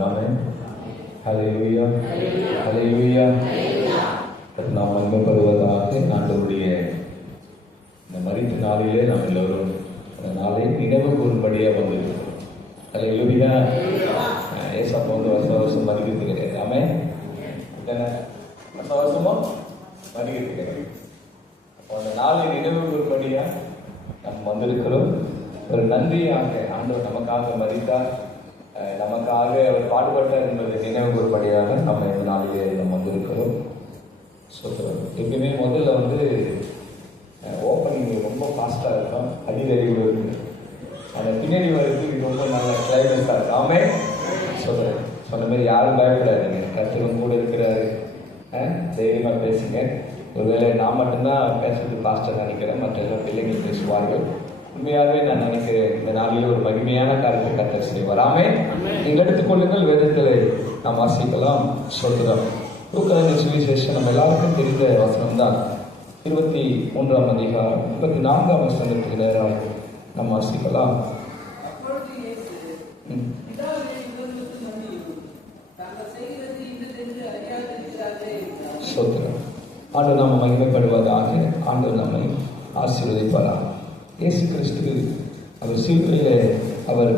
சொல்லுவார். ஆமென். ஹல்லேலூயா, ஹல்லேலூயா. நாம் மகிமைப்படுவதாக. ஆண்டவருடைய இந்த மரித்த நாளிலே நாம் எல்லோரும் அந்த நாளை நினைவு கூறும்படியாக வந்திருக்கிறோம். ஹல்லேலூயா. ஏசப்பா வந்து வருஷம் மதிக்கிறது கிடையாது. ஆமென். வருஷமும் மதிக்கிறது கிடையாது. அப்போ அந்த நாளை நினைவு கூறும்படியாக நாம் வந்திருக்கிறோம். ஒரு நன்றியாக ஆண்டவர் நமக்காக மதித்தார், நமக்காக அவர் பாடுபட்டார் என்பதை நினைவு கூறும்படியாக நம்ம இந்த நாளிலே நம்ம வந்திருக்கிறோம். எப்பயுமே முதல்ல வந்து ஓப்பனிங் ரொம்ப ஃபாஸ்ட்டாக இருக்கும், அதிக அறிவு இருக்கு. அந்த பின்னாடி வரைக்கும் ரொம்ப நல்ல கிளைமேட்டாக இருக்கும். ஆமே சொல்கிறேன். சொன்ன மாதிரி யாரும் பயப்படாதீங்க, கர்த்தரும் கூட இருக்கிறாரு. தைரியமாக பேசுங்க. ஒருவேளை நான் மட்டும்தான் பேசுறது ஃபாஸ்ட்டாக நினைக்கிறேன், மற்ற எல்லாம் பிள்ளைங்கள் பேசுவார்கள். உண்மையாகவே நான் நினைக்கிறேன் இந்த நாளில் ஒரு மகிமையான காரியத்தை கர்த்தர் செய்வார். ஆமென். நீங்கள் எடுத்துக்கொள்ளுங்கள், வேதத்தில் நாம் வாசிக்கலாம். சொல்கிறோம். லூக்கா சுவிசேஷம் நம்ம எல்லாருக்கும் தெரிந்த வசனம் தான். 23ஆம் அதிகாரம் 34ஆம் வசனத்துக்கு நேரம் நாம் வாசிக்கலாம். சொல்கிறோம். ஆண்டவர் நாம் மகிமைப்படுவதாக. ஆண்டவர் நம்மை ஆசீர்வதிப்பாராக. இயேசு கிறிஸ்து அவர் சிலுவையிலே அவர்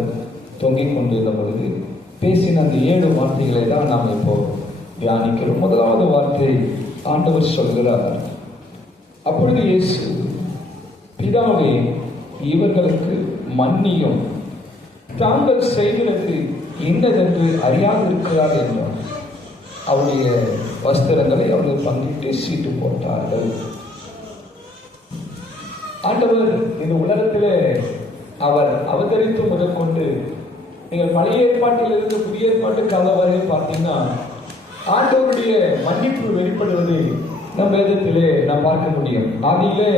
தொங்கிக் கொண்டிருந்த பொழுது பேசின அந்த 7 வார்த்தைகளை தான் நாம் இப்போ தியானிக்கிறோம். முதலாவது வார்த்தை ஆண்டவர் சொல்கிறார், அப்பொழுது இயேசு, பிதாவே இவர்களுக்கு மன்னியும், தாங்கள் செய்கிறது இன்னதென்று அறியாதிருக்கிறார் என்றார். அவருடைய வஸ்திரங்களை அவர்கள் பங்கிட்டு சீட்டு போட்டார்கள். ஆண்டவர் இந்த உலகத்திலே அவர் அவதரித்து முதல் கொண்டு நீங்கள் பழைய ஏற்பாட்டில் இருந்து புதிய ஏற்பாட்டு காலம் வரையும் பார்த்தீங்கன்னா ஆண்டவருடைய மன்னிப்பு வெளிப்படுவதை நம் வேதத்திலே நாம் பார்க்க முடியும். ஆதியிலே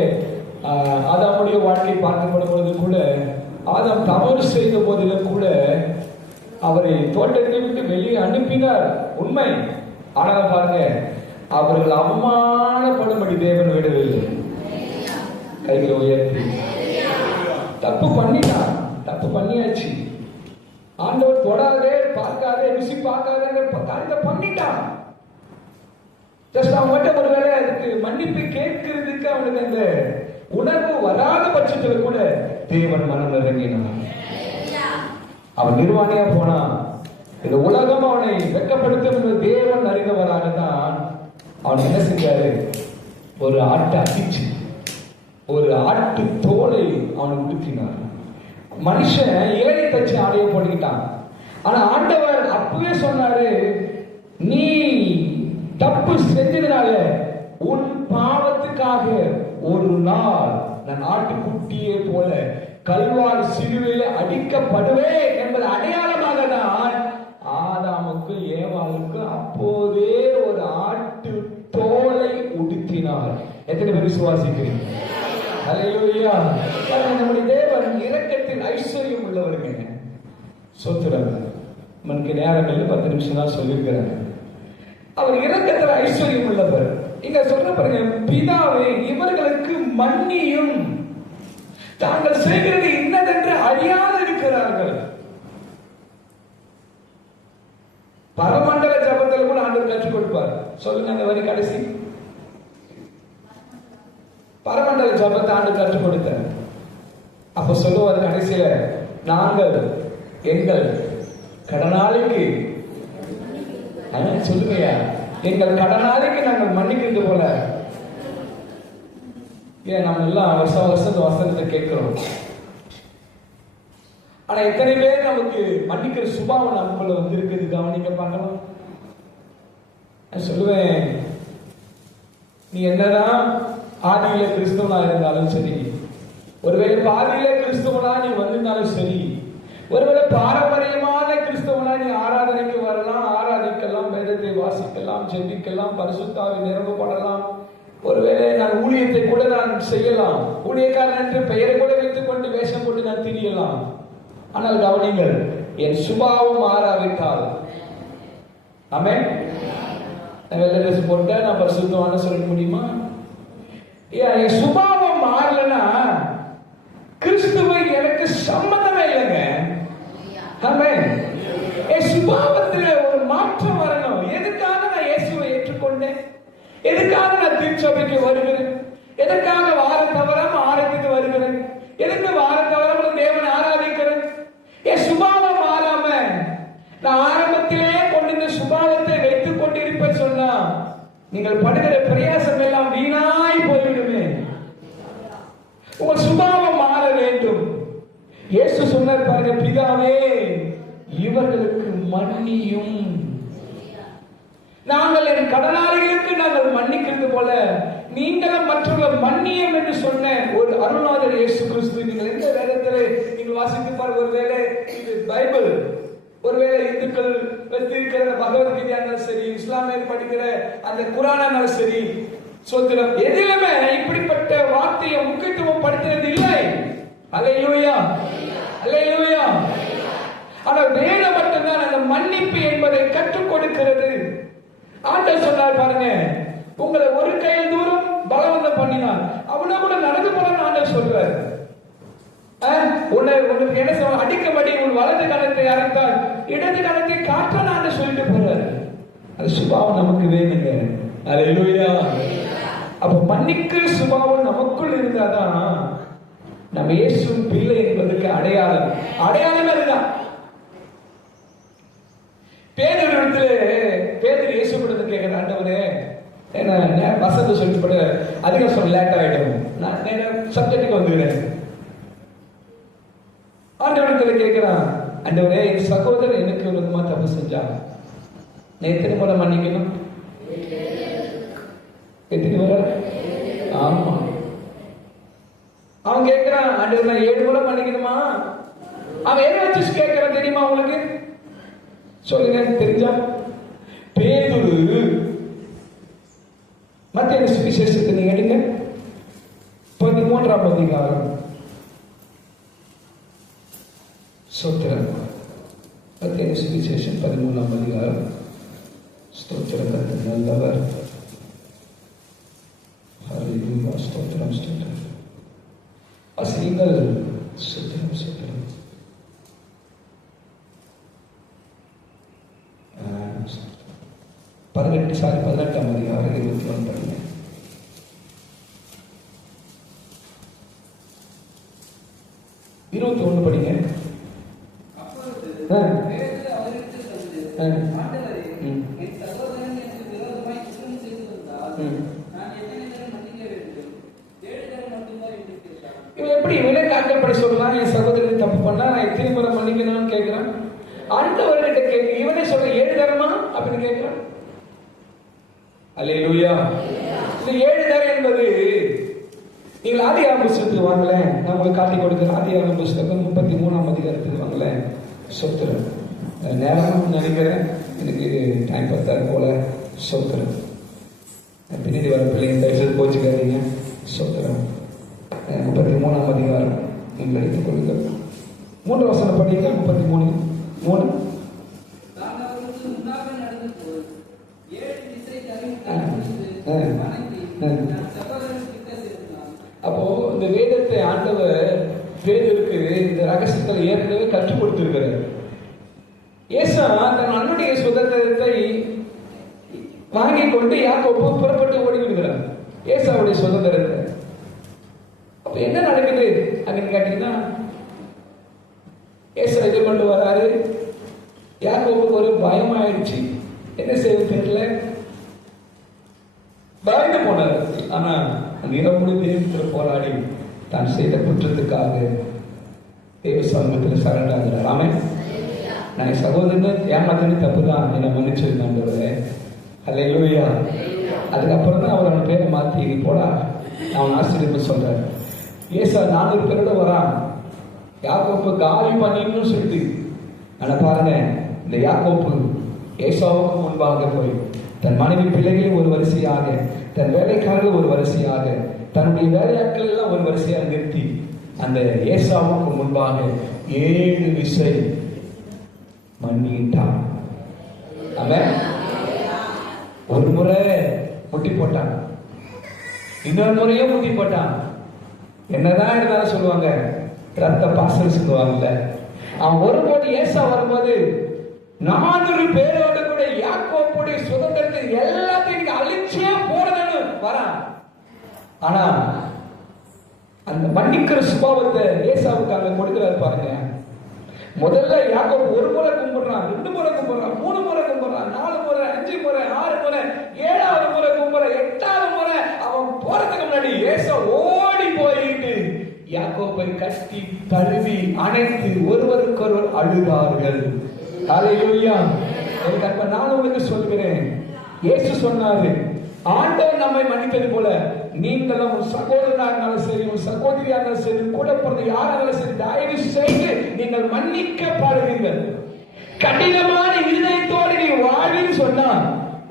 ஆதாமுடைய வாழ்க்கை பார்க்கப்படும் பொழுது கூட, ஆதாம் தவறு செய்த போதிலும் கூட அவரை தோட்டத்தை விட்டு வெளியே அனுப்பினார், உண்மை. ஆனால் பாருங்க, அவர்கள் அவமானப்படும்படி தேவன் விடவில்லை. கைகளை உயர்த்தி, தப்பு பண்ணிட்டான், தப்பு பண்ணியாச்சு, ஆண்டவர் தொடாதே, பார்க்காதே, ருசி பார்க்காதே காரியத்தை பண்ணிட்டான். ஜஸ்ட் அவன்கிட்ட ஒருவேளை அதுக்கு மன்னிப்பு கேட்கிறதுக்கு அவனுக்கு அந்த உணர்வு வராத பட்சத்தில் கூட தேவன் மனம் இறங்கினான். அவன் நிர்வாணியா போனான். இந்த உலகம் அவனை வெட்கப்படுத்தும் என்று தேவன் அறிந்தவராகத்தான் அவன் என்ன செஞ்சாரு, ஒரு ஆட்டை அடிச்சு ஒரு ஆட்டு தோலை அவனை உடுத்தினார். மனுஷன் இலையை தச்சு ஆடைய போட்டுக்கிட்டான். ஆனா ஆண்டவர் அப்பவே சொன்னாரு, நீ தப்பு செஞ்சதுனால உன் பாவத்துக்காக ஒரு நாள் நான் ஆட்டுக்குட்டியை போல கல்வாரி சிலுவையில அடிக்கப்படுவேன் என்பது அடையாளமாக தான் ஆதாமுக்கு ஏவாளுக்கு அப்போதே ஒரு ஆட்டு தோலை உடுத்தினார். எத்தனை பேர் விசுவாசிக்கிறீங்க? ஹல்லேலூயா. நம்முடைய தேவன் இரக்கத்தின் ஐஸ்வர்யம் உள்ளவர்கள். சொத்துறாங்க, நமக்கு நேரம் இல்லை, 10 நிமிஷம் தான் சொல்லியிருக்கிறாங்க. அவர் இரக்கத்தில் ஐஸ்வர்யம் உள்ளவர். இங்க சொல்ற பாருங்க, பிதாவே இவர்களுக்கு மன்னியும், தாங்கள் செய்கிறது இன்னதென்று அறியாது இருக்கிறார்கள். பரமண்டல ஜபத்தில் கூட ஆண்டவர் கற்றுக் கொடுப்பார். சொல்லுங்க அந்த வரி கடைசி. பரமண்டல ஜபத்தை ஆண்டவர் கற்றுக் கொடுத்தார். அப்ப சொல்லுவார் கடைசியில, நாங்கள் எங்கள் கடனாளிக்கு, சொல்லுமையா, எங்கள் கடனாளிக்கு நாங்கள் மன்னிக்கிறது போல. ஏன் நம்ம எல்லாம் வருஷம் வசனத்தை கேட்கிறோம். ஆனா எத்தனை பேர் நமக்கு மன்னிக்கிற சுபாவம் நமக்குள்ள வந்து இருக்குது? கவனிக்க பார்க்கலாம். நான் சொல்லுவேன், நீ என்னதான் ஆதியில கிறிஸ்தவனா இருந்தாலும் சரி, ஒருவேளை பாதியில கிறிஸ்தவனா நீ வந்திருந்தாலும் சரி, ஒருவேளை பாரம்பரியமான கிறிஸ்தவனா நீ ஆராதனைக்கு வரலாம், ஆராதிக்கலாம், வேதத்தை வாசிக்கலாம், ஜெபிக்கலாம், பரிசுத்தாவி நிரம்பப்படலாம், ஒருவேளை நான் ஊழியத்தை கூட நான் செய்யலாம், ஊழியக்காரன் என்று பெயரை கூட வைத்துக் கொண்டு வேஷம் போட்டு நான் திரியலாம். ஆனால் கவனிங்கள், என் சுபாவம் மாறாவிட்டால், ஆமென், வெள்ளை ட்ரெஸ் போட்டா நான் பரிசுத்தமான சொல்ல முடியுமா? என் சுபாவம் மாறலன்னா கிறிஸ்துவை எனக்கு சம்பந்தமே இல்லைங்க. ஆமென். என் சுபாவத்தில் திருச்சபைக்கு வருகிறேன்? எதற்காக வார தவறாம ஆரம்பித்து வருகிறேன்? எதுக்கு வார தவறாம தேவனை ஆராதிக்கிறேன்? என் சுபாவம் மாறாம நான் ஆரம்பத்திலே கொண்டு இந்த சுபாவத்தை வைத்துக் கொண்டிருப்பேன் சொன்னா நீங்கள் படுகிற பிரயாசம் எல்லாம் வீணாய் போய்விடுமே. உங்கள் சுபாவம் மாற வேண்டும். இயேசு சொன்னார் பாருங்க, பிதாவே இவர்களுக்கு மன்னியும். நாங்கள் என் கடனாளிகளுக்கு நாங்கள் மன்னிக்கிறது போல நீங்களும் மற்றவர்கள் மன்னியும் என்று சொன்ன ஒரு அருள்நாதர் இயேசு கிறிஸ்து. நீங்கள் எந்த வேதத்தில் நீங்கள் வாசித்து பாருங்க. ஒருவேளை இது பைபிள், ஒருவேளை இந்துக்கள் வைத்திருக்கிற பகவத்கீதையா இருந்தாலும் சரி, இஸ்லாமியர் படிக்கிற அந்த குரானா இருந்தாலும் சரி, சோத்திரம் எதிலுமே இப்படிப்பட்ட வார்த்தையை முக்கியத்துவம் படுத்தினது இல்லை. அல்லேலூயா, அல்லேலூயா. ஆனால் வேதம் மட்டும்தான் அந்த மன்னிப்பு என்பதை கற்றுக் கொடுக்கிறது. ஆண்டவர் சொன்னார் பாருங்க, உங்களை ஒரு கையில் தூரம் பலவந்தம் பண்ணினார் அவனை கூட நடந்து போல ஆண்டவர் சொல்றார். உனக்கு என்ன சொல்ல, அடிக்கபடி உன் வலது கணத்தை அரைத்தால் இடது கணத்தை காற்றான ஆண்டவர் சொல்லிட்டு போறாரு. அது சுபாவம் நமக்கு வேணுங்க. அல்லேலூயா. அப்ப மன்னிக்கிற சுபாவம் நமக்குள் இருந்தாதான் நம்ம இயேசுவின் பிள்ளை என்பதற்கு அடையாளம். அடையாளமே அதுதான். பேதுரு இயேசு கொடுத்து கேட்கிற, ஆண்டவரே என்ன வசந்த சொல்லிட்டு அதிகம் சொல்ல லேட் ஆயிடும், நான் சப்ஜெக்டுக்கு வந்துக்கிறேன். ஆண்டவரத்தில் கேட்கிறான், ஆண்டவரே என் சகோதரர் எனக்கு விதமா தப்பு செஞ்சான், நான் எத்தனை முறை மன்னிக்கணும்? எத்தனை முறை? ஆமா. அவன் கேட்கிறான், ஆண்டவர் நான் 7 முறை மன்னிக்கணுமா? அவன் எதை வச்சு கேட்கிறான் தெரியுமா உங்களுக்கு? சொல்லுங்க, தெரிஞ்சா? பேதுரு மத்திய சுவிசேஷத்தை நீங்க எடுங்க, 13ஆம் அதிகாரம். ஸ்தோத்திரம். மத்திய சுவிசேஷம் 13ஆம் அதிகாரம். ஸ்தோத்திரம். நல்லவர். ஹல்லேலூயா. ஸ்தோத்திரம், ஸ்தோத்திரம். அசீங்கள். ஸ்தோத்திரம், ஸ்தோத்திரம். 18ஆம் அதிகாரம் 21 படிங்க. படிங்க. எப்படி விலைக்காக்கப்படி சொல்லலாம்? என் சகோதரன் தப்பு பண்ணா நான் எத்தனை முறை மன்னிக்கணும்னு கேட்கிறான். ஆண்டவர்கிட்ட கேட்க இவனே சொல்ற 7 தரமா அப்படின்னு கேட்கிறான். அல்லேலூயா. இந்த 7 தரம் என்பது நீங்கள் ஆதியாகம புத்தகத்துக்கு வாங்கலேன், நான் உங்களுக்கு காட்டி கொடுக்கிறேன். ஆதியாகம புத்தகம் 33ஆம் அதிகாரத்துக்கு வாங்கலேன். சொத்துறேன் நேரம் நினைக்கிறேன், எனக்கு டைம் பத்தாது போல. சொத்துறேன் பின்னாடி வர பிள்ளைங்க தயவுசெய்து கோச்சுக்காதீங்க. சொத்துறேன் 33ஆம் அதிகாரம் நீங்கள் எடுத்துக் கொள்ளுங்கள். 3 வசனம் படிக்க. 33:3. அப்போ இந்த வேதத்தை ஆண்டவர் பேதுருக்கு இந்த ரகசியத்தை ஏற்கனவே கற்றுக் கொடுத்திருக்கிறார். ஏசா தன் அன்னுடைய சுதந்திரத்தை வாங்கி கொண்டு யாக்கோபு புறப்பட்டு ஓடி விடுகிறார். ஏசாவுடைய சுதந்திரத்தை. அப்ப என்ன நடக்குது அப்படின்னு கேட்டீங்கன்னா, ஏசா எதிர்கொண்டு வராரு. யாக்கோபுக்கு ஒரு பயம் ஆயிடுச்சு, என்ன செய்வது தெரியல, பயந்து போனார். ஆனா நிறமுடி தேவத்தில் போராடி தான் செய்த குற்றத்துக்காக தேவ சமூகத்தில் சரணாகிறார். ஆமென். நான் சகோதரன் ஏமாத்தினு தப்புதான், என்னை மன்னிச்சிருந்தேன். அல்லேலூயா. அதுக்கப்புறம் தான் அவர் அவன் பேரை மாற்றி நீ போடா அவன் ஆசிரியர் சொல்றாரு. ஏசா 400 பேரோட வரான். யாக்கோப்பு காலி பண்ணின்னு சொல்லிட்டு. ஆனா பாருங்க, இந்த யாக்கோப்பு ஏசாவுக்கு முன்பாக போய் தன் மனைவி பிள்ளைகளை ஒரு வரிசையாக, தன் வேலைக்காரர்கள் ஒரு வரிசையாக, தன்னுடைய வேலையாட்கள் எல்லாம் ஒரு வரிசையாக நிறுத்தி அந்த ஏசாவுக்கு முன்பாக 7 விசை மன்னிட்டான். அவன் ஒரு முறை முட்டி போட்டான், இன்னொரு முறையும் முட்டி போட்டான். என்னதான் இருந்தாலும் சொல்லுவாங்க, ரத்த பாசல் சொல்லுவாங்கல்ல. அவன் வரும்போது, ஏசா வரும்போது 400 பேரோட கூட யாக்கோப்புடைய சுதந்திரத்தை எல்லாத்தையும் அழிச்சே போறதுன்னு வரான். ஆனா அந்த மன்னிக்கிற சுபாவத்தை ஏசாவுக்கு அங்க கொடுக்கிறாரு பாருங்க. முதல்ல யாக்கோபு ஒரு முறை கும்பிடுறான், 2 முறை கும்பிடுறான், 3 முறை கும்பிடுறான், 4 முறை, 5 முறை, 6 முறை, 7வது முறை கும்பிடுறான், 8வது முறை அவன் போறதுக்கு முன்னாடி ஏசா ஓடி போயிட்டு யாக்கோபை கட்டி தழுவி அணைத்து ஒருவருக்கொருவர் அழுதார்கள். ஹல்லேலூயா. நான் உங்களுக்கு சொல்கிறேன், இயேசு சொன்னாரு, ஆண்டவர் நம்மை மன்னித்தது போல நீங்களும் ஒரு சகோதரனா இருந்தாலும் சரி, ஒரு சகோதரியா இருந்தாலும் சரி, கூட பிறந்த யாராலும் சரி, தயவு செய்து நீங்கள் மன்னிக்க பாடுவீர்கள். கடினமான இருதயத்தோடு நீ வாழ்ன்னு சொன்னா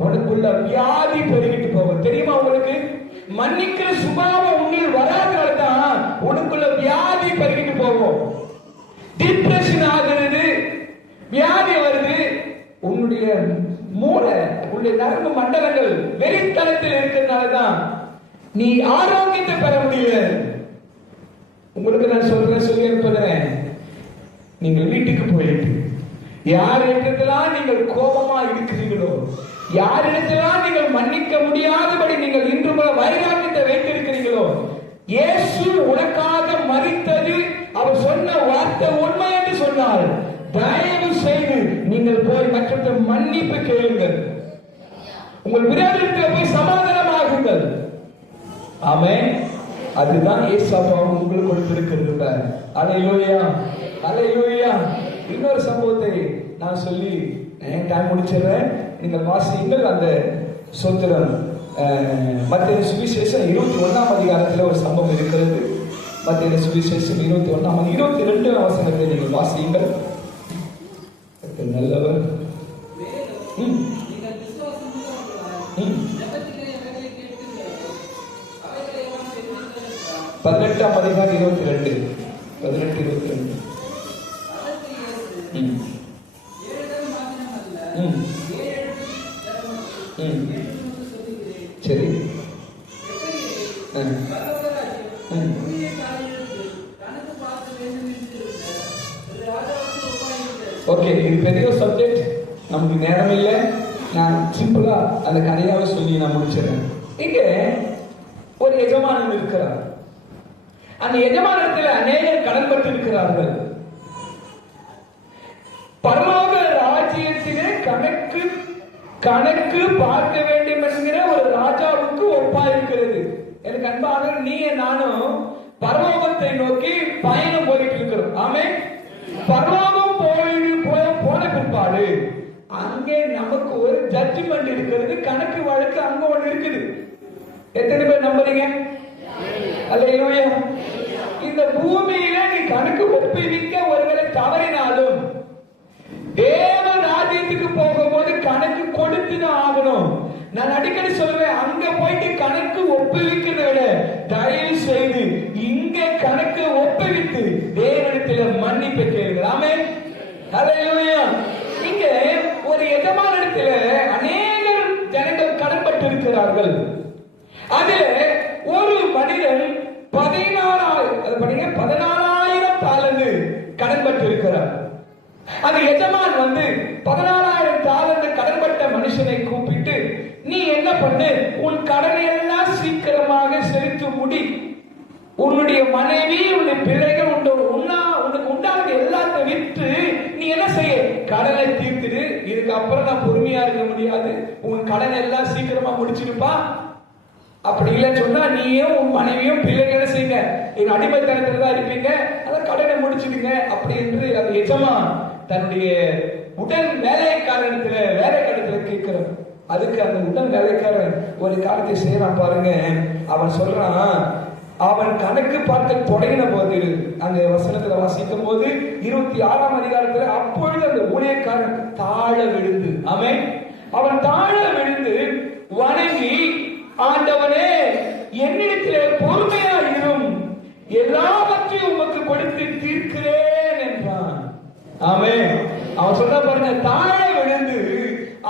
உனக்குள்ள வியாதி பெருகிட்டு போகும். தெரியுமா உங்களுக்கு? மன்னிக்கிற சுபாவம் உன்னில் வராதனால தான் உனக்குள்ள வியாதி பெருகிட்டு போகும். டிப்ரெஷன் ஆகிறது, வியாதி வருது. உன்னுடைய மூளை, உன்னுடைய நரம்பு மண்டலங்கள் வெளித்தளத்தில் இருக்கிறதுனால தான் நீ ஆரோக்கியத்தை பெற முடியல. உங்களுக்கு நான் சொல்லி அனுப்புகிறேன், நீங்கள் வீட்டுக்கு போயிட்டு யாரிடத்திலாம் நீங்கள் கோபமா இருக்கிறீர்களோ, யாரிடத்திலாம் நீங்கள் மன்னிக்க முடியாதபடி நீங்கள் இன்று போல வைராக்கியத்தை வைத்திருக்கிறீர்களோ, இயேசு உனக்காக மரித்தது அவர் சொன்ன வார்த்தை உண்மை என்று சொன்னார். தயவு செய்து நீங்கள் போய் மற்றவர்களை மன்னிப்பு கேளுங்கள். உங்கள் விரோதத்தில் போய் சமாதானமாகுங்கள். ஆமென். அதுதான் ஏசாப்பா உங்களுக்கு கொடுத்திருக்கிறது. அல்லேலூயா, அல்லேலூயா. இன்னொரு சம்பவத்தை நான் சொல்லி டைம் முடிச்சிடுறேன். நீங்கள் வாசியுங்கள் அந்த சோத்திரம். மத்திய சுவிசேஷம் 21ஆம் அதிகாரத்தில் ஒரு சம்பவம் இருக்கிறது. மத்திய சுவிசேஷம் 21ஆம் 22 வசனத்தை நீங்கள் வாசியுங்கள். நல்லவர். 18ஆம் அதிகாரம் 22 18-22. சரி. ஓகே, இது பெரிய சப்ஜெக்ட், நமக்கு நேரம் இல்லை. நான் சிம்பிளா அந்த கதையாவை சொல்லி நான் முடிச்சிடறேன். இங்க ஒரு எஜமானன் இருக்கிறார். அந்த எஜமானத்தில் அநேகர் கடன்பட்டு இருக்கிறார்கள். பரலோக ராஜ்யத்திலே கணக்கு பார்க்க வேண்டும் என்கிற ஒரு ராஜாவுக்கு ஒப்பா இருக்கிறது. எனக்கு அன்பான நீ நானும் பரலோகத்தை நோக்கி பயணம் போயிட்டு இருக்கிறோம். ஆமே. பரலோகம் போன பிற்பாடு அங்கே நமக்கு ஒரு ஜட்ஜ்மெண்ட் இருக்கிறது, கணக்கு வழக்கு அங்க ஒண்ணு இருக்குது. எத்தனை பேர் நம்புறீங்க? அல்லேலூயா. இந்த பூமியில நீ கணக்கு ஒப்புவிக்க ஒருவேளை தவறினாலும் தேவ ராஜ்யத்துக்கு போகும்போது கணக்கு கொடுத்துதான் ஆகணும். நான் அடிக்கடி சொல்லுவேன், அங்க போயிட்டு கணக்கு ஒப்புவிக்கிறத விட தயவு செய்து இங்க கணக்கு ஒப்புவித்து தேவனிடத்தில் மன்னிப்பு கேளுங்கள். ஆமென். அல்லேலூயா. இங்க ஒரு எஜமானிடத்துல அநேக ஜனங்கள் கடன்பட்டு இருக்கிறார்கள். அதில் ஒரு மனிதன் 14,000 தாலந்து கடன்பட்டு இருக்கிறார். அந்த எஜமான் 14,000 தாலந்து கடன்பட்ட மனுஷனை கூப்பிட்டு, நீ என்ன பண்ணு, உன் கடனை எல்லாம் சீக்கிரமாக செலுத்தி முடி. உன்னுடைய மனைவி, உன்னுடைய பிள்ளைகள், உனக்கு உண்டானது எல்லாத்தையும் விற்று நீ என்ன செய்ய, கடனை தீர்த்துடு. இதுக்கப்புறம் நான் பொறுமையா இருக்க முடியாது, உன் கடனை எல்லாம் சீக்கிரமா முடிச்சிருப்பா. அப்படி இல்லைன்னு சொன்னா நீயும் உன் மனைவியும் பிள்ளைகளை செய்யுங்க, எங்க அடிமைத்தனத்துல தான் இருப்பீங்க, அதான் கடனை முடிச்சிடுங்க அப்படி என்று அந்த எஜமான் தன்னுடைய உடன் வேலைக்காரத்துல கேட்கிறான். அதுக்கு அந்த உடன் வேலைக்காரன் ஒரு காரியத்தை செய்யறான் பாருங்க. அவன் சொல்றான், அவன் கணக்கு பார்க்க தொடங்கின போது, அந்த வசனத்துல வாசிக்கும் போது 26ஆம் அதிகாரத்துல, அப்பொழுது அந்த ஊழியக்காரன் தாழ விழுந்து, அவன் தாழ விழுந்து வணங்கி, ஆண்டவனே என்னிடத்திலே பொறுமையா இரும், எல்லாவற்றையும் உமக்கு கொடுத்து தீர்க்கிறேன் என்றான். ஆமென். அவன் சொல்ற பாருங்க, தாழ விழுந்து,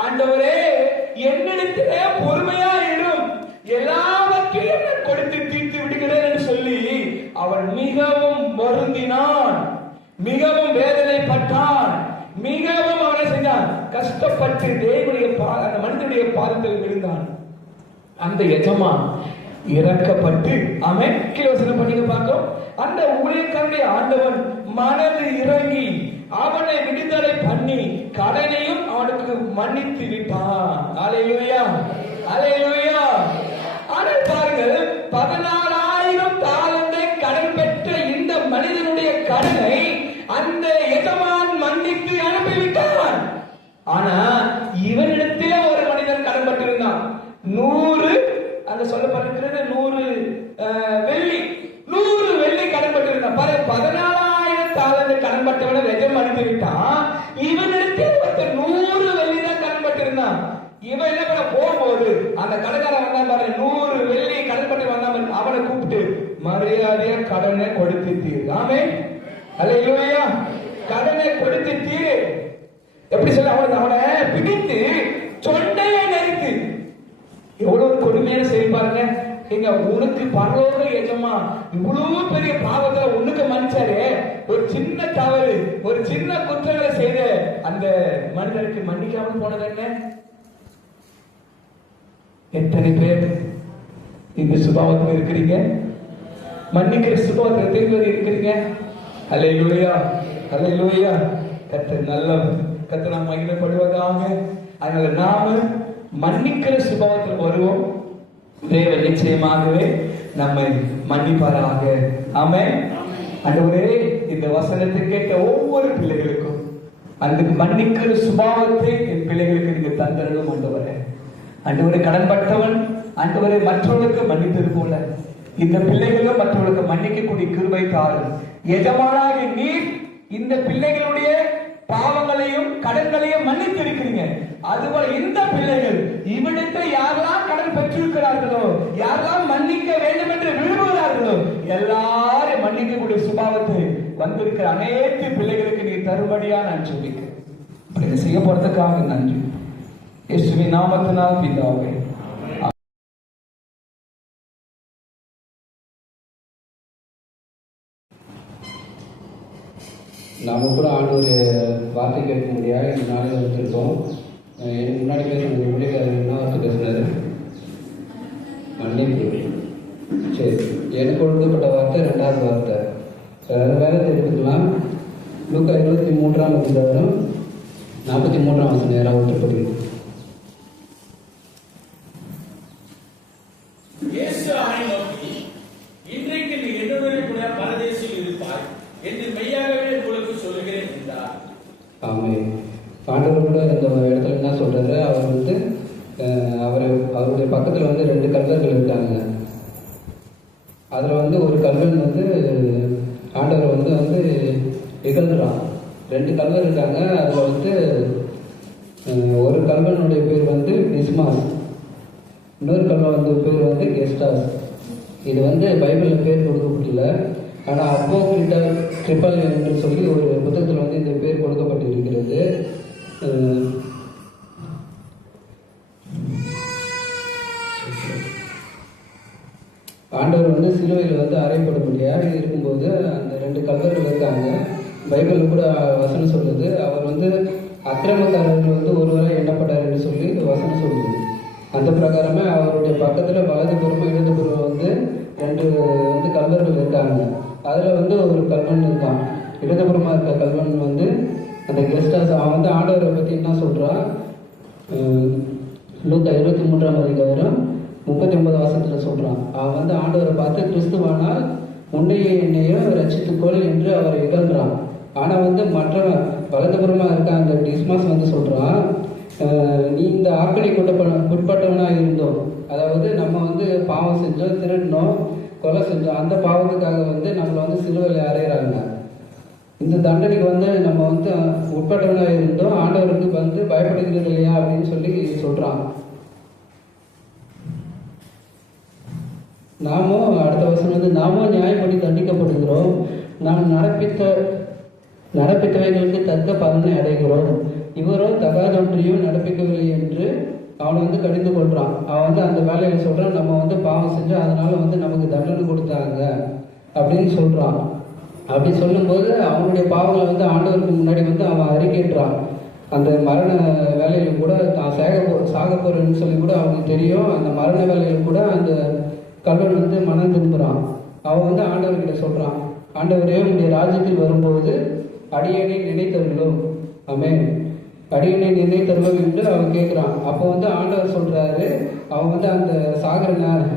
ஆண்டவரே என்னிடத்திலே பொறுமையா இரும், எல்லாவற்றையும் கொடுத்து தீர்த்து விடுகிறேன் என்று சொல்லி அவன் மிகவும் வருந்தினான், மிகவும் வேதனைப்பட்டான், மிகவும் அவனை செஞ்சான், கஷ்டப்பட்டு தேவனுடைய அந்த மனிதனுடைய பாதத்தில் விழுந்தான். அந்த எஜமான் இறக்கப்பட்டு ஆமென். கீழ்வசனம் படிக்க பார்க்கிறோம். அந்த ஊழியக்காரனுடைய ஆண்டவன் மனது இறங்கி அவனை விடுதலை பண்ணி கடனையும் அவனுக்கு மன்னித்து விட்டான். அல்லேலூயா, அல்லேலூயா. ஆனால் பாருங்கள், 14,000 தாலந்தை கடன் பெற்ற இந்த மனிதனுடைய கடனை அந்த எஜமான் மன்னித்து அனுப்பிவிட்டான். ஆனா இவனிடத்திலே ஒரு மனிதன் கடன் பட்டிருந்தான். 100 அங்க சொல்லப்பட்டிருக்கிறது 100 வெள்ளி, 100 வெள்ளி கடன் பட்டிருந்தான். 14,000 தாலந்தை கடன் பட்டவனை எஜமான் அனுப்பி விட்டான். இவனிடத்தில் 100 வெள்ளி தான் கடன் பட்டிருந்தான். இவன் என்ன பண்ண போகும்போது அந்த கடைக்காரன் வந்தான் பாரு, 100 வெள்ளி கடன் பட்டு வந்தான். அவனை கூப்பிட்டு மரியாதையா கடனை கொடுத்து ஆமென். அல்லேலூயா. கடனை கொடுத்து எப்படி சொல்ல, அவனை பிடித்து சொண்டையை நெறித்து. எவ்வளவு கொடுமையான செய்தி பாருங்க. எங்க உனக்கு பரலோக எஜமா இவ்வளவு பெரிய பாவத்துல உனக்கு மன்னிச்சாரு. ஒரு சின்ன தவறு, ஒரு சின்ன குற்றங்களை செய்த அந்த மனிதனுக்கு மன்னிக்காம போனது என்ன? எத்தனை பேர் இந்த சுபாவத்தில் இருக்கிறீங்க? மன்னிக்கிற சுபாவத்தில் தெரிவது இருக்கிறீங்க? அல்லேலூயா, அல்லேலூயா. கர்த்தர் நல்லவர், கர்த்தர் நாம் மகிமைப்படுவதாக. அதனால நாம மன்னிக்கிற சுபாவத்தில் வருவோம். தேவன் நிச்சயமாகவே நம்மை மன்னிப்பாராக. ஆமென். ஆண்டவரே, இந்த வசனத்தை கேட்ட ஒவ்வொரு பிள்ளைகளுக்கும் அந்த மன்னிக்கிற சுபாவத்தை என் பிள்ளைகளுக்கு நீங்க தந்தரணும் ஆண்டவரே. ஆண்டவரே, கடன்பட்டவன் ஆண்டவரே மற்றவர்களுக்கு மன்னித்தது போல இந்த பிள்ளைகளும் மற்றவர்களுக்கு மன்னிக்கக்கூடிய கிருபை தாரும். எஜமானாக நீர் இந்த பிள்ளைகளுடைய பாவங்களையும் கடன்களையும் மன்னித்து இருக்கிறீங்க. அதுபோல இந்த பிள்ளைகள் இவ்விடத்தை யாரெல்லாம் கடன் பெற்றிருக்கிறார்களோ, யாரெல்லாம் மன்னிக்க வேண்டும் என்று விரும்புகிறார்களோ எல்லாரும் மன்னிக்கக்கூடிய சுபாவத்தை வந்திருக்கிற அனைத்து பிள்ளைகளுக்கு நீ தரும்படியா நான் சொல்லிக்கிறேன். அப்படி செய்ய போறதுக்காக நன்றி. இயேசுவின் நாமத்தினால் பிதாவே. நாம கூட ஆண்டவர் வார்த்தை கேட்க முடியாது. இந்த நாளில் வந்திருக்கோம். எனக்கு முன்னாடி பேசுறது ஊழியக்காரர் என்ன வார்த்தை பேசுறாரு? மன்னிப்பு. சரி, எனக்கு கொடுக்கப்பட்ட வார்த்தை 2வது வார்த்தை. வேற எடுத்துக்கலாம். லூக்கா 23ஆம் அதிகாரம் 43ஆம் வசனம் யாராவது ஒருத்தர் இயேசு அவனை நோக்கி, இன்றைக்கு நீ என்னுடனே கூட பரதேசில் இருப்பாய் என்று மெய்யாகவே உங்களுக்கு சொல்லுகிறேன் என்றார். ஆமாம். ஆண்டவர் கூட இந்த இடத்துல என்ன சொல்றாரு, அவர் வந்து அவருடைய பக்கத்தில் வந்து 2 கல்வர்கள் இருக்காங்க. அதில் வந்து ஒரு கல்வன் வந்து ஆண்டவர் வந்து இகழ்ந்துறான். 2 கல்வர் இருக்காங்க. அதில் வந்து ஒரு கல்வனுடைய பேர் வந்து டிஸ்மாஸ், இன்னொரு கல்வன் வந்து பேர் வந்து கெஸ்டாஸ். இது வந்து பைபிளில் பேர் கொடுக்கப்படல. ஆனால் அப்போக்ரிஃபல் என்று சொல்லி ஒரு புத்தகத்தில் வந்து இந்த பேர் கொடுக்கப்பட்டு இருக்கிறது. ஆண்டவர் வந்து சிலுவையில் வந்து அறையப்படும்படியாக இருக்கும்போது அந்த 2 கல்வர்கள் இருக்காங்க. பைபிளில் கூட வசனம் சொல்லுது, அவர் வந்து அக்கிரமக்காரர்கள் வந்து ஒருவரை எண்ணப்பட்டார் என்று சொல்லி வசனம் சொல்லுது. அந்த பிரகாரமே அவருடைய பக்கத்தில் வலது புறமும் இடது புறம் வந்து 2 வந்து கல்வர்கள் இருக்காங்க. அதில் வந்து ஒரு கல்வன் இருக்கான். இடதுபுறமாக இருக்க கல்வன் வந்து அந்த கெஸ்டாஸ். அவன் வந்து ஆண்டவரை பற்றி என்ன சொல்கிறான்? லூக்கா 23ஆம் அதிகாரம் 39 வசனத்தில் சொல்கிறான். அவன் வந்து ஆண்டவரை பார்த்து, கிறிஸ்துவானால் உன்னையே என்னையும் ரட்சித்துக்கொள் என்று அவரை இகழ்கிறான். ஆனால் வந்து மற்றவன் வலதுபுறமாக இருக்க அந்த டிஸ்மாஸ் வந்து சொல்கிறான், நீ இந்த ஆக்கடிக்கு உட்பட்டவனாக இருந்தோம். அதாவது நம்ம வந்து பாவம் செஞ்சோம், திருடினோம், கொலை செஞ்சோம். அந்த பாவத்துக்காக வந்து நம்மளை வந்து சிலுவையில் அறையிறாங்க. இந்த தண்டனைக்கு வந்து நம்ம வந்து உட்பட்டவனாக இருந்தோம், ஆண்டவருக்கு வந்து பயப்படுகிறது இல்லையா அப்படின்னு சொல்லி சொல்கிறான். நாமும் அடுத்த வருஷம் வந்து நாமும் நியாயப்படி தண்டிக்கப்படுகிறோம். நாம் நடப்பித்தவைகளுக்கு தக்க பலனை அடைகிறோம். இவரோ தகாதொன்றையும் நடப்பிக்கவில்லை என்று அவனை வந்து கடிந்து கொள்றான். அவன் வந்து அந்த வேலையை சொல்றான், நம்ம வந்து பாவம் செஞ்சோம், அதனால வந்து நமக்கு தண்டனை கொடுத்தாங்க அப்படின்னு சொல்றான். அப்படி சொல்லும்போது அவனுடைய பாவங்களை வந்து ஆண்டவருக்கு முன்னாடி வந்து அவன் அறிக்கைன்றான். அந்த மரண வேலையில் கூட தான் சாக போறேன்னு சொல்லி கூட அவனுக்கு தெரியும். அந்த மரண வேலையில் கூட அந்த கல்வன் வந்து மனம் திரும்புகிறான். அவன் வந்து ஆண்டவர்கிட்ட சொல்கிறான், ஆண்டவரே உங்களுடைய ராஜ்யத்தில் வரும்போது அடியனை நினைத்தருளும், ஆமென், அடியனை நினைத்தருளும் என்று அவன் கேட்குறான். அப்போ வந்து ஆண்டவர் சொல்கிறாரு, அவன் வந்து அந்த சாகர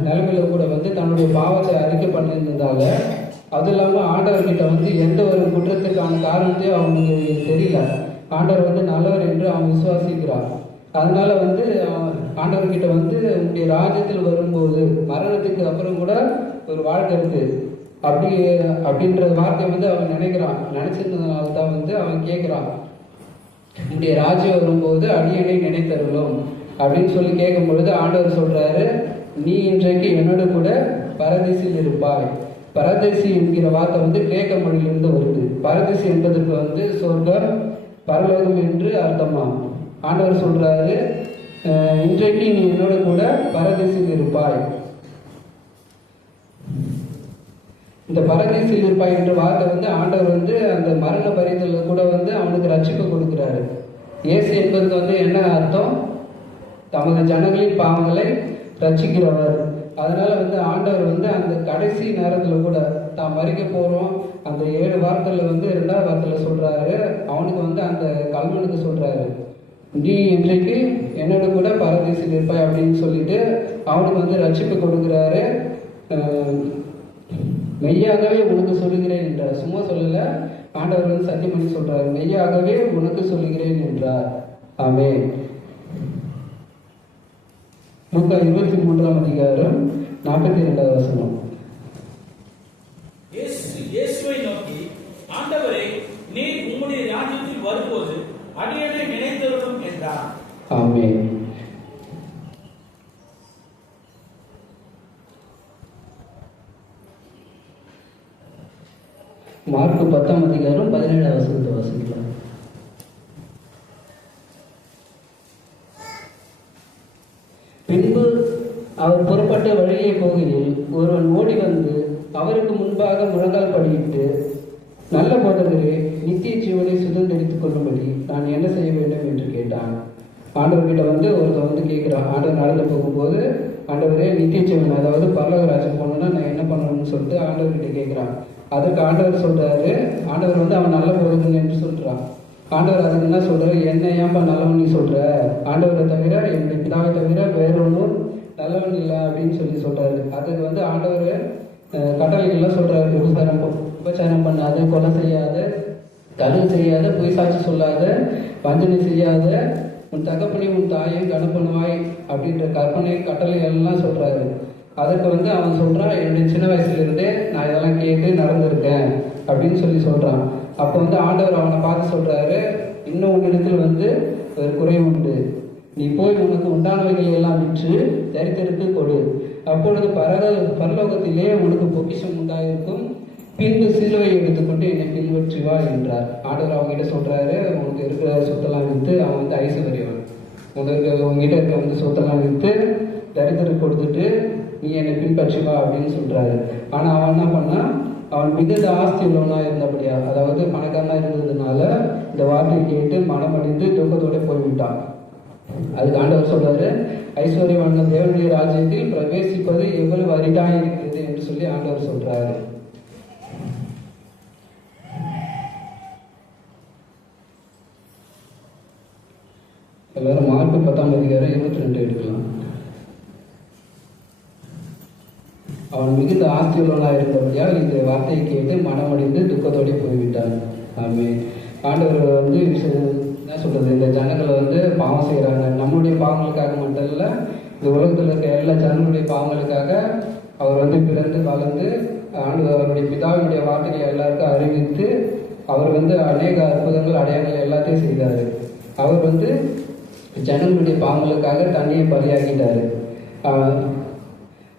நிலைமையில கூட வந்து தன்னுடைய பாவத்தை அறிக்கை பண்ணியிருந்ததால, அது இல்லாமல் ஆண்டவர்கிட்ட வந்து எந்த ஒரு குற்றத்திற்கான காரணத்தையும் அவனுக்கு தெரியல. ஆண்டவர் வந்து நல்லவர் என்று அவன் விசுவாசிக்கிறான். அதனால வந்து ஆண்டவர்கிட்ட வந்து உங்களுடைய ராஜ்யத்தில் வரும்போது மரணத்துக்கு அப்புறம் கூட ஒரு வாழ்க்கை இருக்கு அப்படின்ற வார்த்தையை வந்து அவன் நினைக்கிறான். நினைச்சிருந்ததுனால தான் வந்து அவன் கேட்குறான், உங்களுடைய ராஜ்யம் வரும்போது அடியனை நினைத்தருளும் அப்படின்னு சொல்லி கேட்கும் பொழுது ஆண்டவர் சொல்றாரு, நீ இன்றைக்கு என்னோட கூட பரதேசில் இருப்பாய். பரதேசி என்கிற வார்த்தை வந்து கிரேக்க மொழியிலிருந்து வருது. பரதேசி என்பதற்கு வந்து சொர்க்கம், பரலோகம் என்று அர்த்தமா. ஆண்டவர் சொல்றாரு, இன்றைக்கு நீ என்னோட கூட பரதேசில் இருப்பாய். இந்த பரதேசில் இருப்பாய் என்ற வார்த்தை வந்து ஆண்டவர் வந்து அந்த மரண பரிதல கூட வந்து அவனுக்கு ரட்சிப்பு கொடுக்கிறாரு. இயேசு என்பதுக்கு வந்து என்ன அர்த்தம்? தமது ஜனங்களின் பாவங்களை ரட்சிக்கிறவர். அதனால வந்து ஆண்டவர் வந்து அந்த கடைசி நேரத்தில் கூட தான் மறிக்க போகிறோம் அந்த 7 வார்த்தையில் வந்து 2வது வார்த்தையில் சொல்றாரு, அவனுக்கு வந்து அந்த கல்வனுக்கு சொல்றாரு, நீ இன்றைக்கு என்னோட கூட பரதேசில் இருப்பாய் அப்படின்னு சொல்லிட்டு அவனுக்கு வந்து ரட்சிப்பு கொடுக்குறாரு. மெய்யாகவே உனக்கு சொல்லுகிறேன் என்றார். சும்மா சொல்லல, ஆண்டவர் வந்து சத்தியம் பண்ணி சொல்றாரு, மெய்யாகவே உனக்கு சொல்லுகிறேன் என்றார். ஆமென். லூக்கா 23ஆம் அதிகாரம் 42வது வசனம். இயேசுவை நோக்கி, ஆண்டவரே, நீர் உம்முடைய ராஜ்யத்தில் வரும்போது அடியனை நினைத்தருளும் என்றார். ஆமென். மார்க்கு 10ஆம் அதிகாரம் 17வது வசனத்தை வாசிக்கலாம். பின்பு அவர் புறப்பட்ட வழியே போகையில் ஒருவன் ஓடி வந்து அவருக்கு முன்பாக முழங்கால் படியிட்டு, நல்ல போதகரே, நித்திய ஜீவனை சுதந்திரித்துக் கொள்ளும்படி நான் என்ன செய்ய வேண்டும் என்று கேட்டான். ஆண்டவர்கிட்ட வந்து ஒருத்தர் வந்து கேட்கிறான். ஆண்டவர் நடந்து போகும்போது, ஆண்டவரே நித்திய ஜீவன், அதாவது பரலோகராஜ்யம் போகணும்னா நான் என்ன பண்ணணும்னு சொல்லிட்டு ஆண்டவர்கிட்ட கேட்கிறான். அதற்கு ஆண்டவர் சொல்றாரு, ஆண்டவர் வந்து அவன் நல்ல போதகன் என்று சொல்றான். ஆண்டவர் அதுக்கு என்ன சொல்றாரு, என்ன ஏன்பா நல்லவன் நீ சொல்ற? ஆண்டவரை தவிர, என்னுடைய பிதாவை தவிர வேற ஒன்றும் நல்லவன் இல்லை அப்படின்னு சொல்லி சொல்றாரு. அதுக்கு வந்து ஆண்டவர் கட்டளைகள்லாம் சொல்றாரு, உபச்சாரம் பண்ணாத, கொலை செய்யாத, கல் செய்யாத, பொய் சாட்சி சொல்லாத, வஞ்சனை செய்யாத, உன் தகப்பனை உன் தாயையும் கணப்பனுவாய் அப்படின்ற கற்பனை கட்டளை எல்லாம் சொல்றாரு. அதுக்கு வந்து அவன் சொல்றான், என்னுடைய சின்ன வயசுல இருந்தே நான் இதெல்லாம் கேட்டு நடந்திருக்கேன் அப்படின்னு சொல்லி சொல்றான். அப்போ வந்து ஆண்டவர் அவனை பார்த்து சொல்றாரு, இன்னும் உன்னிடத்தில் வந்து ஒரு குறை உண்டு. நீ போய் உனக்கு உண்டானவைகளை எல்லாம் விற்று தரித்திற்கு கொடு. அப்பொழுது பரலோகத்திலே உனக்கு பொக்கிஷம் உண்டாயிருக்கும். பின்பு சிலுவை எடுத்துக்கொண்டு என்னை பின்பற்றி வா என்றார். ஆண்டவர் அவங்ககிட்ட சொல்றாரு, உனக்கு இருக்கிற சொத்தெல்லாம் விற்று, அவன் வந்து ஐஸ்வர்யவன், உங்ககிட்ட இருக்க வந்து சொத்தெல்லாம் விற்று தரித்திற்கு கொடுத்துட்டு நீ என்னை பின்பற்றி வா அப்படின்னு சொல்றாரு. ஆனா அவன் என்ன பண்ணா, அவன் மிகுந்த ஆஸ்தி உள்ளவனா இருந்தபடியா, அதாவது பணக்காரனா இருந்ததுனால இந்த வார்த்தையை கேட்டு மனமடைந்து துக்கத்தோட போய்விட்டான். அதுக்கு ஆண்டவர் சொல்றாரு, ஐஸ்வர்யவான் தேவனுடைய ராஜ்யத்தில் பிரவேசிப்பது எவ்வளவு அரிதாக இருக்கிறது என்று சொல்லி ஆண்டவர் சொல்றாரு. எல்லாரும் மார்க்கு 10ஆம் அதிகாரம் 22 எடுக்கலாம். அவன் மிகுந்த ஆஸ்தியுள்ளவனாக இருந்தபடியால் இந்த வார்த்தையை கேட்டு மனமடைந்து துக்கத்தோடு போய்விட்டான். ஆமென். ஆண்டவர் வந்து என்ன சொல்றது, இந்த ஜனங்களை வந்து பாவம் செய்கிறாங்க. நம்மளுடைய பாவங்களுக்காக மட்டும் இல்லை, இந்த உலகத்தில் இருக்க எல்லா ஜனங்களுடைய பாவங்களுக்காக அவர் வந்து பிறந்து வளர்ந்து அவருடைய பிதாவினுடைய வார்த்தைகளை எல்லாருக்கும் அறிவித்து அவர் வந்து அநேக அற்புதங்கள் அடையாளங்கள் எல்லாத்தையும் செய்தார். அவர் வந்து ஜனங்களுடைய பாவங்களுக்காக தண்ணியை பலியாக்கிட்டாரு.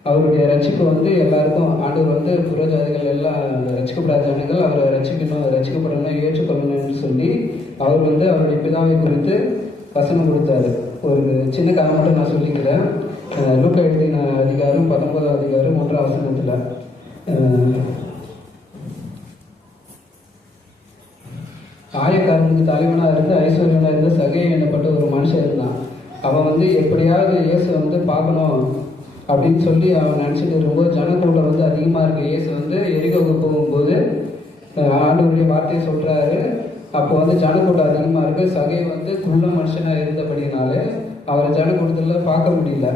அவருடைய ரட்சிப்பு வந்து எல்லாருக்கும் ஆண்டவர் வந்து புறஜாதிகள் எல்லாம் ரட்சிக்கப்படாத ஜனங்கள் அவரை ரட்சிக்கப்படணும் ஏற்றுக்கொள்ளணும்னு சொல்லி அவர் வந்து அவருடைய பிதாவை குறித்து வசனம் கொடுத்தாரு. ஒரு சின்ன கதை மட்டும் நான் சொல்லிக்கிறேன். லூக்கா எழுதின அதிகாரம் 19ஆம் அதிகாரம் 1ஆம் வசனத்தில், ஆயக்காரனுக்கு தலைவனாக இருந்து ஐஸ்வர்யனாக இருந்து சகை எண்ணப்பட்ட ஒரு மனுஷன் இருந்தான். அவன் வந்து எப்படியாவது இயேசு வந்து பார்க்கணும் அப்படின்னு சொல்லி அவன் நினச்சிட்டு இருக்கும்போது ஜனக்கூட்டம் வந்து அதிகமாக இருக்கு. இயேசு வந்து எரிகோவுக்கு போகும்போது ஆண்டவருடைய வார்த்தையை சொல்கிறாரு. அப்போ வந்து ஜனக்கூட்டம் அதிகமாக இருக்குது. சகை வந்து குள்ள மனுஷனாக இருந்தபடினாலே அவரை ஜனக்கூட்டத்தில் பார்க்க முடியல.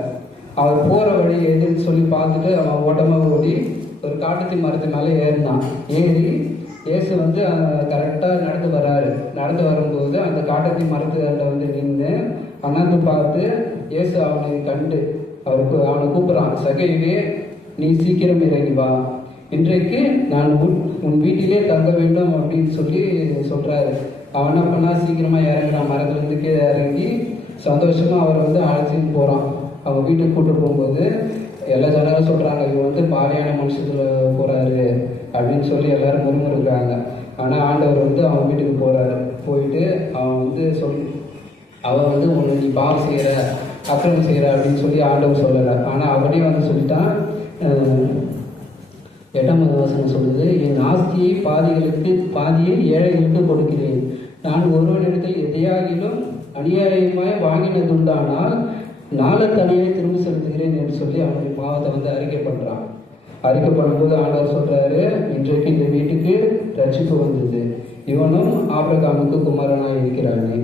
அவர் போகிற வழி எதுன்னு சொல்லி பார்த்துட்டு அவன் ஓட்டமாக ஓடி ஒரு காட்டுத்தி மரத்து மேலே ஏறினான். ஏறி இயேசு வந்து கரெக்டாக நடந்து வர்றாரு. நடந்து வரும்போது அந்த காட்டத்தி மரத்துக்கிட்ட வந்து நின்று அண்ணாந்து பார்த்து இயேசு அவனை கண்டு அவனை கூப்பிட்றான், சகைவே நீ சீக்கிரம் இறங்கி வா, இன்றைக்கு நான் உன் வீட்டிலே தங்க வேண்டும் அப்படின்னு சொல்லி சொல்கிறாரு. அவன் என்ன பண்ணா சீக்கிரமாக இறங்குறான். மரத்துலேருந்து கீழே இறங்கி சந்தோஷமாக அவர் வந்து அழைச்சின்னு போகிறான். அவன் வீட்டுக்கு கூப்பிட்டு போகும்போது எல்லா ஜனங்களும் சொல்கிறாங்க, இவன் வந்து பாலியான மனுஷத்தில் போகிறாரு அப்படின்னு சொல்லி எல்லாரும் முறுமுறுக்கிறாங்க. ஆனால் ஆண்டவர் வந்து அவன் வீட்டுக்கு போகிறாரு. போயிட்டு அவன் வந்து அவன் வந்து உன்னை நீ பாவம் செய்கிற அக்கிரமம் செய்கிற அப்படின்னு சொல்லி ஆண்டவர் சொல்லலை. ஆனால் அவனே வந்து சொல்லிட்டான். 8ஆம் வசனம் சொல்லுது, என் ஆஸ்தியை பாதியை ஏழைகளுக்கு கொடுக்கிறேன். நான் ஒருவனிடத்தில் எதையாகிலும் அநியாயமாய் வாங்கினதுண்டானால் நாளத்தனியாய் திரும்ப செலுத்துகிறேன் என்று சொல்லி அவனுடைய பாவத்தை வந்து அறிக்கை பண்ணுறான். அறிக்கை பண்ணும்போது ஆண்டவர் சொல்கிறாரு, இன்றைக்கு இந்த வீட்டுக்கு ரட்சிப்பு வந்தது, இவனும் ஆபிரகாமுக்கு குமாரனாக இருக்கிறானே.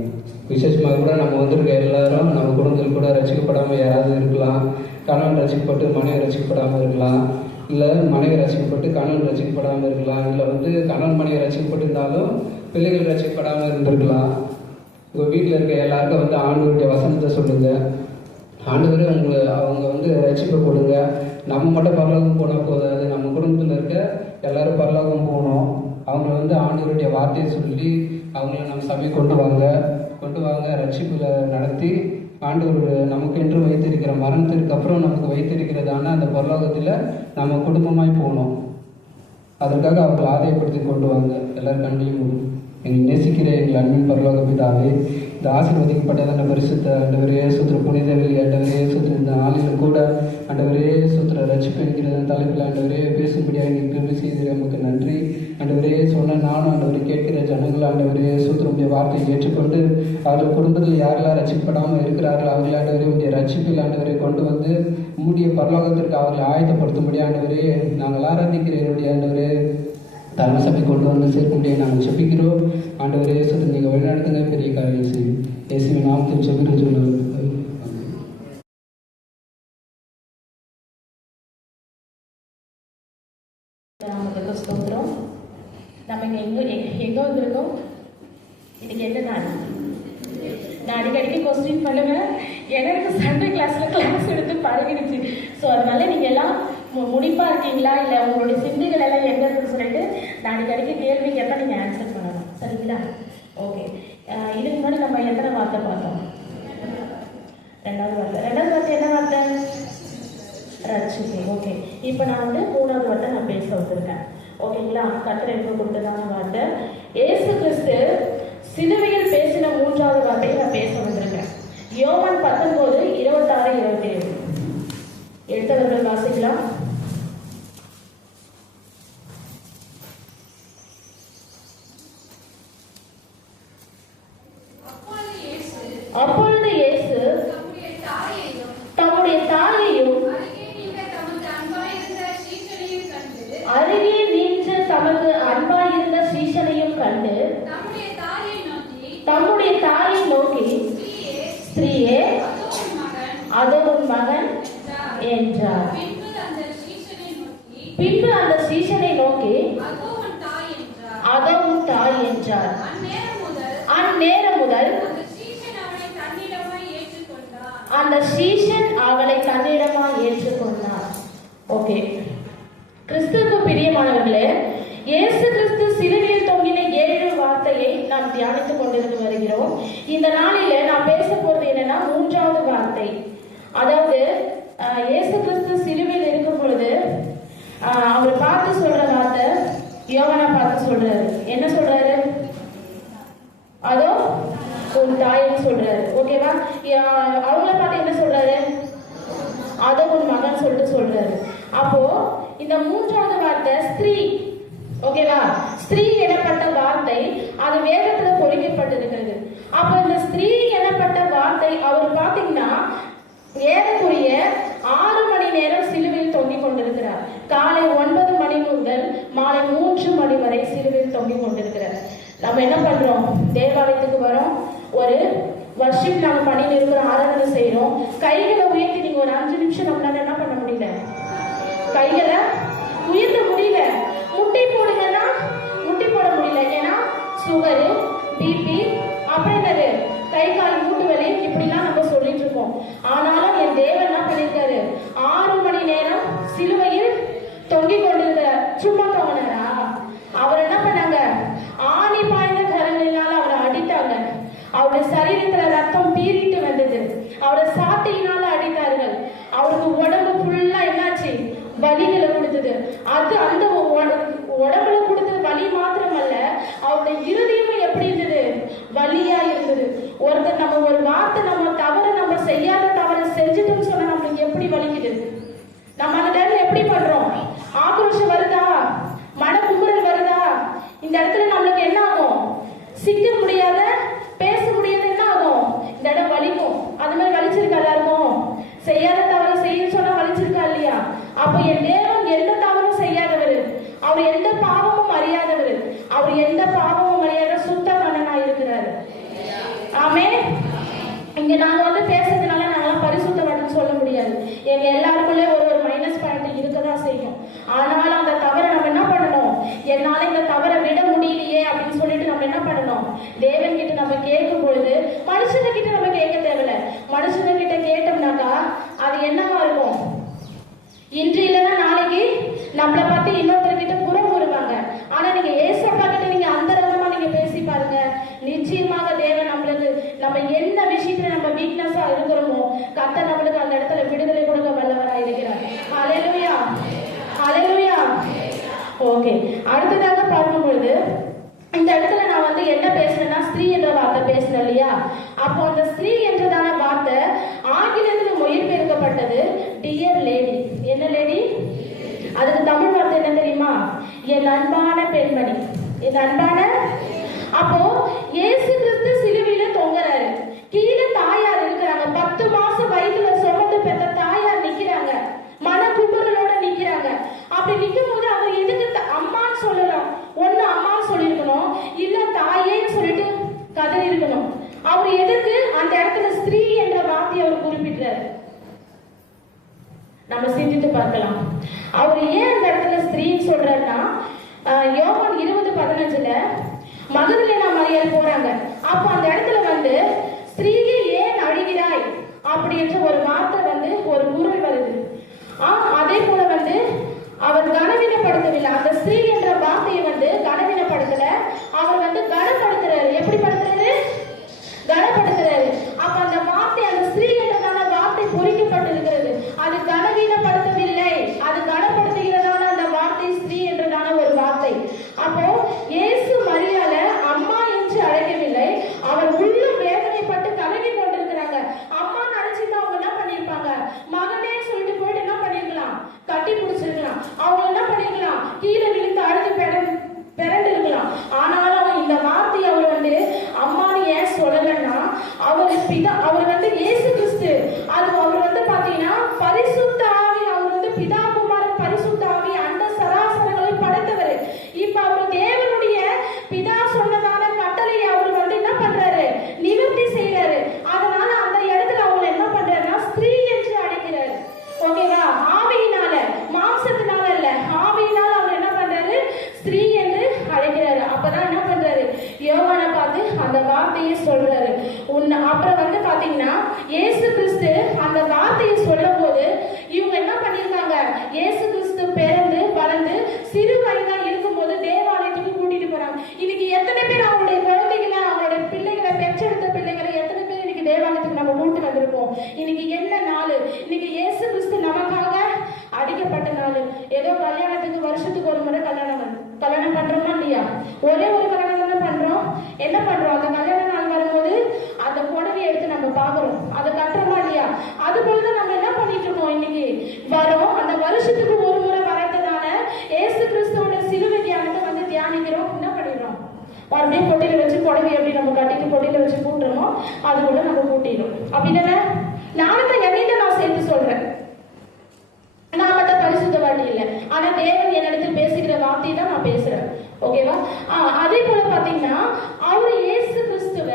விசேஷமாக கூட நம்ம வந்திருக்க எல்லாரும் நம்ம குடும்பத்தில் கூட ரசிக்கப்படாமல் யாராவது இருக்கலாம். கணவன் ரசிக்கப்பட்டு மனைவி ரசிக்கப்படாமல் இருக்கலாம். இல்லை மனைவி ரசிக்கப்பட்டு கணவன் ரசிக்கப்படாமல் இருக்கலாம். இல்லை வந்து கணவன் மனைவி ரசிக்கப்பட்டிருந்தாலும் பிள்ளைகள் ரசிக்கப்படாமல் இருந்திருக்கலாம். உங்கள் வீட்டில் இருக்க எல்லாருக்கும் வந்து ஆண்டவருடைய வசனத்தை சொல்லுங்கள். ஆண்டவரே அவங்க வந்து ரட்சிப்பை கொடுங்க. நம்ம மட்டும் பரலோகம் போனால் போதாது, நம்ம குடும்பத்தில் இருக்க எல்லாரும் பரலோகம் போகணும். அவங்கள வந்து ஆண்டவருடைய வார்த்தையை சொல்லி அவங்கள நம்ம சபை கொண்டு வாங்க ரட்சிப்பில் நடத்தி ஆண்டவர் நமக்கு என்று வைத்திருக்கிற மரணத்திற்கு அப்புறம் நமக்கு வைத்திருக்கிறதான அந்த பரலோகத்தில் நம்ம குடும்பமாய் போகணும். அதற்காக அவர்கள் ஆதாயப்படுத்தி கொண்டு வாங்க. எல்லாரும் கண்ணையும் எங்களை நேசிக்கிற எங்கள் அன்பின் பரலோக பிதாவே, இந்த ஆசீர்வதிக்கப்பட்டதான பரிசுத்த ஆண்டவரே சுத்திர புனிதவெளி ஆண்டவரே சுத்திர இந்த நாளிலும் கூட ஆண்டவரே சுத்திர ரட்சிப்பு என்கிற தலைப்பில் ஆண்டவரே பேசும்படியாக நீங்கள் கிருபை செய்திரு. நமக்கு நன்றி ஆண்டவரே. சொன்ன நானும் ஆண்டவரை கேட்கிற ஜனங்கள் ஆண்டவரே சுத்திரமுடைய வார்த்தையை ஏற்றுக்கொண்டு அவர்கள் குடும்பத்தில் யாரெல்லாம் ரட்சிக்கப்படாமல் இருக்கிறார்கள் அவர்கள் ஆண்டவரே உடைய ரட்சிப்பில் ஆண்டவரை கொண்டு வந்து மூடிய பரலோகத்திற்கு அவர்களை ஆயத்தப்படுத்தும்படி ஆண்டவரே நாங்கள் ஆராதிக்கிற என்னுடைய ஆண்டவரே தலைமை சபை கொண்டு வந்து சேர்க்க முடியாது நாங்கள் செபிக்கிறோம். ஆண்டவரே சுத்தம் நீங்கள் வழிநடத்துங்க, பெரிய காரியம் செய்யும். இயேசுவின் நாமத்தில் செபிக்கிறோம் சொல்லுங்கள். ஸ்தோத்திரம். நம்ம எங்கே வந்திருக்கோம்? இன்னைக்கு என்ன நாள்? நான் அடிக்கடிக்கு கொஸ்டின் பண்ணுவேன். எனக்கு சண்டே கிளாஸ் எடுத்து பழகிடுச்சு. ஸோ அதனால நீங்கள் எல்லாம் முடிப்பாக இருக்கீங்களா, இல்லை உங்களுடைய சிந்தைகள் எல்லாம் எங்கே இருக்குன்னு சொல்லிட்டு நான் அடிக்கடிக்கு கேள்வி கேட்டால் நீங்கள் ஆன்சர் பண்ணணும். சரிங்களா? ஓகே. இதுக்கு முன்னாடி நம்ம எத்தனை வார்த்தை பார்த்தோம்? ரெண்டாவது வார்த்தை என்ன வார்த்தை? ரட்சிப்பு. ஓகே. இப்போ நான் வந்து 3வது வார்த்தை நான் பேச வந்திருக்கேன். ஓகேங்களா? கர்த்தர் எனக்கு கொடுத்ததான வார்த்தை இயேசு கிறிஸ்து சிலுவையில் பேசின 3வது வார்த்தையை நான் பேச வந்திருக்கேன். யோவான் 19:26-27 எடுத்தவர்கள் வாசிக்கலாம். அப்பொழுது இயேசு தம்முடைய தாயையும் அருகே நின்ற தமது அன்பாயிருந்த சீஷனையும் கண்டு தம்முடைய தாயை நோக்கி, ஸ்திரீயே, அதோ உன் மகன் என்றார். பின்பு அந்த சீஷனை நோக்கி, அதோ உன் தாய் என்றார். அந்நேரம் முதல் அந்த சீஷன் அவளை தன்னிடமாய் ஏற்றுக்கொண்டார். ஓகே. கிறிஸ்துவுக்கு பிரியமானவர்களே, இயேசு கிறிஸ்து சிலுவையில் தொங்கின 7 வார்த்தையை நாம் தியானித்துக் கொண்டிருந்து வருகிறோம். இந்த நாளில நான் பேச போறது என்னன்னா 3வது வார்த்தை. அதாவது இயேசு கிறிஸ்து சிலுவையில் இருக்கும் பொழுது அவர் பார்த்து சொல்ற வார்த்தை, யோவானை பார்த்து சொல்றாரு. என்ன சொல்றாரு? அதோ உன் தாயின்னு சொல்றாரு. ஓகேவா? அவங்கள பார்த்து என்ன சொல்றாரு? அதோ உன் மகன் சொல்லிட்டு சொல்றாரு. அப்போ இந்த 3வது வார்த்தை ஸ்திரீ. ஓகேவா? ஸ்திரீ எனப்பட்ட வார்த்தை அது வேதத்துல பொறிக்கப்பட்டிருக்கிறது. அப்போ இந்த ஸ்திரீ எனப்பட்ட வார்த்தை அவர் பாத்தீங்கன்னா ஏறக்குறைய 6 மணி நேரம் தொங்கிக் கொண்டிருக்கிறார். நம்ம என்ன பண்றோம்? தேவாலயத்துக்கு வரோம், ஒரு வர்ஷிப் நாங்க பண்ணிட்டு இருக்கிறோம், ஆராதனை செய்யறோம். கைகளை உயர்த்தி நீங்க ஒரு 5 நிமிஷம் நம்மளால என்ன பண்ண முடியல? கைகளை உயர்த்த முடியல. முட்டி போடுங்கன்னா முட்டி போட முடியல. ஏன்னா சுகரு, பிபி, அப்புறம் என்னது கை கால் மூட்டு வலி, இப்படிலாம் நம்ம சொல்லிட்டு இருக்கோம். ஆனாலும் என் தேவன் என்ன பண்ணிருக்காரு? 6 மணி நேரம் சிலுவையில் தொங்கிக் கொண்டிருக்கிறார். சும்மா தொங்கினாரா? அவர் என்ன பண்ணாங்க? ஆணி பாய்ந்த கரங்களினால அவரை அடித்தாங்க. அவருடைய சரீரத்துல ரத்தம் பீறிட்டு வந்தது. அவரை சாட்டையினால அடித்தார்கள். அவருக்கு உடம்பு ஃபுல்லா என்னாச்சு? வலிகளை கொடுத்தது. அது அந்த உடம்புல கொடுத்தது வலி மாத்திரமல்ல, அவருடைய இருதயமும் எப்படி இருந்தது? வலியா இருந்தது. ஒருத்தர் நம்ம ஒரு வார்த்தை நம்ம தவறு, நம்ம செய்யாத தவறு செஞ்சுட்டோம்னு சொன்னா நம்மளுக்கு எப்படி வலிக்குது? நம்ம அந்த டைம்ல எப்படி பண்றோம்? ஆக்ரோஷம் வருதா? மன குமுறல் வருதா? இந்த இடத்துல நம்மளுக்கு என்ன ஆகும்? சிக்க முடியாத, பேச முடியாத, என்ன ஆகும்? இந்த இடம் வலிக்கும். அது மாதிரி வலிச்சிருக்கா எல்லாருக்கும்? செய்யாத தவறு செய்ய சொன்னா வலிச்சிருக்கா இல்லையா? அப்ப என் தேவன் எந்த தவறும் செய்யாதவர், அவர் எந்த பாவமும் அறியாதவர், அவர் எந்த பாவமும் அறியாத சுத்த கண்ணனா இருக்கிறார். ஆமே. இங்க நாங்க வந்து பேசுறதுனால நாங்களாம் பரிசுத்தவான்னு சொல்ல முடியாது. எங்க எல்லாருக்குள்ளே ஒரு மைனஸ் பாயிண்ட் இருக்கதான் செய்யும். ஆனாலும் அந்த தவறை நம்ம என்ன பண்ணணும்? என்னால இந்த தவறை விட முடியலையே அப்படின்னு சொல்லிட்டு நம்ம என்ன பண்ணணும்? தேவன் கிட்ட நம்ம கேட்கும் பொழுது, மனுஷங்க கிட்ட நம்ம கேட்க தேவையில்ல. மனுஷங்க கிட்ட கேட்டோம்னாக்கா அது என்னவா இருக்கும்? இன்று இல்லைன்னா நாளைக்கு நம்மளை பத்தி இன்னொருத்தர்கிட்ட புறம் வருவாங்க. ஆனா நீங்க ஏசப்பா கிட்ட நீங்க அந்தரங்கமா நீங்க பேசி பாருங்க, நிச்சயமாக தேவன் நம்மளுக்கு நம்ம என்ன விஷயத்துல நம்ம வீக்னஸா இருக்கிறோமோ கர்த்தர் நம்மளுக்கு அந்த இடத்துல விடுதலை கொடுக்க வல்லவராக இருக்கிறார். ஹல்லேலூயா, ஹல்லேலூயா. ஓகே, அடுத்ததாக பார்க்கும் பொழுது இந்த இடத்துல நான் வந்து என்ன பேசுறேன்னா, ஸ்திரீ என்ற வார்த்தை பேசுறேன் இல்லையா? அப்போ அந்த ஸ்திரீ என்றதான வார்த்தை ஆங்கிலத்தில் மொழிபெயர்க்கப்பட்டது டியர் லேடி. என்ன லேடி? அதுக்கு தமிழ் வார்த்தை என்ன தெரியுமா? என் அன்பான பெண்மணி, என் அன்பான. அப்போ இயேசு கிறிஸ்து சிலுவையில தொங்குறாரு. கீழே தாயார் இருக்கிறாங்க. 10 மாசம் வயிற்றுல சுமந்து பெற்ற தாயார் நிக்கிறாங்க, மன குமுறலோட நிக்கிறாங்க. அப்படி நிக்கும் போது அவர் எதுக்கு அம்மான்னு சொல்லலாம்? ஒண்ணு அம்மான்னு சொல்லியிருக்கணும், இல்ல தாயேன்னு சொல்லிட்டு கதறி இருக்கணும். அவர் எதுக்கு அந்த இடத்துல ஸ்திரீ என்ற வார்த்தையை அவர் குறிப்பிட்டார்? நம்ம சிந்தித்து பார்க்கலாம். அவர் ஏன் அந்த இடத்துல ஸ்திரீன்னு சொல்றாருன்னா, யோவான் 20:15 மகதலேனா மரியாள் போறாங்க. அப்ப அந்த இடத்துல வந்து ஸ்திரீயே ஏன் அழுகிறாய் அப்படின்ற ஒரு வார்த்தை வந்து ஒரு குரல் வருது. அதே போல வந்து அவர் கனவீனப்படுத்தவில்லை. அந்த ஸ்திரீ என்ற வார்த்தையை வந்து கனவீனப்படுத்தல, அவர் வந்து கனப்படுத்துறாரு. எப்படி படுத்துறாரு? கனப்படுத்துறாரு. அப்ப அந்த வார்த்தை, அந்த ஸ்திரீ என்றதான வார்த்தை பொறிக்கப்பட்டிருக்கிறது. அது கனவீனப்படுத்தவில்லை, அது கனப்படுத்துகிறதான அந்த வார்த்தை ஸ்திரீ என்றதான ஒரு வார்த்தை. அப்போ இயேசு மரியாள அம்மா என்று அழைக்கவில்லை, அவர் உள்ள வேதனைப்பட்டு கலங்கி கொண்டிருக்கிறாங்க. அம்மா நினைச்சிருந்தா அவங்க என்ன பண்ணிருப்பாங்க? மகனே சொல்லிட்டு போயிட்டு என்ன பண்ணிருக்கலாம்? கட்டி பிடிச்சிருக்கலாம். அவங்க என்ன பண்ணிருக்கலாம்? கீழே விழுந்து அழுது பிறண்டு இருக்கலாம். ஆனாலும் இந்த வார்த்தை அவர் வந்து அம்மான்னு ஏன் சொல்லலன்னா, அவர் வந்து இயேசு கிறிஸ்து. அது அவர் வந்து பாத்தீங்கன்னா பரிசுத்த ஆவி. அவர் வந்து பிதா குமாரன் பரிசுத்த ஆவி அந்த சராசரங்களை படைத்தவர். இப்ப அவர் தேவனுடைய பிதா சொன்னதான கட்டளையை அவர் வந்து என்ன பண்றாரு? நிவர்த்தி செய்யறாரு. அதனால அந்த இடத்துல அவங்க என்ன பண்றாருன்னா ஸ்திரீ என்று அழைக்கிறாரு. ஓகேவா? ஆவியினால, மாம்சத்தினால இல்ல, ஆவியினால அவர் என்ன பண்றாரு? ஸ்திரீ என்று அழைக்கிறாரு. அப்பதான் என்ன பண்றாரு? யோவானை பார்த்து அந்த வார்த்தையை சொல்றாரு. அப்புறம் வந்து பாத்தீங்கன்னா இயேசு கிறிஸ்து அந்த வார்த்தையை சொல்லும் போது இவங்க என்ன பண்ணிருக்காங்க? இயேசு கிறிஸ்து பிறந்து வளர்ந்து சிறு வயதா இருக்கும் போது தேவாலயத்துக்கு கூட்டிட்டு போறாங்க. இன்னைக்கு எத்தனை பேர் அவங்களுடைய குழந்தைகளை, அவங்களுடைய பிள்ளைகளை, பெற்றெடுத்த பிள்ளைகளை எத்தனை பேர் இன்னைக்கு தேவாலயத்துக்கு நம்ம கூட்டு வந்திருக்கோம்? இன்னைக்கு என்ன நாள்? இன்னைக்கு இயேசு கிறிஸ்து நமக்காக அடிக்கப்பட்ட நாள். ஏதோ கல்யாணத்துக்கு வருஷத்துக்கு ஒரு முறை கல்யாணம் பண்றோமா இல்லையா? ஒரே ஒரு கல்யாணம் தானே பண்றோம். என்ன பண்றோம்? அந்த கல்யாண நாள் வரும்போது அந்த புடவையை எடுத்து நம்ம பாக்குறோம், அதை கட்டுறோமா இல்லையா? அது போலதான் நம்ம என்ன பண்ணிட்டு இருக்கோம்? இன்னைக்கு வரோம், அந்த வருஷத்துக்கு ஒரு முறை வரதுனால இயேசு கிறிஸ்துவோட சிலுவை தியானத்தை வந்து தியானிக்கிறோம். என்ன பண்ணிடுறோம்? மறுபடியும் பொட்டியில வச்சு புடவை எப்படி நம்ம கட்டிட்டு பொட்டியில வச்சு கூட்டுறோமோ அது கூட நம்ம கூட்டிடும். அப்படின்னா நானும் தான் என்னையும் நான் சேர்த்து சொல்றேன். நான் மட்டும் பரிசுத்தவாதி இல்லை, ஆனா தேவன் என்னிடத்தில் பேசுகிற வார்த்தையை தான் நான் பேசுறேன். ஓகேவா? அதே போல பாத்தீங்கன்னா அவரு இயேசு கிறிஸ்துவ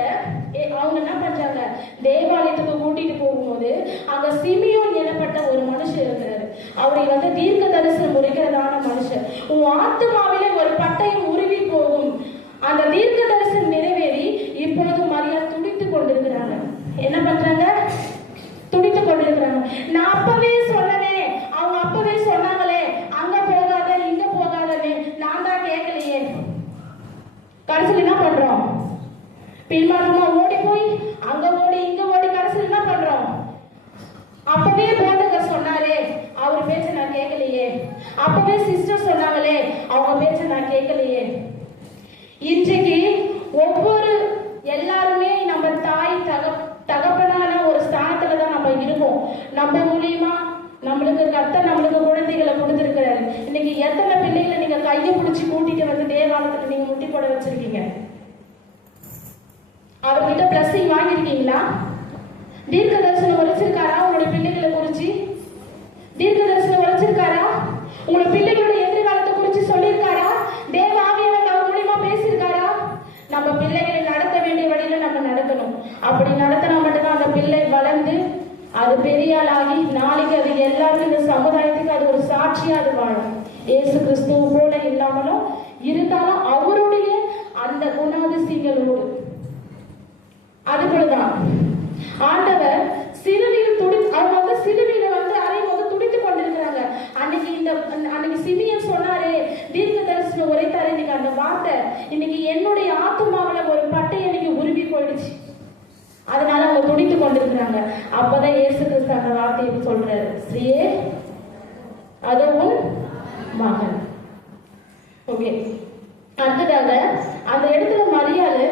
அவங்க என்ன பண்றாங்க, தேவாலயத்துக்கு கூட்டிட்டு போகும்போது அங்க சிமியோன் எனப்பட்ட ஒரு மனுஷன் இருக்கிறாரு. அவரை வந்து தீர்க்க தரிசனம் உரைக்கிறதான மனுஷன். உன் ஆத்துமாவிலே ஒரு பட்டயம் உருவி போகும். அந்த தீர்க்க தரிசனம் நிறைவேறி இப்பொழுது மரியாதை துடித்துக் கொண்டிருக்கிறாங்க. என்ன பண்றாங்க? துடித்துக் கொண்டிருக்கிறாங்க. நான் அப்பவே சொன்னனே, அவங்க அப்பவே சொன்னாங்களே அங்க போகாத இங்க போகாதன்னு, நான் தான் கேட்கலையே. கடைசியில் என்ன பண்றோம்? பின்மாற்றமா ஓடி போய் அங்க ஓடி இங்க ஓடி கடைசியில் என்ன பண்றோம்? அப்பவே போட்டுக்க சொன்னாரே அவர் பேச்ச நான் கேட்கலையே, அப்பவே சிஸ்டர் சொன்னாங்களே அவங்க பேச்ச நான் கேட்கலையே. இன்றைக்கு ஒவ்வொரு எல்லாருமே நம்ம தாய் தகப்பனான ஒரு ஸ்தானத்துல தான் நம்ம இருக்கோம். நம்ம மூலியமா நம்மளுக்கு கர்த்தர் நம்மளுக்கு குழந்தைகளை கொடுத்திருக்கிறாரு. இன்னைக்கு எத்தனை பிள்ளைகளை நீங்க கையை பிடிச்சி கூட்டிட்டு வந்து தேவாலயத்துல நீங்க முட்டி போட வச்சிருக்கீங்க? அவர்கிட்ட பிளஸிங் வாங்கியிருக்கீங்களா? தீர்க்க தரிசனம் உழைச்சிருக்காரா? உங்களுடைய பிள்ளைகளை குறிச்சு தீர்க்க தரிசனம் உழைச்சிருக்காரா? உங்களுடைய பிள்ளைகளோட எதிர்காலத்தை குறிச்சு சொல்லியிருக்காரா? தேவ ஆவியானவர் அவர் மூலியமா பேசியிருக்காரா? நம்ம பிள்ளைகளை நடத்த வேண்டிய வழியில நம்ம நடக்கணும். அப்படி நடத்தினா மட்டும்தான் அந்த பிள்ளை வளர்ந்து அது பெரிய ஆளாகி நாளைக்கு அது எல்லாருக்கும் இந்த சமுதாயத்துக்கு அது ஒரு சாட்சியா அது வாழும். இயேசு கிறிஸ்துவ போல இல்லாமலும் இருந்தாலும் அவருடைய அந்த குணாதிசயங்களோடு. அது போலதான் ஆண்டவர் சிலுவையில் அவங்க வந்து சிலுவையில வந்து அறையும் போது துடித்துக் கொண்டிருக்கிறாங்க. அன்னைக்கு சிமியன் சொன்னாரே, தீர்க்க தரிசனம் உரைத்தாரு, இன்னைக்கு அந்த வார்த்தை இன்னைக்கு என்னுடைய ஆத்துமாவில ஒரு பட்டை எனக்கு உருவி போயிடுச்சு. அதனால அவங்க துடித்துக் கொண்டிருக்கிறாங்க. அப்பதான் இயேசு கிறிஸ்து அந்த வார்த்தையை சொல்றாரு, ஸ்ரீயே அது உன் மகன். ஓகே, அடுத்ததாக அந்த இடத்துல மரியாதை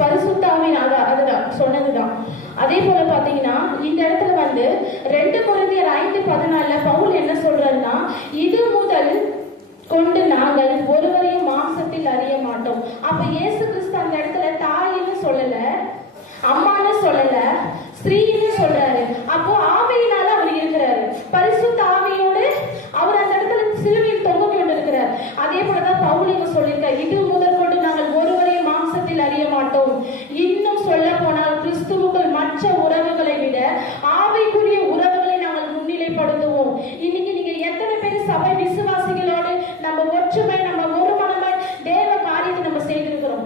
பரிசுத்தாவின் அதுதான் சொன்னதுதான். அதே போல பாத்தீங்கன்னா இந்த இடத்துல வந்து 2 கொரிந்தியர் 5:14 பவுல் என்ன சொல்றாருன்னா, இது முதல் கொண்டு நாங்கள் ஒருவரையும் மாம்சத்தில் அறிய மாட்டோம். அப்ப இயேசு கிறிஸ்து அந்த இடத்துல தாயின்னு சொல்லல, அம்மான்னு சொல்லல, ஸ்திரீன்னு சொல்றாரு. அப்போ ஆவியினால அவர் இருக்கிறாரு. பரிசுத்த ஆவியோடு அவர் அந்த இடத்துல சிலுவையில் தொங்க கொண்டிருக்கிறார். அதே போலதான் பவுல் இங்க சொல்லியிருக்கார், இது முதல் கொண்டு நாங்கள் ஒருவரையும் மாம்சத்தில் அறிய மாட்டோம். இன்னும் சொல்ல போனால் கிறிஸ்துவுக்குள் மற்ற உறவுகளை விட ஆவிக்குரிய உறவுகளை நாங்கள் முன்னிலைப்படுத்துவோம். இன்னைக்கு நீங்க எத்தனை பேர் சபை விசுவாசிகளோடு நம்ம ஒற்றுமை, நம்ம ஒரு மனமாய் தேவ காரியத்தை நம்ம செய்திருக்கிறோம்?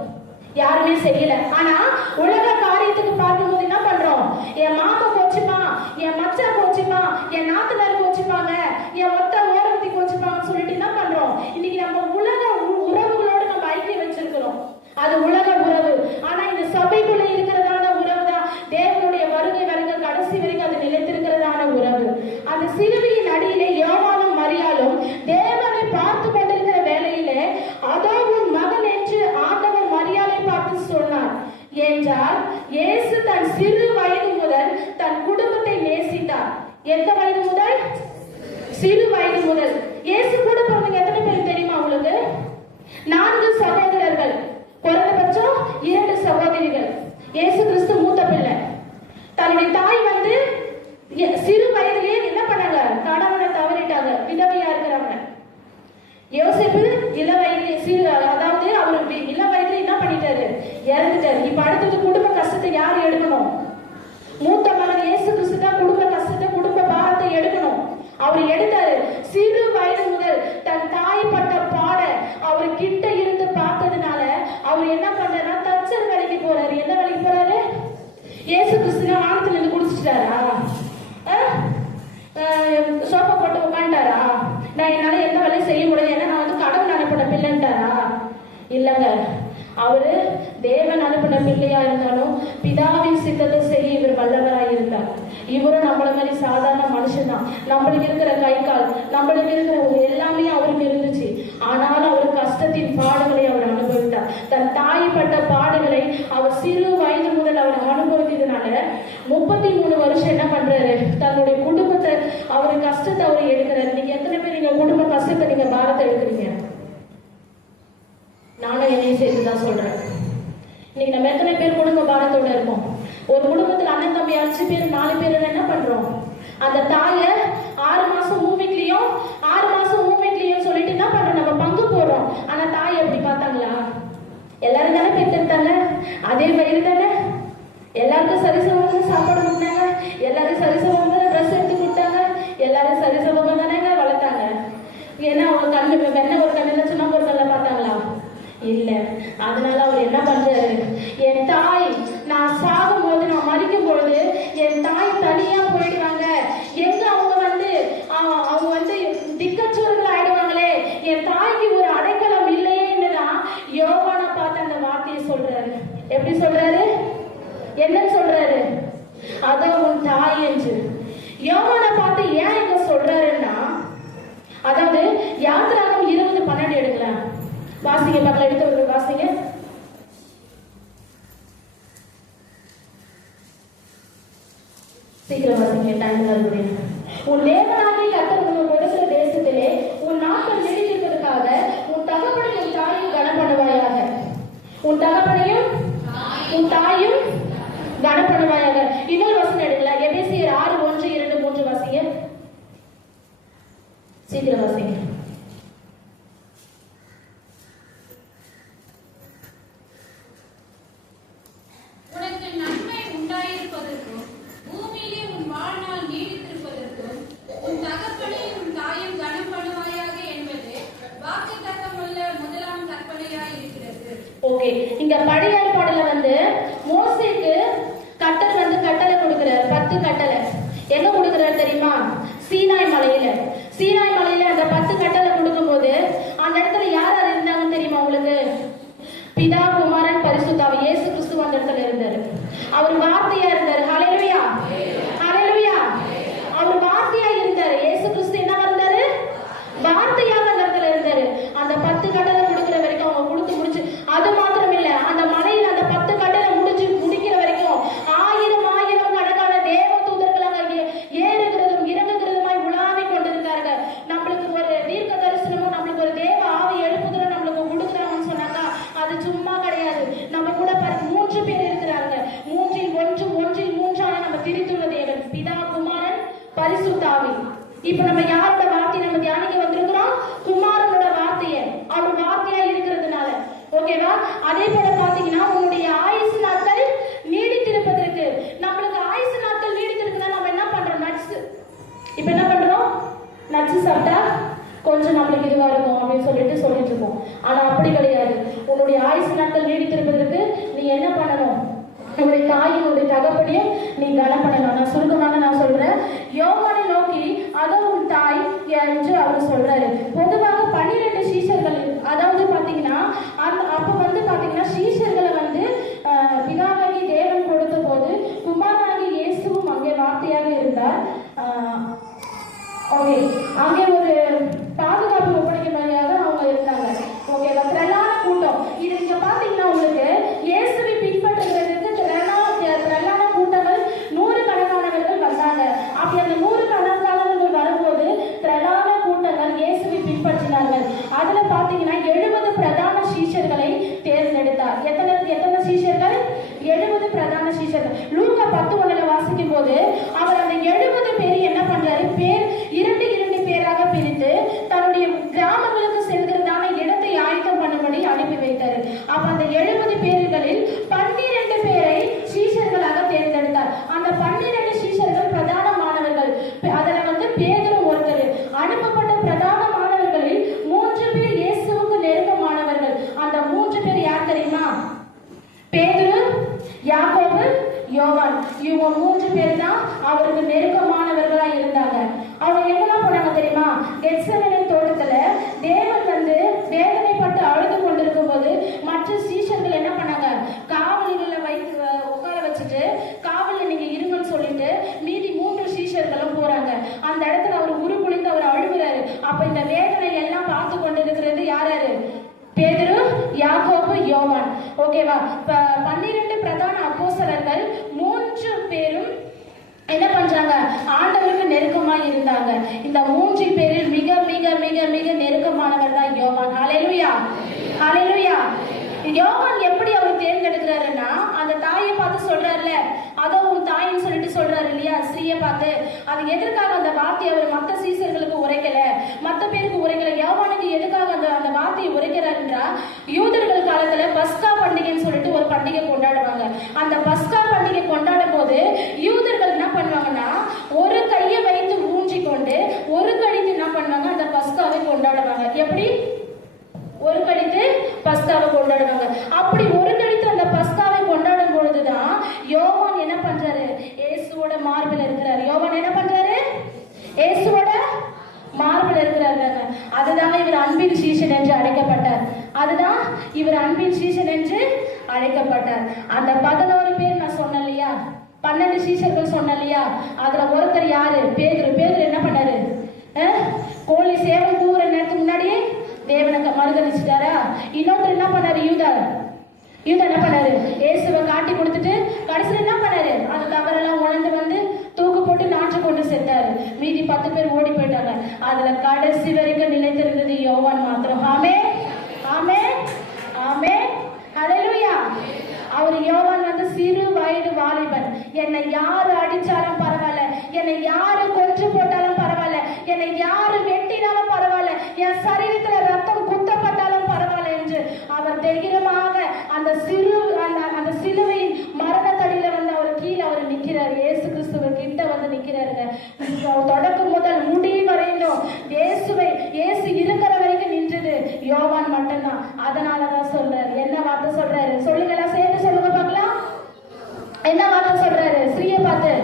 யாருமே செய்யல. ஆனா உலக காரியத்துக்கு பார்க்கும்போது என்ன பண்றோம்? என் மாமா கோச்சுப்பான், என் மச்சான் கோச்சுப்பான், என் நாத்தனார் கோச்சுப்பாங்க, என் ஒத்த ஓரத்தி கோச்சுப்பாங்கன்னு சொல்லிட்டு என்ன பண்றோம்? இன்னைக்கு நம்ம உலக உறவுகளோடு நம்ம ஐக்கியம் வச்சிருக்கிறோம். அது உலக உறவு. ஆனா இந்த சபைக்குள்ள இருக்கிறதான உறவு தான் தேவனுடைய வருகை வரைக்கும் கடைசி வரைக்கும் அது நிலைத்திருக்கிறதான உறவு. அந்த சிலுவையின் அடியிலே யோவானும் மரியாளும் தேவனை பார்த்து கொண்டிருக்கிற வேளையிலே அதோ உன் மகன் என்று ஆண்டவர் மரியாளை பார்த்து சொன்னார் என்றால், இயேசு தன் சிறு வயது முதல் தன் குடும்பத்தை நேசித்தார். எந்த வயது முதல்? சிறு வயது முதல். இயேசு கூட பிறந்தவங்க எத்தனை பேர் தெரியுமா உங்களுக்கு? 4 சகோதரர்கள், குறைந்தபட்சம் 2 சகோதரிகள். இயேசு கிறிஸ்து மூத்த பிள்ளை. தன்னுடைய தாய் வந்து சிறு வயதிலேயே என்ன பண்ணாங்க? கணவனை தவறிட்டாங்க, விதவையா இருக்கிறாங்க. யோசேப்பு இள வயதிலே அதாவது அவர் இள வயதுல என்ன பண்ணிட்டாரு? இறந்துட்டாரு. இப்ப அடுத்தது குடும்ப கஷ்டத்தை யார் எடுக்கணும்? மூத்த மகன் இயேசு கிறிஸ்து தான் குடும்ப கஷ்டத்தை, குடும்ப பாரத்தை எடுக்கணும். அவர் எடுத்தாரு. சிறு வயது முதல் தன் தாய் பட்ட பாட அவர் கிட்ட இருந்து பார்த்ததுனால அவர் என்ன பண்றாருன்னா தச்சர் வேலைக்கு போறாரு. என்ன வேலைக்கு போறாரு? இயேசு கிறிஸ்து வானத்துல இருந்து குடிச்சிட்டாரா? சோப்பா போட்டு உட்காண்டாரா? நான் என்னால எந்த வேலையும் செய்ய முடியாது, ஏன்னா நான் வந்து கடவுள் அனுப்பின பிள்ளைன்ட்டாரா? இல்லங்க, அவரு தேவன் அனுப்பின பிள்ளையா இருந்தாலும் பிதாவின் சித்தத்தை செய்ய இவர் வல்லவராய் இருந்தார். இவரும் நம்மள மாதிரி சாதாரண மனுஷன் தான். நம்மளுக்கு இருக்கிற கை கால், நம்மளுக்கு இருக்கிற எல்லாமே அவருக்கு இருந்துச்சு. ஆனாலும் அவர் கஷ்டத்தின் பாடுகளை அவர் அனுபவித்தார். தன் தாய் பட்ட பாடுகளை அவர் சிறு வயது முதல் அவர் அனுபவித்ததுனால 33 வருஷம் என்ன பண்றாரு? தன்னுடைய குடும்பத்தை அவர் கஷ்டத்தை அவர் எடுக்கிறாரு. நீங்க எத்தனை பேர் நீங்க குடும்ப கஷ்டத்தை நீங்க பாரத்தை எடுக்கிறீங்க? நானும் என்னையும் சேர்த்துதான் சொல்றேன். இன்னைக்கு நம்ம எத்தனை பேர் குடும்ப பாரத்தோட இருக்கோம்? ஒரு குடும்பத்துல அண்ணன் தம்பி 5 பேர் 4 பேர் என்ன பண்றோம்? அந்த தாய 6 மாசம் மூவீட்லயும் 6 மாசம் மூவீட்லயும் சொல்லிட்டு என்ன பண்றோம்? நம்ம பங்கு போடுறோம். ஆனா தாய் எப்படி பார்த்தாங்க? அதே வயிறு தானே. எல்லாருக்கும் சரிசமமாக சாப்பாடு கொடுத்தாங்க, எல்லாரும் சரிசமமாக ட்ரெஸ் எடுத்து கொடுத்தாங்க, எல்லாரும் சரிசமமாக தானேங்க வளர்த்தாங்க. ஏன்னா அவங்க கண்ணு வெண்ண ஒரு கண்ணில் சும்மா ஒரு கண்ணில் பார்த்தாங்களா? இல்லை. அதனால அவர் என்ன பண்றாரு, என் தாய் நான் சாகும் போது, நான் மறிக்கும் பொழுது என் தாய் தனியா போயிடுவாங்க, எங்க அவங்க வந்து திக்கச்சோர்கள் ஆயிடுவாங்களே, என் தாய்க்கு ஒரு அடைக்கலம் இல்லையேன்னுதான் யோவானை பார்த்து அந்த வார்த்தையை சொல்றாரு. எப்படி சொல்றாரு? என்னன்னு சொல்றாரு? அதான் உன் தாய் என்று. யோவானை பார்த்து ஏன் இங்க சொல்றாருன்னா, அதாவது யாத்திராகம் 20:12 எடுக்கலாம். வாசிங்க, பக்கத்துல எடுத்து வாசிங்க. சீக்கிரம் வாசிங்க, டைம் மறுபடியும். உன் தேவனாகிய கர்த்தர் உனக்கு கொடுக்கிற தேசத்திலே உன் நாட்கள் நீடித்திருப்பதற்காக உன் தகப்பனையும் தாயும் கனப்படுவாயாக. உன் தகப்பனையும் உன் தாயும் கனப்படுவாயாக. இன்னொரு வசனம் எடுக்கலாம். எபேசியர் 6:1-2-3 வாசிங்க. சீக்கிரம் வாசிங்க. உனக்கு நன்மை உண்டாயிருப்பதற்கும் பூமியிலே உன் வாழ்நாள் நீடித்திருப்பதற்கும் உன் தகப்பனையும் உன் தாயும் கனம் பண்ணுவாயாக என்பது வாக்குத்தத்தமுள்ள முதலாம் கற்பனையாய் இருக்கிறது. ஓகே, இங்க பழைய ஏற்பாடுல மோசேக்கு கட்டளை கொடுக்கிறார். 10 கட்டளை எங்க கொடுக்கிறார் தெரியுமா? சீனாய் மலையில. சீனாய் மலையில அந்த 10 கட்டளை கொடுக்கும் போது அந்த இடத்துல யார் யார் இருந்தாங்கன்னு தெரியுமா உங்களுக்கு? பிதா, குமாரன், பரிசுத்தாவி. இயேசு கிறிஸ்து அந்த இடத்துல இருந்தாரு. அவர் வார்த்தையா இருந்தாரு. ஹல்லேலூயா, ஹல்லேலூயா. அவர் வார்த்தையா இருந்தாரு. இயேசு கிறிஸ்து என்ன இருந்தாரு? வார்த்தையாக அந்த இடத்துல இருந்தாரு. அந்த 10 கட்டளை கொடுக்கிற வரைக்கும் அவங்க கொடுத்து முடிச்சு, அது மாத்திரம் இல்ல, அந்த மலையில அந்த 10 கட்டளை முடிக்கிற வரைக்கும் ஆயிரம் கணக்கான தேவ தூதர்கள் அங்க ஏறுகிறதும் இறங்குகிறதுமாய் உலாவி கொண்டிருந்தார்கள். நம்மளுக்கு ஒரு தீர்க்க தரிசனமும் நம்மளுக்கு ஒரு தேவ ஆவி எழுப்புதலும் நம்மளுக்கு கொடுக்குறாங்கன்னு சொன்னாக்கா அது சும்மா கிடையாது. நம்ம கூட 3 பேர் இருக்கிறாங்க. 3 நம்ம திரித்துள்ள தேவன் பிதா, குமாரன், பரிசுத்தாவி. இப்ப நம்ம யாரோட வார்த்தையை நம்ம தியானிக்க வந்திருக்கிறோம்? குமாரனோட வார்த்தையை. அவர் வார்த்தையா இருக்கிறதுனால. ஓகேவா? அதே போல பாத்தீங்கன்னா உன்னுடைய ஆயுசு நாட்கள் நீடித்திருப்பதற்கு, நம்மளுக்கு ஆயுசு நாட்கள் நீடித்திருக்குன்னா நம்ம என்ன பண்றோம்? நட்ஸ். இப்ப என்ன பண்றோம்? நட்ஸ் சாப்பிட்டா கொஞ்சம் நம்மளுக்கு இதுவா இருக்கும் அப்படின்னு சொல்லிட்டு இருக்கோம். ஆனா அப்படி கிடையாது. உன்னுடைய ஆயுசு நாட்கள் நீடித்திருப்பதற்கு நீ என்ன பண்ணணும்? உன்னுடைய தாயினுடைய தகப்பனையும் நீ கனம் பண்ணணும். நான் சுருக்கமாக சொல்றேன். யோவானை நோக்கி அதான் உன் தாய் என்று அவர் சொல்றாரு. பொதுவாக 12 சீஷர்கள், அதாவது பாத்தீங்கன்னா அப்ப பாத்தீங்கன்னா சீஷர்களை பிதாவாகி தேவன் கொடுத்த போது குமாரனாகி இயேசுவும் அங்கே வார்த்தையாக இருந்தார். ஓகே, அங்கே ஒரு பாதுகாப்பு ஒப்படைக்கும்படியாக அவங்க இருந்தாங்க. ஓகேவா? திரளான கூட்டம். இது நீங்க பாத்தீங்கன்னா உங்களுக்கு இயேசுவை பின்பற்றுகிறதுக்கு திரளான கூட்டங்கள் 100 கணக்கானவர்கள் வந்தாங்க. அப்படி அந்த 100 கணக்கானவர்கள் வரும்போது திரளான கூட்டங்கள் இயேசுவை பின்பற்றினார்கள். அதுல பாத்தீங்கன்னா 70 பிரதான சீஷர்களை தேர்ந்தெடுத்தார். எத்தனை சீஷர்கள்? 70 பிரதான சீஷர்கள். லூக்கா 10:1 வாசிக்கும் போது அவர் அந்த 70 பேர் என்ன பண்றாரு? பேர் 2 பேராக பிரித்து தன்னுடைய கிராமங்களுக்கு செல்கிறதான இடத்தை ஆயத்தம் பண்ணும்படி அனுப்பி வைத்தாரு. அப்ப அந்த 70 பேர்களில் 12 பேரை சீஷர்களாக தேர்ந்தெடுத்தார். அந்த 12 சீஷர்கள் பிரதான மாணவர்கள். அதுல பேதுரு ஒருத்தர். அனுப்பப்பட்ட பிரதான மாணவர்களில் 3 பேர் இயேசுவுக்கு நெருக்கமானவர்கள். அந்த 3 பேர் யார் தெரியுமா? பேதுரு, யாக்கோபு, யோவான். இவங்க 3 பேர் தான் அவருக்கு நெருக்கமானவர்களா இருந்தாங்க. அவங்க எங்கெல்லாம் போனாங்க தெரியுமா? கெத்செமனே தோட்டத்துல தேவன் வேதனைப்பட்டு அழுது கொண்டிருக்கும் போது மற்ற சீஷர்கள் என்ன பண்ணாங்க? காவலிகளை வைத்து உட்கார வச்சுட்டு காவலில் நீங்க இருங்கன்னு சொல்லிட்டு மீதி 3 சீஷர்களும் போறாங்க. அந்த இடத்துல அவர் உருக்குலைந்து அவர் அழுகுறாரு. அப்ப இந்த வேதனை எல்லாம் பார்த்து கொண்டிருக்கிறது யாரு? பேதுரு, யாக்கோபு, யோவான். ஓகேவா? 12 பிரதான அப்போஸ்தலர்கள் 3 பேரும் என்ன பண்றாங்க? ஆண்டவருக்கு நெருக்கமா இருந்தாங்க. இந்த 3 பேரில் மிக மிக மிக மிக நெருக்கமானவர் தான் யோவான். ஹல்லேலூயா, ஹல்லேலூயா. யோவான் எப்படி அவர் தேர்ந்தெடுக்கிறாருன்னா, அந்த தாயை பார்த்து சொல்றாருல, அதோ உன் தாயின்னு சொல்லிட்டு சொல்றாரு இல்லையா, ஸ்ரீயை பார்த்து. அது எதற்காக அந்த வார்த்தையை அவர் மற்ற சீசர்களுக்கு உரைக்கல, மற்ற பேருக்கு உரைக்கல? யோவானுக்கு எதுக்காக அந்த வார்த்தையை உரைக்கிறாருன்றா, யூதர்கள் காலத்துல பஸ்கா பண்டிகைன்னு சொல்லிட்டு ஒரு பண்டிகை கொண்டாடுவாங்க. அந்த பஸ்கா பண்டிகை கொண்டாடும் போது யூதர்கள் என்ன பண்ணுவாங்கன்னா ஒரு கையை வைத்து ஊன்றி கொண்டு ஒரு கழித்து என்ன பண்ணுவாங்க அந்த பஸ்காவை கொண்டாடுவாங்க. எப்படி? ஒரு கழித்து பஸ்காவை கொண்டாடுவாங்க. அப்படி ஒரு கழித்து அந்த பஸ்காவை கொண்டாடும் பொழுதுதான் யோவான் என்ன பண்றாரு? இயேசுவோட மார்பில் இருக்கிறார். யோவான் என்ன பண்றாரு? இயேசுவோட மார்பில் இருக்கிறாங்க. அதுதான் இவர் அன்பின் சீஷன் என்று அழைக்கப்பட்டார். அதுதான் இவர் அன்பின் சீஷன் என்று அழைக்கப்பட்டார். அந்த 11 பேர் நான் சொன்னேன் இல்லையா, 12 சீஷர்கள் சொன்னேன் இல்லையா, அதுல ஒருத்தர் யாரு? பேதுரு. பேதுரு என்ன பண்ணாரு? கோழி சேவல் கூவுற நேரத்துக்கு முன்னாடியே தேவனுக்கு மறுதளிச்சுட்டாரா? இன்னொருத்தர் என்ன பண்ணாரு? யூதா என்ன பண்ணாரு? இயேசுவை காட்டி கொடுத்துட்டு கடைசியில் என்ன பண்ணாரு? அந்த தவறெல்லாம் உணர்ந்து வந்து தூக்கு போட்டு நாற்று கொண்டு செத்தாரு. மீதி 10 பேர் ஓடி போயிட்டாங்க. அதுல கடைசி வரைக்கும் நிலைத்திருந்தது யோவான் மாத்திரம். ஆமே ஆமே ஆமே ஹல்லேலூயா. அவர் யோவான் வந்து சிறு வயது வாலிபன். என்னை யாரு அடிச்சாலும் பரவாயில்ல, என்னை யாரு கொன்று போட்டாலும் பரவாயில்ல, என்னை யாரு வெட்டினாலும் பரவாயில்ல, என் சரீரத்துல ரத்தம் குத்தப்பட்டாலும் பரவாயில்ல என்று அவர் தைரியமாக அந்த சிலுவையின் மரணத்தடியில வந்து அவர் கீழே அவர் நிக்கிறார். இயேசு கிறிஸ்துவ கிட்ட வந்து நிக்கிறாருங்க. தொடக்கம் முதல் முடி வரையிலும் இயேசு இருக்கிற வரைக்கும் நின்றது யோவான் மட்டும்தான். அதனாலதான் சொல்றாரு. என்ன வார்த்தை சொல்றாரு? சொல்லுங்களா, சேர்ந்து சொல்லுங்க பார்க்கலாம். என்ன வார்த்தை சொல்றாரு? ஸ்ரீய பார்த்து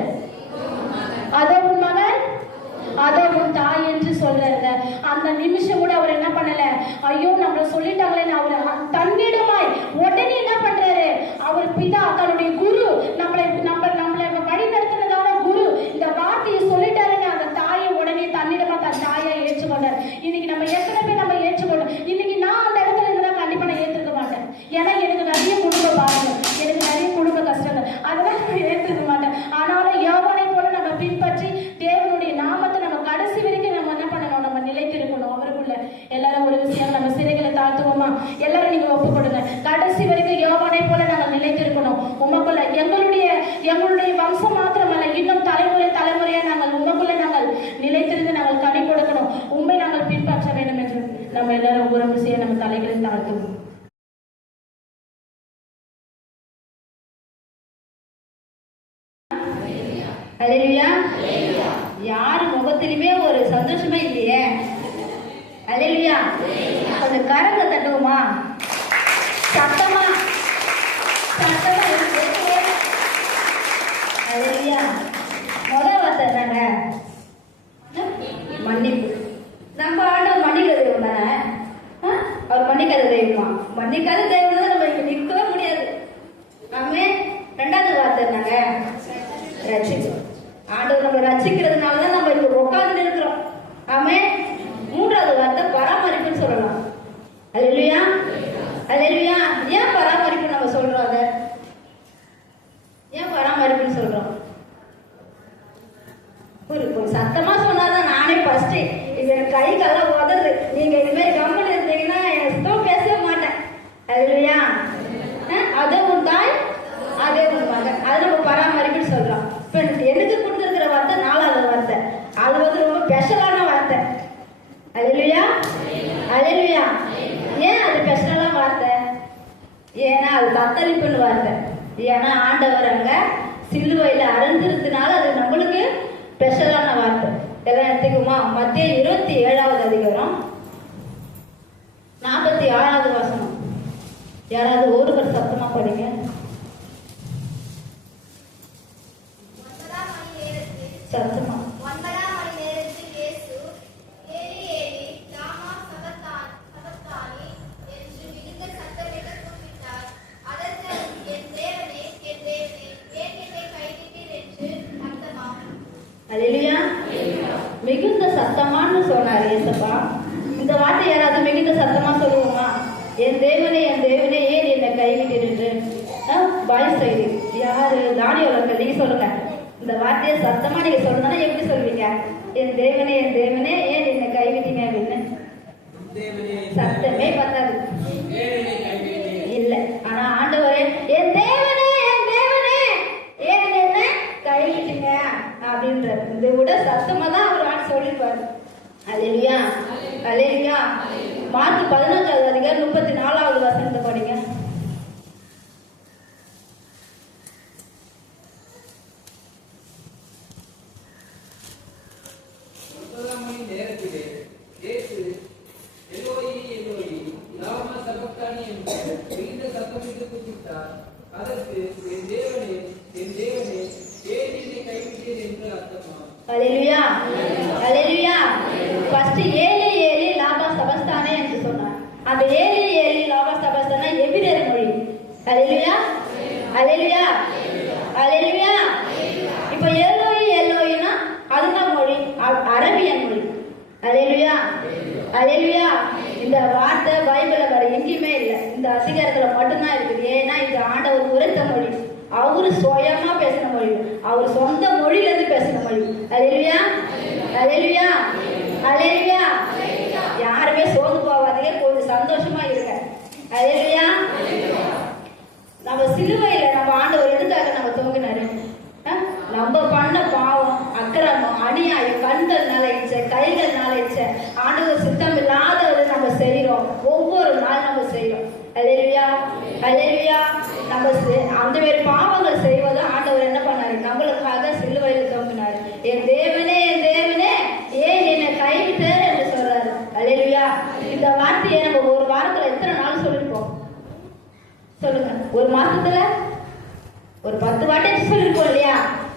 அதோ உன் மகன், அதோ உன் தாய் என்று சொல்றாரு. அந்த நிமிஷம் கூட அவர் என்ன பண்ணல, ஐயோ நம்மள சொல்லிட்டாங்களே, அவர் தன்னிடமாய் உடனே என்ன பண்றாரு? அவர் பிதா தன்னுடைய குரு நம்மளை வழி நடத்துறதான குரு இந்த வார்த்தையை சொல்லிட்டாருன்னு அந்த தாயை உடனே தன்னிடமா தன் தாயை ஏற்றுக்கொண்டார். இன்னைக்கு நம்ம எத்தனை பேர் நம்ம ஏற்றுக்கொண்டோம்? இன்னைக்கு நான் அந்த இடத்துல இருந்தா கண்டிப்பா நான் ஏற்றுக்க மாட்டேன். ஏன்னா எனக்கு நிறைய குடும்ப பாருங்கள், எனக்கு நிறைய குடும்ப கஷ்டங்கள், அதெல்லாம் நான் ஏற்றுக்க மாட்டேன். ஆனாலும் யோவானை போல நம்ம பின்பற்றி தேவனுடைய நாமத்தை நம்ம கடைசி வரைக்கும் நம்ம என்ன பண்ணணும்? நம்ம நிலைத்திருக்கணும் அவருக்குள்ள. எல்லாரும் ஒரு விஷயம், நம்ம சிறைகளை தாழ்த்துவோமா? எல்லாரும் நீங்க ஒப்பு கொடுங்க. கடைசி வரைக்கும் யோவானை போல நாங்கள் நிலைத்திருக்கணும் உமக்குள்ள. எங்களுடைய வம்சம் மாத்திரமல்ல, இன்னும் தலைமுறையா நாங்கள் உமக்குள்ள நாங்கள் நிலைத்திருந்து நாங்கள் கனி கொடுக்கணும். உண்மை நாங்கள் பின்பற்ற வேண்டும் என்று நம்ம எல்லாரும் ஒரு விஷயம் நம்ம தலைகளில் தாழ்த்துவோம். அல்லேலூயா. யாரு முகத்திலுமே ஒரு சந்தோஷமே இல்லையே. அல்லேலூயா. அந்த கரங்க தட்டுவோமா? சத்தமா அல்லேலூயா. முதல் வார்த்தை என்னங்க? மன்னிப்பு. நம்ம ஆண்டவர் மன்னிக்கிற தெய்வம் தானே. அவர் மன்னிக்காத தெய்வமா? மன்னிக்காத தெய்வம் தான் நம்ம இங்க நிற்கவே முடியாது. ஆமே. 2வது வார்த்தை என்னங்க? ரட்சிப்பு. ஆண்டவர் நம்ம ரட்சிக்கிறதுனாலதான் நம்ம இப்ப உட்கார்ந்து இருக்கிறோம். ஆமே. 3வது வார்த்தை பராமரிப்புன்னு சொல்லலாம். அல்லேலூயா அல்லேலூயா. ஏன் பராமரிப்பு நம்ம சொல்றோம்? அதை ஏன் பராமரிப்புன்னு சொல்றோம்? ஒரு சத்தமா சொன்னாதான் நானே ஃபர்ஸ்ட் இது எனக்கு கை கால உதறது. நீங்க இது மாதிரி கம்பெனி இருந்தீங்கன்னா எனக்கு பேசவே மாட்டேன். அல்லேலூயா. அதே உன் தாய், அதே உன் மகன், அது நம்ம பராமரிப்புன்னு சொல்றோம். இப்ப எனக்கு கொடுத்துருக்கிற வார்த்தை 4வது வார்த்தை. அது வந்து ரொம்ப ஸ்பெஷலான வார்த்தை. அல்லேலூயா அல்லேலூயா. ஏன் அது ஸ்பெஷலான வார்த்தை? ஏன்னா அது தத்தளிப்புன்னு வார்த்தை. ஏன்னா ஆண்டவர் அங்க சிலுவையில அறந்திருந்தனால அது நம்மளுக்கு ஸ்பெஷலான வார்த்தை. எல்லாம் எடுத்துக்குமா? மத்திய 27வது அதிகாரம் 46வது வசனம். யாராவது ஒருவர் சத்தமா படிங்க. சத்தமா. அல்லேலூயா. மிகுந்த சத்தமான்னு சொன்னார் ஏசப்பா. இந்த வார்த்தை யாராவது மிகுந்த சத்தமா சொல்லுவோமா? என் தேவனே ஏன் என்னை கைவிட்டு பாய் செய்தி யாரு? தானியவர்கள் நீங்க சொல்லுங்க. இந்த வார்த்தையை சத்தமா நீங்க சொல்லணும்னா எப்படி சொல்வீங்க? என் தேவனே ஏன் என்னை கைவிட்டீங்க அப்படின்னு. சத்தமே பத்தாது இல்ல. ஆனா ஆண்டவரே என் தேவனே ஏன் என்ன கைவிட்டீங்க அப்படின்றாரு. இதை விட சத்தமா தான் அவர் வார்த்தை சொல்லிருப்பாரு. அல்லேலூயா அல்லேலூயா. மார்க் 15வது அதிகாரம் 34வது வசனத்தை படிங்க. சத்தமிட்டு கூப்பிட்டார். அதற்கு, என் தேவனே, என் தேவனே, ஏன் என்னை கைவிட்டீர் என்று அர்த்தமா? ஹல்லேலூயா, ஹல்லேலூயா. ஃபர்ஸ்ட் ஏலி ஏலி லாமா சபஸ்தானே என்று சொன்னார். அந்த ஏலி ஏலி லாமா சபஸ்தானா எபிரேய மொழி. ஹல்லேலூயா, ஹல்லேலூயா, ஹல்லேலூயா. இப்போ எல்லோயி எல்லோயினா அதுனா மொழி, அரபியன் மொழி. ஹல்லேலூயா, ஹல்லேலூயா. இந்த வார்த்தை பைபிள்ல வேற எங்கேயுமே இல்லை, இந்த அதிகாரத்துல மட்டும்தான் இருக்குது. ஏன்னா இது ஆண்டவர் உரைத்த மொழி, அவரு சுயமா பேசின மொழி, அவர் சொந்த மொழியில இருந்து பேசின மொழி. ஹல்லேலூயா, ஹல்லேலூயா, ஹல்லேலூயா. யாருமே சோர்ந்து போவாதீங்க, கொஞ்சம் சந்தோஷமா இருங்க. ஹல்லேலூயா. நம்ம சிலுவையில நம்ம ஆண்டவர் எதுக்காக நம்ம தொங்கினாரு? நம்ம பண்ண பாவம், அக்கிரமம், அநியாயம், கண்கள்னால இச்ச, கைகள்னால இச்ச, ஆண்டவர் சித்தம் இல்லாதவரை நம்ம செய்யறோம். ஒவ்வொரு நாள் நம்ம செய்யறோம். ஹல்லேலூயா, ஹல்லேலூயா. நம்ம அந்த மாதிரி பாவங்கள் செய்வது ஆண்டவர் என்ன பண்ணாரு? நம்மளுக்காக சிலுவையில் தொங்கினாரு. என் தேவனே, என் தேவனே, ஏன் என்னை கைவிட்டார் என்று சொல்றாரு. ஹல்லேலூயா. இந்த வார்த்தையை நம்ம ஒரு வாரத்துல எத்தனை நாள் சொல்லிருப்போம் சொல்லுங்க? ஒரு மாசத்துல ஒரு 10 வாட்டி சொல்லிருப்போம் இல்லையா?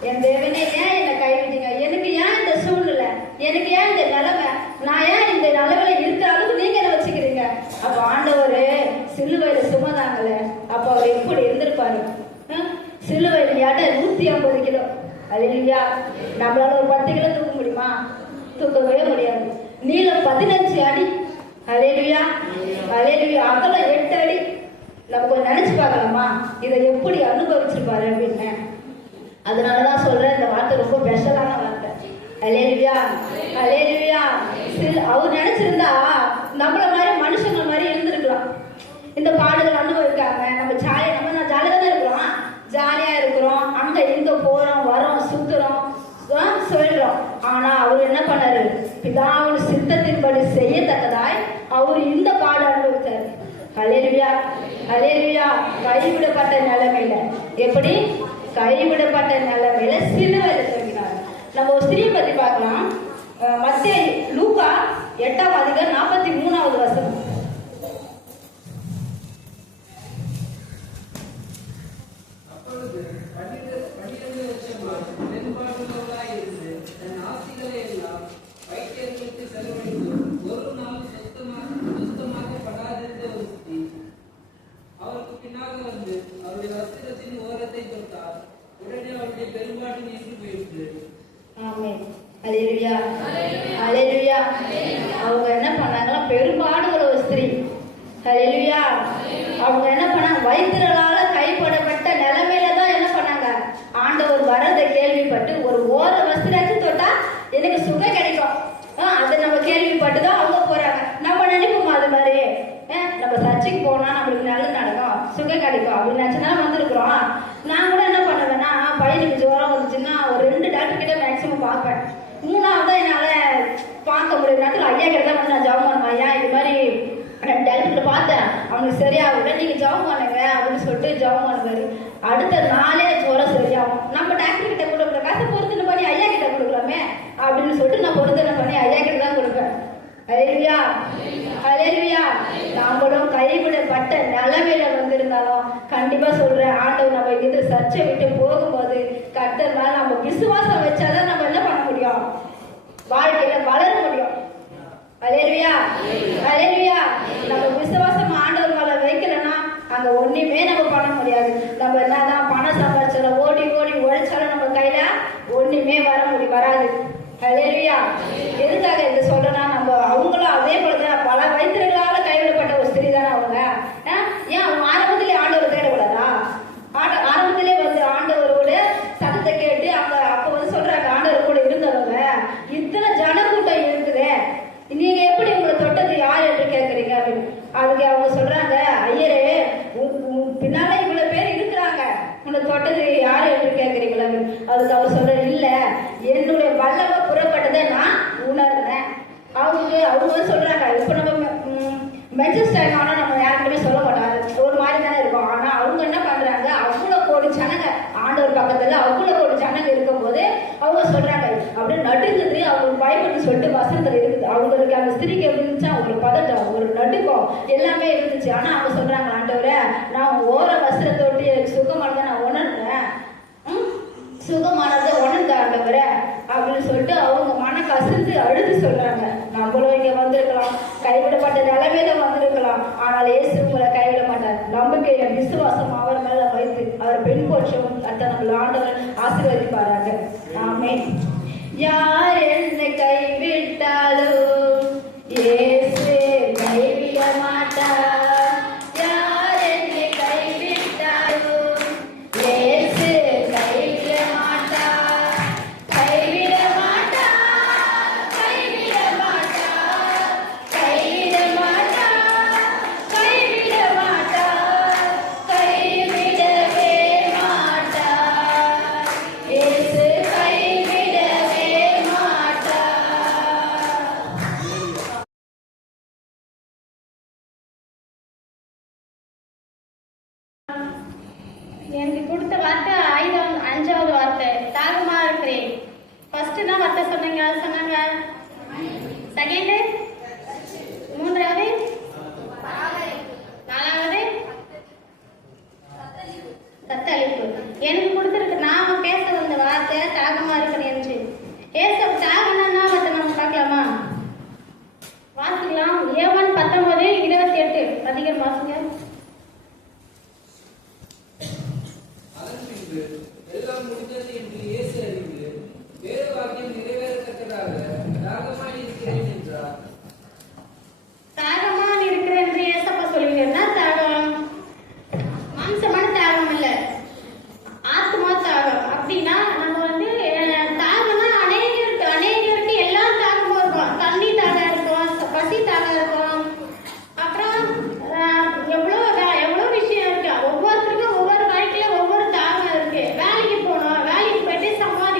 என் தேவனே, ஏன் என்னை கைவிட்டீங்க? எனக்கு ஏன் இந்த சூழ்நிலை? எனக்கு ஏன் இந்த நிலைமை? நான் ஏன் இந்த நிலைமையில இருக்கிற அளவுக்கு நீங்க என்ன வச்சுக்கிறீங்க? அப்ப ஆண்டவர் சிலுவையில சுமதாங்களே, அப்ப அவர் எப்படி இருந்திருப்பாரு? சிலுவையில எடை 150 கிலோ. ஹல்லேலூயா. நம்மளால ஒரு 10 கிலோ தூக்க முடியுமா? தூக்கவே முடியாது. நீளம் 15 அடி. ஹல்லேலூயா, ஹல்லேலூயா. அகலம் 8 அடி. நம்ம கொஞ்சம் நினைச்சு பார்க்கலாமா இதை எப்படி அனுபவிச்சிருப்பாரு அப்படின்னு? அதனாலதான் சொல்றேன், இந்த வார்த்தை ரொம்ப ஸ்பெஷலான வார்த்தை. ஹல்லேலூயா, ஹல்லேலூயா. அவர் நினைச்சிருந்தா நம்மள மாதிரி மனுஷங்க மாதிரி இருந்திருக்கலாம். இந்த பாடுகள் அனுபவிக்காம நம்ம ஜாலியா தானே இருக்கிறோம், ஜாலியா இருக்கிறோம், அங்க இங்க போறோம், வரோம், சுத்துறோம், சொல்றோம். ஆனா அவர் என்ன பண்ணாரு? பிதாவின் சித்தத்தின்படி செய்யத்தக்கதாய் அவர் இந்த பாடு அனுபவித்தார். ஹல்லேலூயா, ஹல்லேலூயா. கைவிடப்பட்ட நிலைமையில, எப்படி கைவிடப்பட்ட நிலைமையில சிலுவையில தொங்கினார். நம்ம ஒரு ஸ்திரீயை பத்தி பார்க்கலாம். மத்தேயு லூக்கா 8ஆம் அதிகாரம் 43வது வசனம். அப்பொழுது 12 வருஷமாக பெரும்பாடுள்ளவளாய் இருந்து தன் ஆசிகளை எல்லாம் வைத்தியர்களுக்கு செலவழித்து ஒரு நாள் சுத்தமாக்கப்படாதிருந்த ஒரு ஸ்திரீ அவருக்கு பின்னாக வந்து அவருடைய வஸ்திரத்தின் ஓரத்தை தொட்டார். உடனே அவருடைய பெரும்பாடு நீங்கி போயிற்று. ஆமென். ஹல்லேலூயா, ஹல்லேலூயா. அவங்க என்ன பண்ணாங்கன்னா, பெரும்பாடுள்ள ஒரு ஸ்திரீ. ஹல்லேலூயா. அவங்க என்ன பண்ணாங்க? வைத்தியர்களால கைப்படப்பட்ட நிலைமையில தான் என்ன பண்ணாங்க? ஆண்டவர் வரதை கேள்விப்பட்டு ஒரு ஓர வஸ்திராச்சும் தொட்டா எனக்கு சுகம் கிடைக்கும், அதை நம்ம கேள்விப்பட்டுதான் அவங்க போறாங்க. நம்ம நினைப்போமா அது மாதிரி? நம்ம சர்ச்சைக்கு போனா நம்மளுக்கு நல்லது நடக்கும், சுகம் கிடைக்கும் அப்படின்னு நினைச்சுதான் வந்திருக்கிறோம். நான் கூட என்ன பண்ணுவேன்னா, பையனுக்கு ஜுரம் வந்துச்சுன்னா ஒரு 2 டாக்டர் கிட்ட மேக்சிமம் பார்ப்பேன். 3ஆவது என்னால பார்க்க முடியும் நேரத்தில் ஐயா கிட்ட தான் வந்து நான் ஜபம் பண்ணுவேன். ஐயா இது மாதிரி 2 டாக்டர் பார்த்தேன், அவனுக்கு சரியாகல, நீங்க ஜபம் பண்ணுங்க அப்படின்னு சொல்லிட்டு ஜபம் பண்ணுவாரு. அடுத்த நாளே ஜுரம் சரியாகும். நம்ம டாக்டர் கிட்ட கொடுக்குற காசை பொருத்தனை பண்ணி ஐயா கிட்ட கொடுக்கலாமே அப்படின்னு சொல்லிட்டு நான் பொருத்தனை பண்ணி ஐயா கிட்ட தான் கொடுப்பேன். ஹல்லேலூயா, ஹல்லேலூயா. நாமளும் கைவிடப்பட்ட நிலைமையில வந்திருந்தாலும் கண்டிப்பா சொல்றேன், ஆண்டவர் நம்ம இங்கிருந்து சர்ச்சை விட்டு போகும்போது கர்த்தர் மேல நம்ம விசுவாசம் வச்சாதான் நம்ம என்ன பண்ண முடியும்? வாழ்க்கையில வளர முடியும். ஹல்லேலூயா, ஹல்லேலூயா. நம்ம விசுவாசம் ஆண்டவர் மேல வைக்கலன்னா அங்க ஒண்ணுமே நம்ம பண்ண முடியாது. நம்ம என்னதான் பணம் சம்பாதிச்சாலும் ஓடி ஓடி உழைச்சாலும் நம்ம கையில ஒண்ணுமே வராது. ஹல்லேலூயா. எதுக்காக இதை சொல்றேன்னா, நம்ம அவங்களும் அதே போலதான் பல வைத்தியர்களால கைவிடப்பட்ட ஒரு ஸ்திரீ தானே அவங்க. ஏன் அவங்க ஆரம்பத்திலே ஆண்டவர் தேடக்கூடாதா? ஆரம்பத்திலே வந்து ஆண்டவரோட சத்தத்தை கேட்டு அப்ப வந்து சொல்றாங்க, ஆண்டவர் கூட இருந்தவங்க இத்தனை ஜனக்கூட்டம் இருக்குது, நீங்க எப்படி உங்களை தொட்டது யார் என்று கேட்கறீங்க அப்படின்னு. அதுக்கு அவங்க சொல்றாங்க, ஐயரே பின்னால இவ்வளவு பேர் இருக்கிறாங்க, உங்களை தொட்டது யாரு என்று கேட்கறீங்களா? அதுக்கு அவர் சொல்ற, இல்ல என்னுடைய வல்லமை புறப்பட்டதை நான் உணர்ந்தேன். அவங்க சொல்றாங்க, இப்ப நம்ம மெஜஸ்டைன் ஆனா நம்ம யாருக்குமே சொல்ல மாட்டாங்க, ஒரு மாதிரி தானே இருக்கும். ஆனா அவங்க என்ன பண்றாங்க, அவ்வளவு கோடி ஜனங்க ஆண்டவர் பக்கத்துல அவ்வளவு கோடி ஜனங்க இருக்கும் போது அவங்க சொல்றாங்க, அப்படியே நடுங்குது, அவங்களுக்கு பயப்பட்டு சொல்லிட்டு வசனத்துல இருக்குது. அவங்களுக்கு அந்த ஸ்திரீக்கு எப்படி இருந்துச்சா, ஒரு பதட்டம், ஒரு நடுக்கம் எல்லாமே இருந்துச்சு. ஆனா அவங்க சொல்றாங்க, ஆண்டவரே நான் ஓர வஸ்திரத்தை விட்டு எனக்கு சுகமானதை நான் உணர்றேன், சுகமானதை உணர்ந்த ஆண்டவரே அப்படின்னு சொல்லிட்டு அவங்க மன கசிந்து அழுது சொல்றாங்க. நம்மளும் இங்க வந்திருக்கலாம், கைவிடப்பட்ட நிலைமையில வந்திருக்கலாம், ஆனால் இயேசு உங்களை கைவிட மாட்டார். நம்பிக்கையை விசுவாசம் அவர் மேல வைத்து அவர் பின்பற்றவும் கர்த்தர் நம்மள ஆண்டவர் ஆசீர்வதிப்பாராங்க. ஆமென். யார் என்னை கைவிட்டாலும் இயேசு கைவிட மாட்டார். யார் என்னை கைவிட்டாலும் இயேசு கைவிட மாட்டார். கைவிட மாட்டார், கைவிட மாட்டார், கைவிட மாட்டார், கைவிட மாட்டார், கைவிடவே மாட்டார். இயேசு கைவிடவே மாட்டார். எனக்கு கொடுத்த வார்த்தை 5வது வார்த்தை தாகமா இருக்கிறேன். ஃபர்ஸ்ட் தான் வார்த்தை சொன்னீங்க, சொன்னாங்க. செகண்ட், 3வது, 4வது தத்தளிப்பு. எனக்கு கொடுத்துருக்கு. நாம பேச வந்த வார்த்தை தாகமா இருக்கிறேன் என்று. ஏசு தாகம்னா வார்த்தை நம்ம பார்க்கலாமா? வாசிக்கலாம். யோவான் 19:28 அதிகம் வாசிங்க. அதன் பின்பு எல்லாம் முடிந்தது என்று இயேசு அறிந்து வேறு வாக்கியம் நிறைவேறத்தக்கதாக தாகமாய் இருக்கிறேன் என்றார். தாகமா இருக்கிறேன் என்று ஏசப்பா சொல்லுவீங்கன்னா தாகம் மாம்சமான தாகம் இல்ல, ஆத்மா தாகம். அப்படின்னா நம்ம வந்து தாகம்னா அநேகருக்கு எல்லாம் தாகமும் இருக்கும். தண்ணி தாகம் இருக்கும், பசி தாகம் இருக்கும், அப்புறம் எவ்வளோ விஷயம் இருக்கு. ஒவ்வொருத்தருக்கும் ஒவ்வொரு வாழ்க்கையில ஒவ்வொரு தாகம் இருக்கு. வேலைக்கு போகணும், வேலைக்கு போயிட்டு சம்பாதிக்கணும்,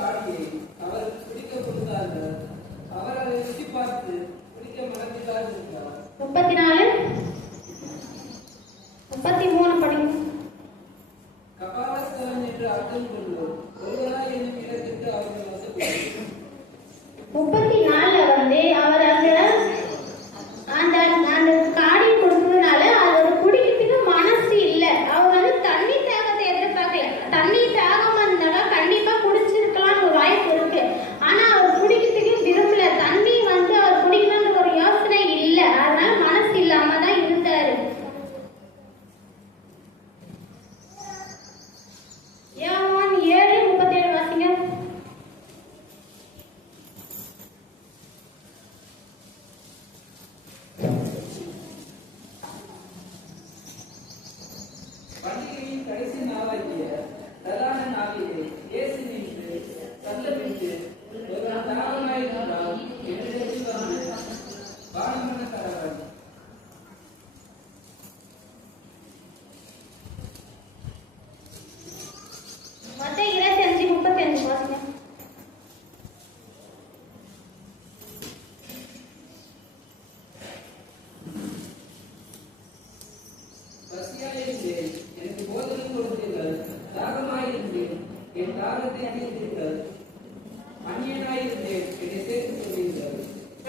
காடியை அவர் பிடிக்க கொடுத்தார்கள். அவர் அதை ருசி பார்த்து பிடிக்க மனதில்லாது இருந்தார். 34 33 படிக்கும். கபாலஸ்தலன் என்று அர்த்தம் கொள்வோம். ஒருவராய் என்னும் இடத்திற்கு அவர்கள் வசப்பட்டார்கள். 34 வந்து அவர் அந்த காடியை கொடுத்ததுனால அதோட குடிக்கிறதுக்கு மனசு இல்ல. அவர் வந்து தண்ணி தாகத்தை எதிர்பார்க்கல. தண்ணி தாகமா இருந்தா கண்டிப்பா குடிச்சிருக்கலாம் ஒரு வாய்ப்பு இருக்கு. ஆனா அவர் குடிக்கிறதுக்கு விரும்பல. தண்ணி வந்து அவர் குடிக்கணும்னு ஒரு யோசனை இல்ல. அதனால மனசு இல்லாம தான் இருந்தாரு. யோவான் 7:37 வாசிங்க. பண்டிகையின் கடைசி நாளாகிய பிரதான நாளிலே இயேசு நின்று சத்தமிட்டு, ஒருவன் தாகமாயிருந்தால் என்னிடத்தில் வந்து பானம் பண்ண கடவன். மத்தேயு 25:35 வாசிங்க. பசியாயிருந்தேன், எனக்கு போதனை கொடுத்தீர்கள். தாகமாயிருந்தேன், என் தாகத்தை அணிந்தீர்கள். அந்நியனாயிருந்தேன், என்னை சேர்த்துக் கொண்டீர்கள்.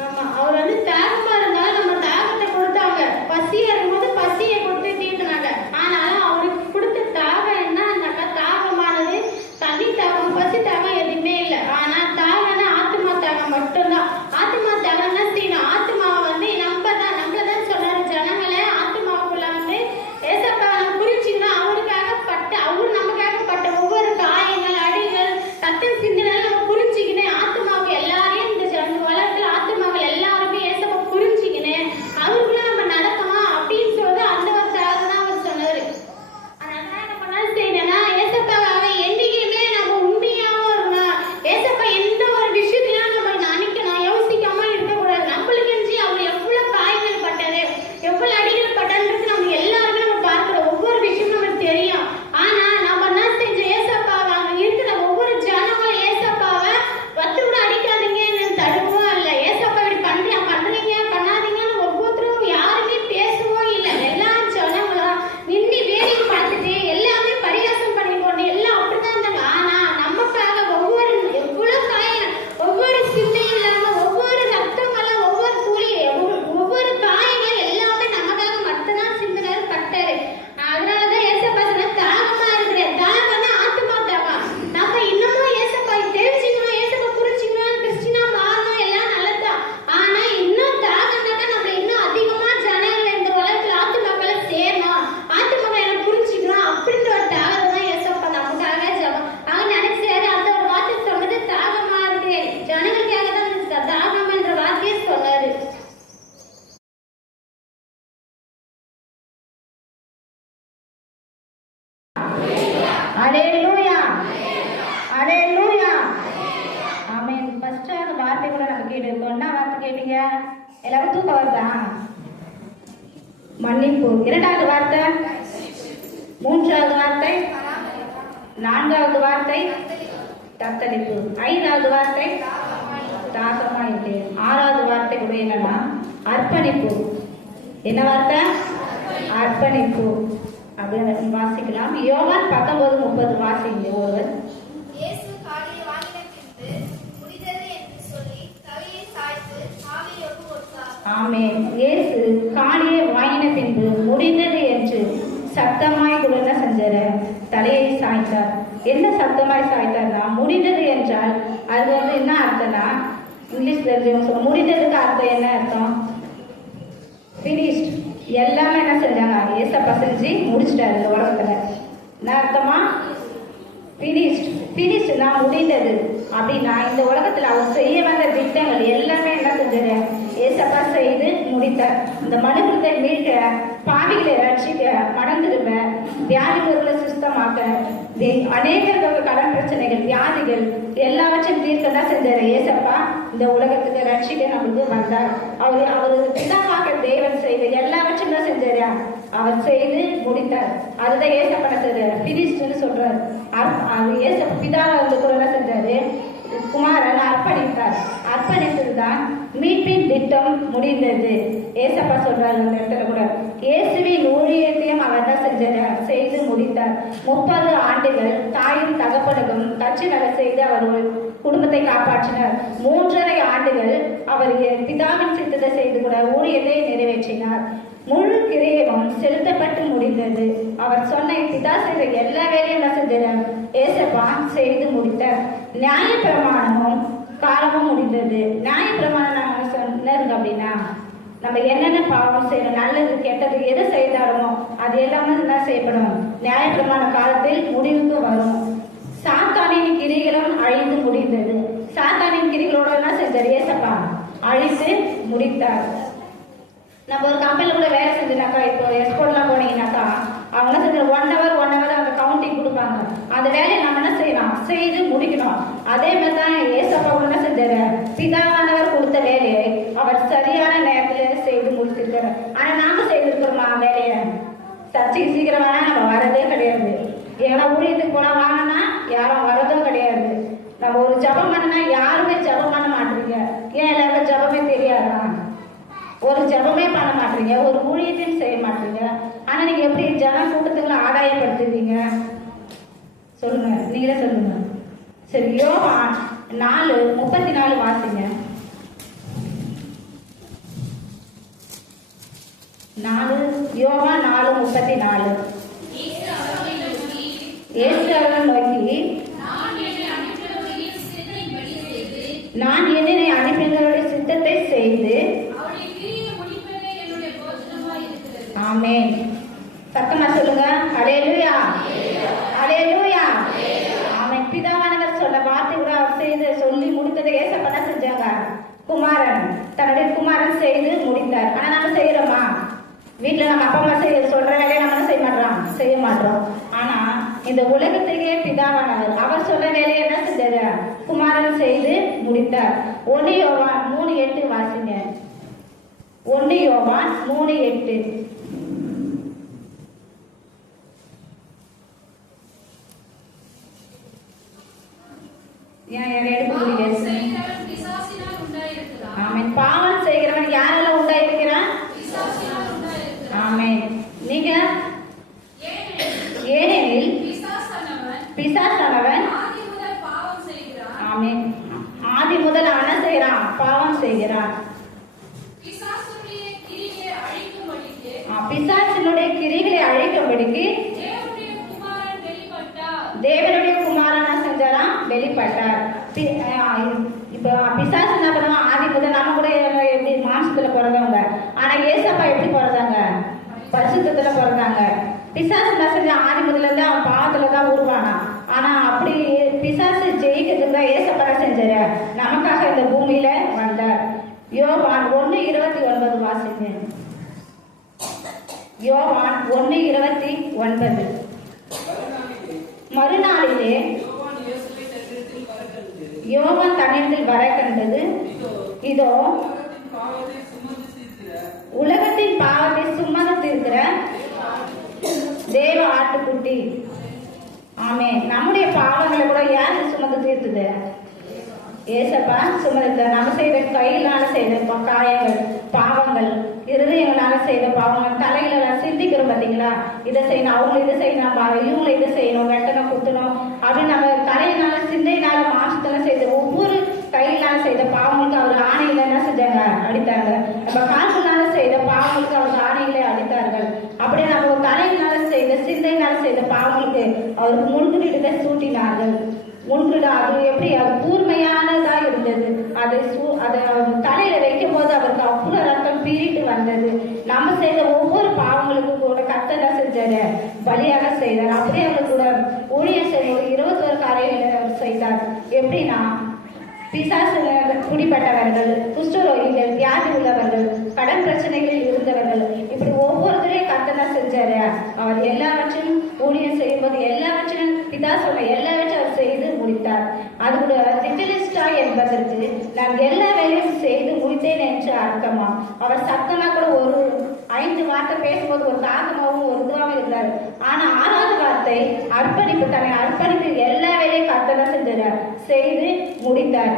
ஆமா, அவர் வந்து தாகமா இருந்தாலும் நம்ம தாகத்தை கொடுத்தாங்க. பசியா இருக்கும்போது பசியை கொடுத்து தீர்த்துனாங்க. ஆனாலும் அவருக்கு கொடுத்த தாகம் என்னன்னாக்கா, தாகமானது தண்ணி தாகம், பசி தாகம் எதுவுமே இல்லை. ஆனா தாகம்னா ஆத்மா தாகம் மட்டும்தான். ஆத்மா தாகம் என்ன செய்யணும்? ஆத்மாவை வந்து நம்மளதான் சொன்னாரு. ஜனங்களை ஆத்மாவுக்குள்ள வந்து ஏசப்பா புரிஞ்சுக்கணும். அவர் நமக்காக பட்ட ஒவ்வொரு காயங்கள், அடிகள், ரத்தம் சிந்தினாலும் நம்ம புரிஞ்சுக்கணும். ஆத்மாவுக்கு எல்லாரையும் இந்த உலகத்துல ஆத்மாக்கள் எல்லாருமே ஏசப்பா புரிஞ்சுக்கணும். அவருக்குள்ள நம்ம நடக்கணும் அப்படின்னு சொல்லி அந்த ஒரு தாகம் தான் அவர் சொன்னாரு. அதனால நம்ம என்ன செய்யணும்னா, ஏசப்பாவை என்னைக்குமே நம்ம உண்மையாவும் இருக்கணும். ஏசப்பா எந்த ஒரு விஷயத்திலும் நம்ம நினைக்கணும், யோசிக்காம இருக்கக்கூடாது. நம்மளுக்கு அவர் எவ்வளவு காயங்கள் பட்டாரு, எவ்வளவு அடிகள் பட்டாருன்றது நம்ம எல்லாருமே நம்ம பார்க்கிறோம். ஒவ்வொரு விஷயமும் நமக்கு தெரியும். ஆனா நம்ம என்ன செஞ்ச ஏசப்பாவை அங்க இருக்கிற ஒவ்வொரு ஜனங்களும் ஏசப்பாவை வத்து கூட அடிக்காதீங்கன்னு தடுக்கவும் இல்லை. ஏசப்பா இப்படி பண்றீங்க பண்ணாதீங்கன்னு ஒவ்வொருத்தரும் யாருமே பேசவும் இல்லை. எல்லா ஜனங்களும் நின்று வேடிக்கை பார்த்துட்டு எல்லாமே பரிகாசம் பண்ணி கொண்டு எல்லாம் அப்படிதான் இருந்தாங்க. ஆனா நமக்காக ஒவ்வொரு எவ்வளவு காயம், ஒவ்வொரு சிந்தை இல்லாம ஒவ்வொரு ரத்தங்களும் ஒவ்வொரு துளி ஒவ்வொரு காயங்கள் எல்லாமே நமக்காக மட்டும்தான் சிந்தினாரு, பட்டாரு. அதனாலதான் ஏசப்பா சொன்ன தாகமா இருக்கிறேன். தாகம்னா ஆத்மா தாகம். நம்ம இன்னமும் ஏசப்பா தெரிஞ்சுக்கணும், ஏசப்பா புரிஞ்சுக்கணும், கிறிஸ்டினா மாறணும், எல்லாம் நல்லதுதான். ஆனா இன்னும் தாகம்னாக்கா நம்ம இன்னும் அதிகமா ஜனங்கள் இந்த உலகத்துல ஆத்மாக்களை சேரணும், ஆத்மாக்களை புரிஞ்சுக்கணும் அப்படின்ற ஒரு தாகம் தான் ஏசப்பா நமக்காக ஜபம் அவன் நினைச்சாரு. அந்த ஒரு வார்த்தை சொன்னது தாகமா இருக்கு ஜனங்களுக்காக தான் இந்த தாகம் என்ற வார்த்தையை சொன்னாரு. அல்லேலூயா, அல்லேலூயா, ஆமென். ஃபர்ஸ்ட் அந்த வார்த்தை கூட நம்ம கேட்டிருக்கோம். என்ன வார்த்தை கேட்டீங்க? எல்லாரும் தூக்கம் வருதா? மன்னிப்பு. இரண்டாவது வார்த்தை, மூன்றாவது வார்த்தை, நான்காவது வார்த்தை தத்தளிப்பு, ஐந்தாவது வார்த்தை தாகமாயிட்டு, ஆறாவது வார்த்தை கூட என்னன்னா அர்ப்பணிப்பு. என்ன வார்த்தை? அர்ப்பணிப்பு. அப்படின்னு வாசிக்கலாம். யோவான் 19:30 வாசிங்க ஒருவர். இயேசு காடியை வாங்கின பின்பு முடிந்தது என்று சொல்லி தலையை சாய்த்து ஆவியை ஒப்பு கொடுத்தார். ஆமென். இயேசு காடியை வாங்கின பின்பு முடிந்தது என்று சத்தமாய் கூட என்ன செஞ்சாரு? தலையை சாய்த்தார். என்ன சத்தமாய் சாய்த்தார்னா, முடிந்தது என்றால் அது வந்து என்ன அர்த்தம்னா, இங்கிலீஷ்ல சொல்ல முடிந்ததுக்கு அர்த்தம் என்ன அர்த்தம்? finished. எல்லாமே என்ன செஞ்சாங்க? ஏசப்பா செஞ்சு முடிச்சிட்டாரு இந்த உலகத்துல. என்ன அர்த்தமா? finished. finished நான் முடிந்தது அப்படின்னா இந்த உலகத்துல அவர் செய்ய வந்த திட்டங்கள் எல்லாமே என்ன செஞ்சாரு? ஏசப்பா செய்து முடித்தார். இந்த மனுக்குலத்தை மீட்க, பாவிகளை ரட்சிக்க, மனம் திரும்ப, வியாதிகளை சுத்தமாக்க, அநேகர்களுக்கு கடன் பிரச்சனைகள், வியாதிகள் எல்லாவற்றையும் தீர்க்க தான் செஞ்சாரு ஏசப்பா. இந்த உலகத்துக்கு ரட்சிக்க நமக்கு வந்தார். அவர் பிதாவாக தேவன் செய்த எல்லாவற்றையும் தான் செஞ்சாரு, அவர் செய்து முடித்தார். அதுதான் ஏசப்பா செய்தார், பினிஷ்டுன்னு சொல்றாரு. அது ஏசப்பா பிதாவை வந்து கூட என்ன செஞ்சாரு? திட்டம் முடிந்தது. ஏசப்பா சொல்றாரு அந்த இடத்துல கூட இயேசுவின் ஊழியத்தையும் அவர் தான் செய்து முடித்தார். 30 ஆண்டுகள் தாயும் தகப்பனுக்கும் கட்சி வேலை செய்து அவர் குடும்பத்தை காப்பாற்றினார். 3.5 ஆண்டுகள் அவர் பிதாவின் சித்தத்தை செய்து கூட ஊழியத்தை நிறைவேற்றினார். முழு கிரயம் செலுத்தப்பட்டு முடிந்தது. அவர் சொன்ன பிதா செய்த எல்லா வேலையும் என்ன செஞ்சார்? ஏசப்பா செய்து முடித்தார். நியாய பிரமாணமும் காலமும் முடிந்தது. நியாய பிரமாணம் நாங்க சொன்னது அப்படின்னா நம்ம என்னென்ன பாவம் செய்யணும், நல்லது கெட்டது எது செய்தாலுமோ அது எல்லாமே என்ன செய்யப்படும்? நியாய பிரமாண காலத்தில் முடிவுக்கு வரும். சாத்தானின் கிரிகளும் அழிந்து முடிந்தது. சாத்தானின் கிரிகளோட என்ன செஞ்சார்? ஏசப்பா அழித்து முடித்தார். நம்ம ஒரு கம்பெனில கூட வேலை செஞ்சுனாக்கா, இப்போ எக்ஸ்போர்ட்லாம் போனீங்கன்னாக்கா அவங்க என்ன செஞ்சு 1 hour அந்த கவுண்டிங் கொடுப்பாங்க. அந்த வேலையை நம்ம என்ன செய்யணும்? செய்து முடிக்கணும். அதே மாதிரி தான் ஏசப்பா கூட என்ன செஞ்சாரு? பிதாவானவர் கொடுத்த வேலையை அவர் சரியான நேரத்தில் செய்து முடிச்சிருக்காரு. ஆனா நாம செய்திருக்கிறோமா வேலையை? சர்ச்சைக்கு சீக்கிரம் வேணா நம்ம வரதே கிடையாது. ஏன்னா ஊழியத்துக்கு போனா வாங்கினா யாரும் வரதும் கிடையாது. நம்ம ஒரு ஜபம் பண்ணனா யாருமே ஜபம் பண்ண மாட்டீங்க. ஏன் எல்லாருக்கும் ஜபமே தெரியாதா? ஒரு ஜபமே பண்ண மாட்டீங்க, ஒரு ஊழியத்தையும் செய்ய மாட்டீங்க. ஆனா நீங்க எப்படி ஜன கூட்டத்துக்குள்ள ஆதாயப்படுத்துவீங்க? சொல்லுங்க, நீங்களே சொல்லுங்க. சரி, யோவான் 4:34 வாசிங்க. 4 4:34. இயேசு அவர்களை நோக்கி நான் என்னை அனுப்பினவருடைய சித்தத்தை செய்து. ஆமென். சத்தமா சொல்லுங்க. ஹல்லேலூயா, ஹல்லேலூயா. ஆமென். பிதாவானவர் சொன்ன வார்த்தை கூட அவர் செய்து சொல்லி முடித்ததை ஏசப்பா செஞ்சாங்க. குமாரன் தன்னுடைய குமாரன் செய்து முடித்தார். ஆனா நம்ம செய்யறோமா? வீட்டுல நம்ம அப்பா அம்மா சொல்ற வேலையை நம்ம செய்ய மாட்டோம். ஆனா இந்த உலகத்தையே பிதாவானவர் அவர் சொன்ன வேலையை என்ன செஞ்சாரு? குமாரன் செய்து முடித்தார். 1 யோவான் 3:8 வாசிங்க. 1 யோவான் 3:8. ஆமென். பாவம் செய்கிறவன் யாரால உண்டாயிருக்கிறான்? ஆமென். நீங்க ஏனெனில் பிசாசானவன் ஆமென் ஆதி முதல் என்ன செய்யறான்? பாவம் செய்கிறான். பிசாசினுடைய கிரிகளை அழிக்கும்படிக்கு தேவனுடைய குமாரன் செஞ்சாராம்? வெளிப்பட்டார். இப்ப பிசாசு என்ன பண்ணுவான்? ஆதி முதல் நம்ம கூட எப்படி மாம்சத்துல பிறந்தவங்க. ஆனா ஏசப்பா எப்படி பிறந்தாங்க? பரிசுத்தத்துல பிறந்தாங்க. பிசாசு என்ன செஞ்சா? ஆதி முதல்ல இருந்து அவன் பாவத்துலதான் உருவானா. ஆனா அப்படி பிசாசு ஜெயிக்கிறதுக்கு தான் ஏசப்பா செஞ்சாரு, நமக்காக இந்த பூமியில வந்தார். யோவான் 1:29 வாசிங்க. யோவான் 1:29. மறுநாளிலே யோவான் தண்ணீரில் வர கண்டது, இதோ உலகத்தின் பாவத்தை சுமந்து தீர்க்கிற தேவ ஆட்டுக்குட்டி. ஆமென். நம்முடைய பாவங்களை கூட யாரு சுமந்து தீர்த்துது? ஏசப்பா சுமந்து. நம்ம செய்த கையிலான செய்த காயங்கள், பாவங்கள், இருதயங்களால செய்த பாவங்கள், தலையில சிந்திக்கிறோம் பார்த்தீங்களா? இதை செய்யணும், அவங்க இதை செய்யணும், இவங்களை இதை செய்யணும், வெட்டணும், குத்தணும் அப்படின்னு நம்ம தலையினால சிந்தையினால மாசத்துல செய்த ஒவ்வொரு கையினால செய்த பாவங்களுக்கு அவர் ஆணையில என்ன செஞ்சாங்க? அடித்தாங்க. நம்ம காசுனால செய்த பாவங்களுக்கு அவர் ஆணையில அடித்தார்கள். அப்படி நம்ம தலையினால செய்த சிந்தையினால செய்த பாவங்களுக்கு அவருக்கு முன்குறியிட சூட்டினார்கள். முன்குறிட அது எப்படி? அது கூர்மையானதா இருந்தது. அதை தலையில வைக்கும் போது அவருக்கு அவ்வளவு ரத்தம் பீறிட்டு வந்தது. நம்ம செய்த ஒவ்வொரு பாவங்களுக்கும் கூட கர்த்தர் தான் செஞ்சாரு, பலியாக செய்தார். அப்படியே அவர் கூட ஊழியர் செய்ய 21 காரியங்களை அவர் செய்தார். எப்படின்னா பிசாசு குடிப்பட்டவர்கள், குஷ்டரோகிகள், வியாதி உள்ளவர்கள், கடன் பிரச்சனைகளில் இருந்தவர்கள், இப்படி ஒவ்வொருத்தரையும் கர்த்தர் தான் செஞ்சாரு. அவர் எல்லாவற்றையும் ஊழியர் செய்யும் போது எல்லாவற்றையும் பிதா சொன்ன எல்லாவற்றையும் அவர் செய்து முடித்தார். அது கூட லிட்டிலிஸ்டா என்பதற்கு நான் எல்லா வேலையும் செய்து முடித்தேன் என்று அர்த்தமா. அவர் சத்தமா கூட ஒரு 5 வார்த்தை பேசும்போது ஒரு தாக்கமாகவும் ஒரு இதுவாகவும் இருக்கிறார். ஆனா 6வது வார்த்தை அர்ப்பணிப்பு, தன்னை அர்ப்பணிப்பு எல்லா வேலையும் கர்த்தர் தான் செஞ்சார், செய்து முடித்தார்.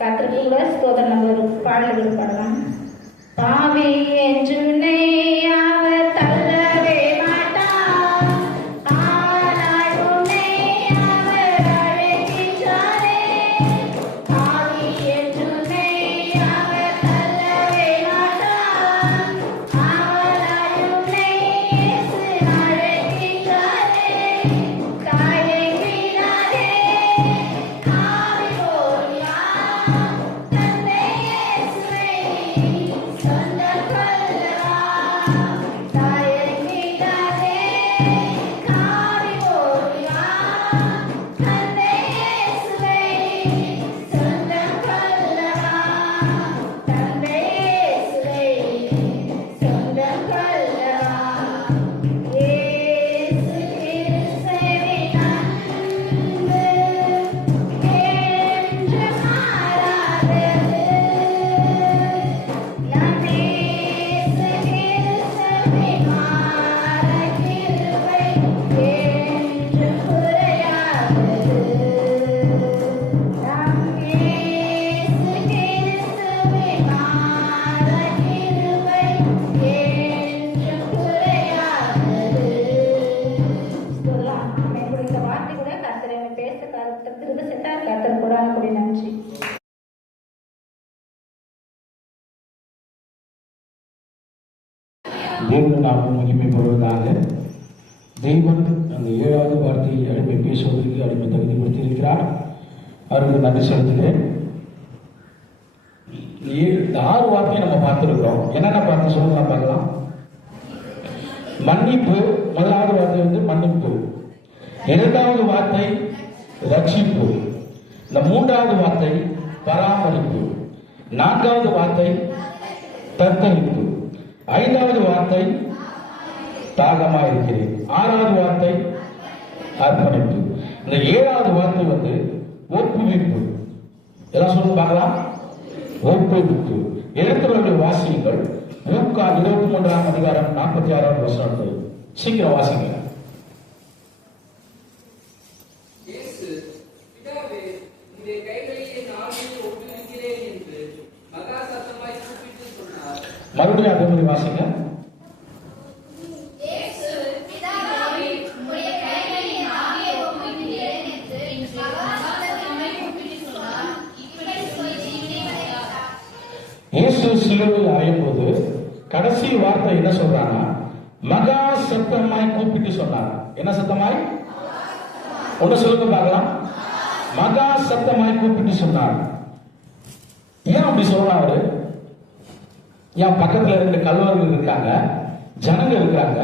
கர்த்தருக்கு கூட ஸ்தோத்திரம். நம்ம ஒரு பாடல்கள் பாடலாம். தாவி என்றுனை அவர் தள்ளவே மாட்டார், ஆனால் உன்னை அவர் அழைக்கின்றாரே. தாவி என்றுனை அவர் தள்ளவே மாட்டார், ஆனால் உன்னை இயேசு அழைக்கின்றாரே. தாயை விடாதே, ஆவி போல் வா, தந்தை இயேசுவை சொந்தம் கொள்ளவா. தாயை விடாதே, ஆவி போல் வா, தந்தை இயேசுவை சொந்தம் கொள்ளவா. தந்தை இயேசுவை சொந்தம் கொள்ளவா. இயேசு கிறிஸ்துவின் அன்பு என்று மாறாதது. நம் இயேசு கிறிஸ்துவின் மாற கிருபை என்றும் குறையாதது. நம் இயேசு கிறிஸ்துவின் மாற கிருபை என்றும் குறையாதது. சொல்லலாம். மேற்கொண்டு இந்த வார்த்தை கூட கர்த்தர் என்னை பேச கர்த்தர் திரும்ப செட்டார். கர்த்தர் கூட கூடிய நன்றி. தேவன் நாமம் மகிமைப்படுவதாக. தெய்வன் அந்த 7வது வார்த்தையை அடிமை பேசுவதற்கு அடிமை தகுதிப்படுத்தி இருக்கிறார். அவருக்கு நன்றி செலுத்துகிறேன். இந்த 6 வார்த்தையை நம்ம பார்த்துருக்கிறோம். என்னென்ன பார்த்து சொல்லுங்க பார்க்கலாம். மன்னிப்பு. முதலாவது வார்த்தை வந்து மன்னிப்பு. 2வது வார்த்தை ரட்சிப்பு. இந்த 3வது வார்த்தை பராமரிப்பு. 4வது வார்த்தை தத்தளிப்பு. 5வது வார்த்தை தாகமாக இருக்கிறேன். 6வது வார்த்தை அர்ப்பணிப்பு. இந்த 7வது வார்த்தை வந்து ஒப்புவிப்பு. எல்லாம் சொல்லுங்க பார்க்கலாம். ஒப்புவிப்பு. எழுத்துறவர்கள் வாசியுங்கள். லூக்கா 23ஆம் அதிகாரம் 46வது வசனத்தை சீக்கிரம் வாசிங்க. இயேசு, பிதாவே, உம்முடைய கைகளில் என் ஆவியை ஒப்புவிக்கிறேன் என்று மகா சத்தமாய் கூப்பிட்டு சொன்னார். மறுபடியும் அதே மாதிரி வாசிங்க. இயேசு, பிதாவே, உம்முடைய கைகளில் என் ஆவியை ஒப்புவிக்கிறேன் என்று மகா சத்தமாய் கூப்பிட்டு சொன்னார். இப்படி சொல்லி ஜீவனை அடைந்தார். இயேசு சிலுவையில் அறையும்போது கடைசி வார்த்தை என்ன சொல்றாங்க? மகா சத்தமாய் கூப்பிட்டு சொன்னார். என்ன சத்தமாய்? ஒன்று சொல்லுங்க பார்க்கலாம். மகா சத்தமாய் கூப்பிட்டு சொன்னார். ஏன் அப்படி சொல்றான் அவரு? என் பக்கத்துல 2 கல்வர்கள் இருக்காங்க, ஜனங்க இருக்காங்க,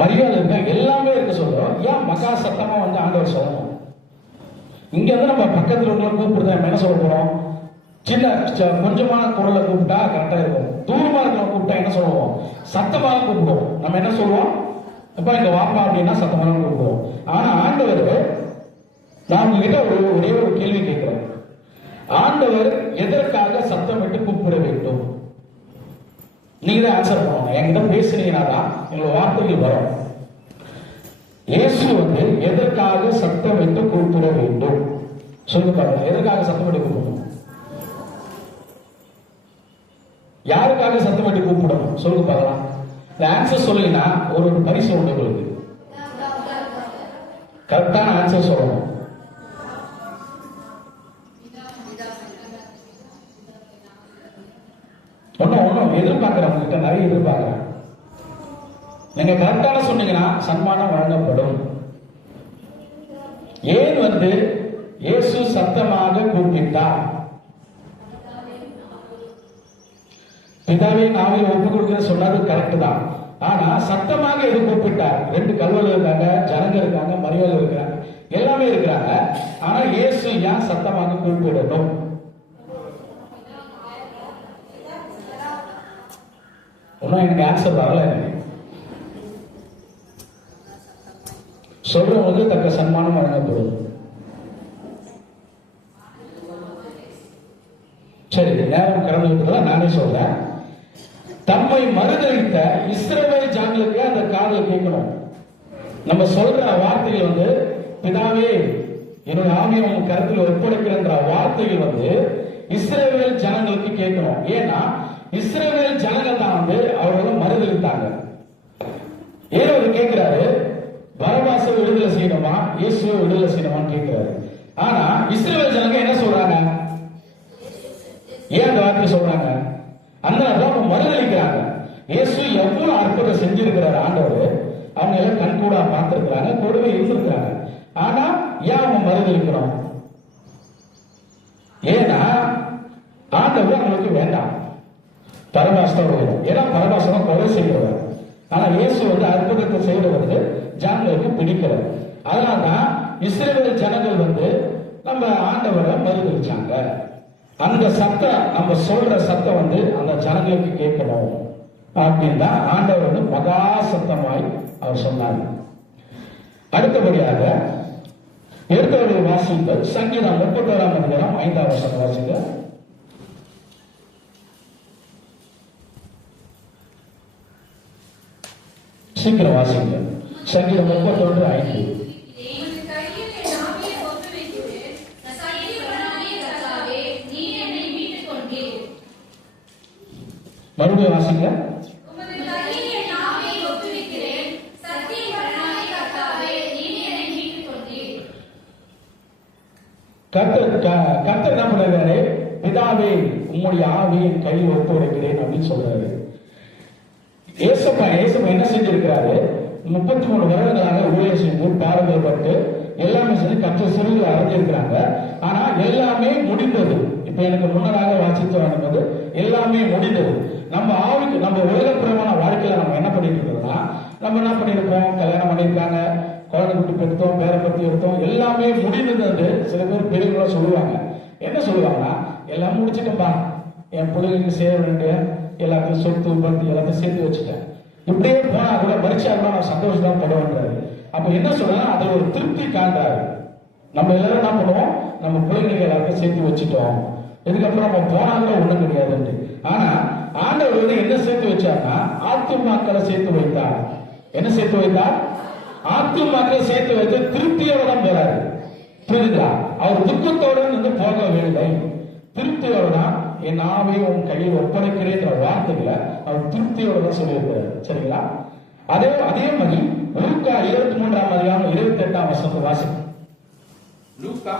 மரியாதை இருக்காங்க, எல்லாமே இருக்க சொல்றோம். ஏன் மகா சத்தமா வந்து ஆண்டவர் சொல்லணும்? இங்க வந்து நம்ம பக்கத்துல உள்ள கூப்பிடுறத நம்ம என்ன சொல்ல போறோம்? சின்ன கொஞ்சமான குரலை கூப்பிட்டா கரெக்டா இருக்கும். தூரமா இருக்கிறவங்க கூப்பிட்டா என்ன சொல்லுவோம்? சத்தமாக கூப்பிடுவோம். நம்ம என்ன சொல்லுவோம்? அப்ப இங்க வாப்பா அப்படின்னா சத்தமாக கூப்பிடுவோம். ஆனா ஆண்டவர், நான் உங்ககிட்ட ஒரே ஒரு கேள்வி கேட்கிறேன். ஆண்டவர் எதற்காக சத்தமிட்டு கூப்பிட வேண்டும்? நீங்க தான் ஆன்சர் பண்ணணும். என்கிட்ட பேசுனீங்கன்னா தான் எங்களோட வார்த்தைகள் வரும். இயேசு வந்து எதற்காக சத்தமிட்டு கூப்பிட வேண்டும்? சொல்லுங்க பாருங்க. எதற்காக சத்தமிட்டு கூப்பிடணும்? யாருக்காக சத்தமிட்டு கூப்பிடணும்? சொல்லுங்க பார்க்கலாம். இந்த ஆன்சர் சொல்லுங்கன்னா ஒரு பரிசு உண்டு உங்களுக்கு. கரெக்டான ஆன்சர் சொல்லணும். ஒன்னும் எதிர்பார்க்கிறேன். உங்ககிட்ட நிறைய எதிர்பார்க்கிறேன். நீங்க கரெக்டான சொன்னீங்கன்னா சன்மானம் வழங்கப்படும். ஏன் வந்து இயேசு சத்தமாக கூப்பிட்டார்? பிதாவே நாவில் ஒப்பு கொடுக்க சொன்னது கரெக்ட் தான். ஆனா சத்தமாக எது கூப்பிட்டார்? 2 கல்வர்கள் இருக்காங்க, ஜனங்க இருக்காங்க, மரியாதை இருக்காங்க, எல்லாமே இருக்கிறாங்க. ஆனா இயேசு ஏன் சத்தமாக கூப்பிடணும்? ஒன்னும் எனக்கு ஆன்சர் வரல. எனக்கு சொல்றவங்களுக்கு தக்க சன்மானம் வழங்கப்படும். சரி, நேரம் கடந்து விட்டதா நானே சொல்றேன். தம்மை மறுதளித்த இஸ்ரவேல் ஜனங்களுக்கு அந்த காதுல கேட்கணும். நம்ம சொல்ற வார்த்தைகள் வந்து பிதாவே என்னுடைய ஆவியை உங்க கருத்தில் ஒப்படைக்கிற வார்த்தைகள் வந்து இஸ்ரவேல் ஜனங்களுக்கு கேட்கணும். ஏன்னா இஸ்ரவேல் ஜனங்கள் தான் வந்து அவர்கள் மறுதளித்தாங்க. ஏரோது கேட்கிறாரு, பரபாசை விடுதலை செய்யணுமா இயேசுவை விடுதலை செய்யணுமான்னு கேட்கிறாரு. ஆனா இஸ்ரவேல் ஜனங்க என்ன சொல்றாங்க? ஏன் அந்த வார்த்தை சொல்றாங்க? அந்த அவங்க மறுதளிக்கிறாங்க. இயேசு எவ்வளவு அற்புதம் செஞ்சிருக்கிறார் ஆண்டவர், அவங்க எல்லாம் கண்கூடா பார்த்திருக்கிறாங்க, கூடவே இருந்திருக்கிறாங்க. ஆனா ஏன் அவங்க மறுதளிக்கிறோம்? ஏன்னா ஆண்டவர் அவங்களுக்கு வேண்டாம், பரபாசம் வேணும். ஏன்னா பரபாசம் கொலை செய்கிறவர். ஆனா இயேசு வந்து அற்புதத்தை செய்யறது ஜனங்களுக்கு பிடிக்கல. அதனால்தான் இஸ்ரவேல் ஜனங்கள் வந்து நம்ம ஆண்டவரை மறுதளிச்சாங்க. அந்த சத்தம், நம்ம சொல்ற சத்தம் வந்து அந்த ஜனங்களுக்கு கேட்கணும் அப்படின்னு தான் ஆண்டவர் வந்து மகா சத்தமாய் அவர் சொன்னார். அடுத்தபடியாக எடுத்தவருடைய வாசிங்கள் சங்கீதம் 31ஆம் அதிகாரம் 5ஆம் வசனம் வாசிங்க. சீக்கிரம் வாசிங்க. சங்கீதம் 31:5. மறுபடியும் வாசிங்க. கர்த்தர் என்ன பண்ணுறாரு? பிதாவே உம்முடைய ஆவியை கையில் ஒப்புடைக்கிறேன் அப்படின்னு சொல்றாரு. ஏசப்பா என்ன செஞ்சிருக்கிறாரு? 33 வருடங்களாக ஊழியர் செஞ்சு பாடுகள் பட்டு எல்லாமே செஞ்சு கர்த்தர் சிறுவில் அடைஞ்சிருக்கிறாங்க. ஆனா எல்லாமே முடிந்தது. இப்ப எனக்கு முன்னதாக வாசித்து வரும்போது எல்லாமே முடிந்தது. நம்ம ஆளுக்கு நம்ம உலகப்பிரமான வாழ்க்கையில நம்ம என்ன பண்ணிட்டு இருக்கோம்னா, நம்ம என்ன பண்ணிருப்போம்? கல்யாணம் பண்ணிருக்காங்க, குழந்தை குட்டி பெற்றோம், பேரை பத்தி எடுத்தோம், எல்லாமே முடிந்தது. சில பேர் பெரியவங்களா சொல்லுவாங்க. என்ன சொல்லுவாங்கன்னா, எல்லாம் முடிச்சுட்டேன்பா, என் பிள்ளைகளுக்கு சேர வேண்டிய எல்லாத்தையும் சொத்து பத்து எல்லாத்தையும் சேர்த்து வச்சுட்டேன். இப்படியே போனா கூட மரிச்சா கூட நான் சந்தோஷம் தான் படுவேன்றாரு. அப்ப என்ன சொல்றேன்? அதுல ஒரு திருப்தி காண்றாரு. நம்ம எல்லாரும் என்ன பண்ணுவோம்? நம்ம பிள்ளைங்களுக்கு எல்லாத்தையும் சேர்த்து வச்சுட்டோம், இதுக்கப்புறம் நம்ம போனா கூட ஒண்ணும் கிடையாது. ஆனா ஆண்டவர் வந்து என்ன சேர்த்து வச்சார்னா, ஆத்துமாக்களை சேர்த்து வைத்தார். என்ன சேர்த்து வைத்தார்? ஆத்துமாக்களை சேர்த்து வைத்து திருப்தியோட தான் போறாரு. புரியுதா? அவர் துக்கத்தோட வந்து போகவில்லை, திருப்தியோட தான் என் ஆவை உன் கையில் ஒப்படைக்கிறேன்ற வார்த்தைகளை அவர் திருப்தியோட தான் சொல்லியிருக்கிறார். சரிங்களா? அதே மாதிரி லூக்கா 23ஆம் அதிகாரம் 28ஆம் வசனத்தை வாசிக்கும். லூக்கா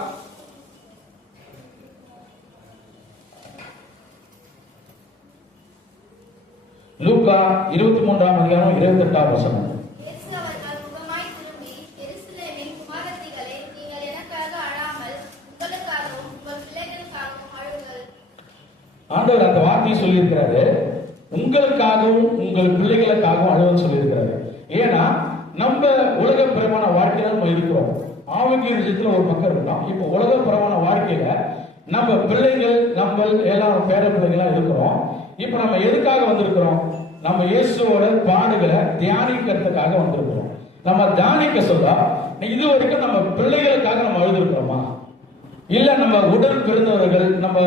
23ஆம் அதிகாரம் 28ஆம் வசனம். ஆண்டவர் அந்த வார்த்தையை சொல்லியிருக்கிறாரு, உங்களுக்காகவும் உங்கள் பிள்ளைகளுக்காகவும் அழுவன்னு சொல்லியிருக்கிறாரு. ஏன்னா நம்ம உலக பிரமான வாழ்க்கையில நம்ம இருக்கிறோம். ஆவிக்குரிய விஷயத்துல ஒரு பக்கம் இருக்கோம். இப்போ உலக பிரமான வாழ்க்கையில நம்ம பிள்ளைகள், நம்ம எல்லாரும் பேர பிள்ளைகளா இருக்கிறோம். இப்ப நம்ம எதுக்காக வந்திருக்கிறோம்? நம்ம இயேசுவோட பாடுகளை தியானிக்கிறதுக்காக வந்திருக்கிறோம். நம்ம தியானிக்க சொல்ல இது வரைக்கும் நம்ம பிள்ளைகளுக்காக நம்ம அழுதுருக்கிறோமா? இல்ல நம்ம உடன் பிறந்தவர்கள், நம்ம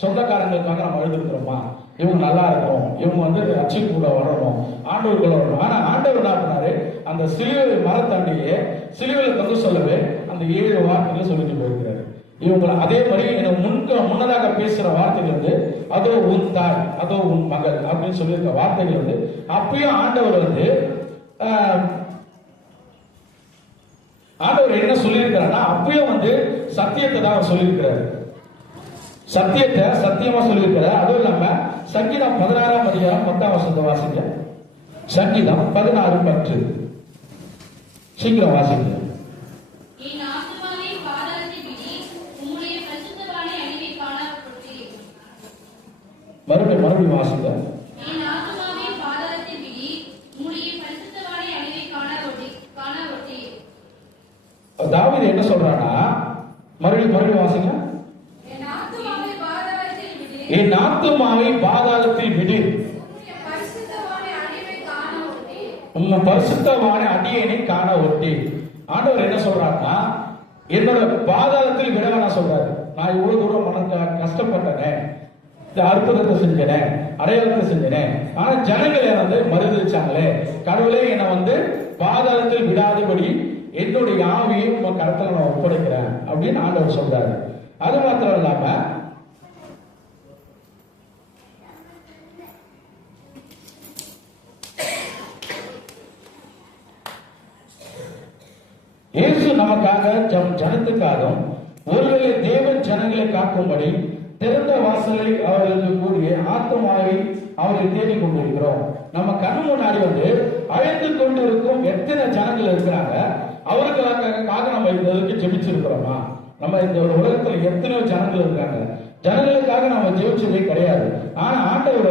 சொந்தக்காரங்களுக்காக நம்ம எழுதிருக்கிறோமா? இவங்க நல்லா இருக்கணும், இவங்க வந்து ரட்சிப்புக்குள்ள வரணும், ஆண்டவருக்குள்ள வரணும். ஆனா ஆண்டவர் என்ன பண்ணாரு? அந்த சிலுவை மரத்தாண்டியே சிலுவையில தந்து சொல்லவே அந்த 7 வார்த்தைகளை சொல்லிட்டு போயிருக்கிறாரு. இவங்க அதே மாதிரி முன்னதாக பேசுற வார்த்தைகள் வந்து அதோ உன் தாய், அதோ உன் மகள் அப்படின்னு சொல்லியிருக்க வார்த்தைகள் வந்து அப்பயும் ஆண்டவர் வந்து ஆண்டவர் என்ன சொல்லியிருக்கிறாருன்னா, அப்பயும் வந்து சத்தியத்தை தான் அவர் சொல்லியிருக்கிறாரு. சத்தியத்தை சத்தியமா சொல்லியிருக்கிறார். அதுவும் இல்லாம சங்கீதம் 16ஆம் அதிகாரம் 10ஆம் வசனத்தை வாசிங்க. சங்கீதம் 16:10. சீக்கிரம் வாசிங்க. மறுபடியும் வாசிங்க. தாவீது என்ன சொல்றானா, மறுபடியும் வாசிங்க. என் ஆத்துமாவை பாதாளத்தில் விடு, உங்க பரிசுத்தமான அடியேனை காண ஒட்டி. ஆண்டவர் என்ன சொல்றாருன்னா, என்னோட பாதாளத்தில் விட வேணாம் சொல்றாரு. நான் இவ்வளவு தூரம் மனது கஷ்டப்பட்டனே, இந்த அற்புதத்தை செஞ்சனே, அடையாளத்தை செஞ்சனே, ஆனா ஜனங்கள் வந்து மறுதளிச்சாங்களே, கடவுளே என்னை வந்து பாதாளத்தில் விடாதபடி என்னுடைய ஆவியை உங்க கருத்துல நான் ஒப்படைக்கிறேன் அப்படின்னு ஆண்டவர் சொல்றாரு. அது மாத்திரம் இல்லாம ஜனங்களுக்காக ஜனத்துக்காகவும் ஒருவேளை தேவன் ஜனங்களை காக்கும்படி திறந்த வாசலை அவர்களுக்கு கூடிய ஆத்மாவை அவர்களை தேடிக் கொண்டிருக்கிறோம். நம்ம கண் முன்னாடி அழைத்து கொண்டு இருக்கும் எத்தனை ஜனங்கள் இருக்கிறாங்க, அவர்களுக்காக நம்ம இதற்கு ஜெபிச்சிருக்கிறோமா? நம்ம இந்த உலகத்துல எத்தனையோ ஜனங்கள் இருக்காங்க, ஜனங்களுக்காக நம்ம ஜெபிச்சதே கிடையாது. ஆனா ஆண்டவர்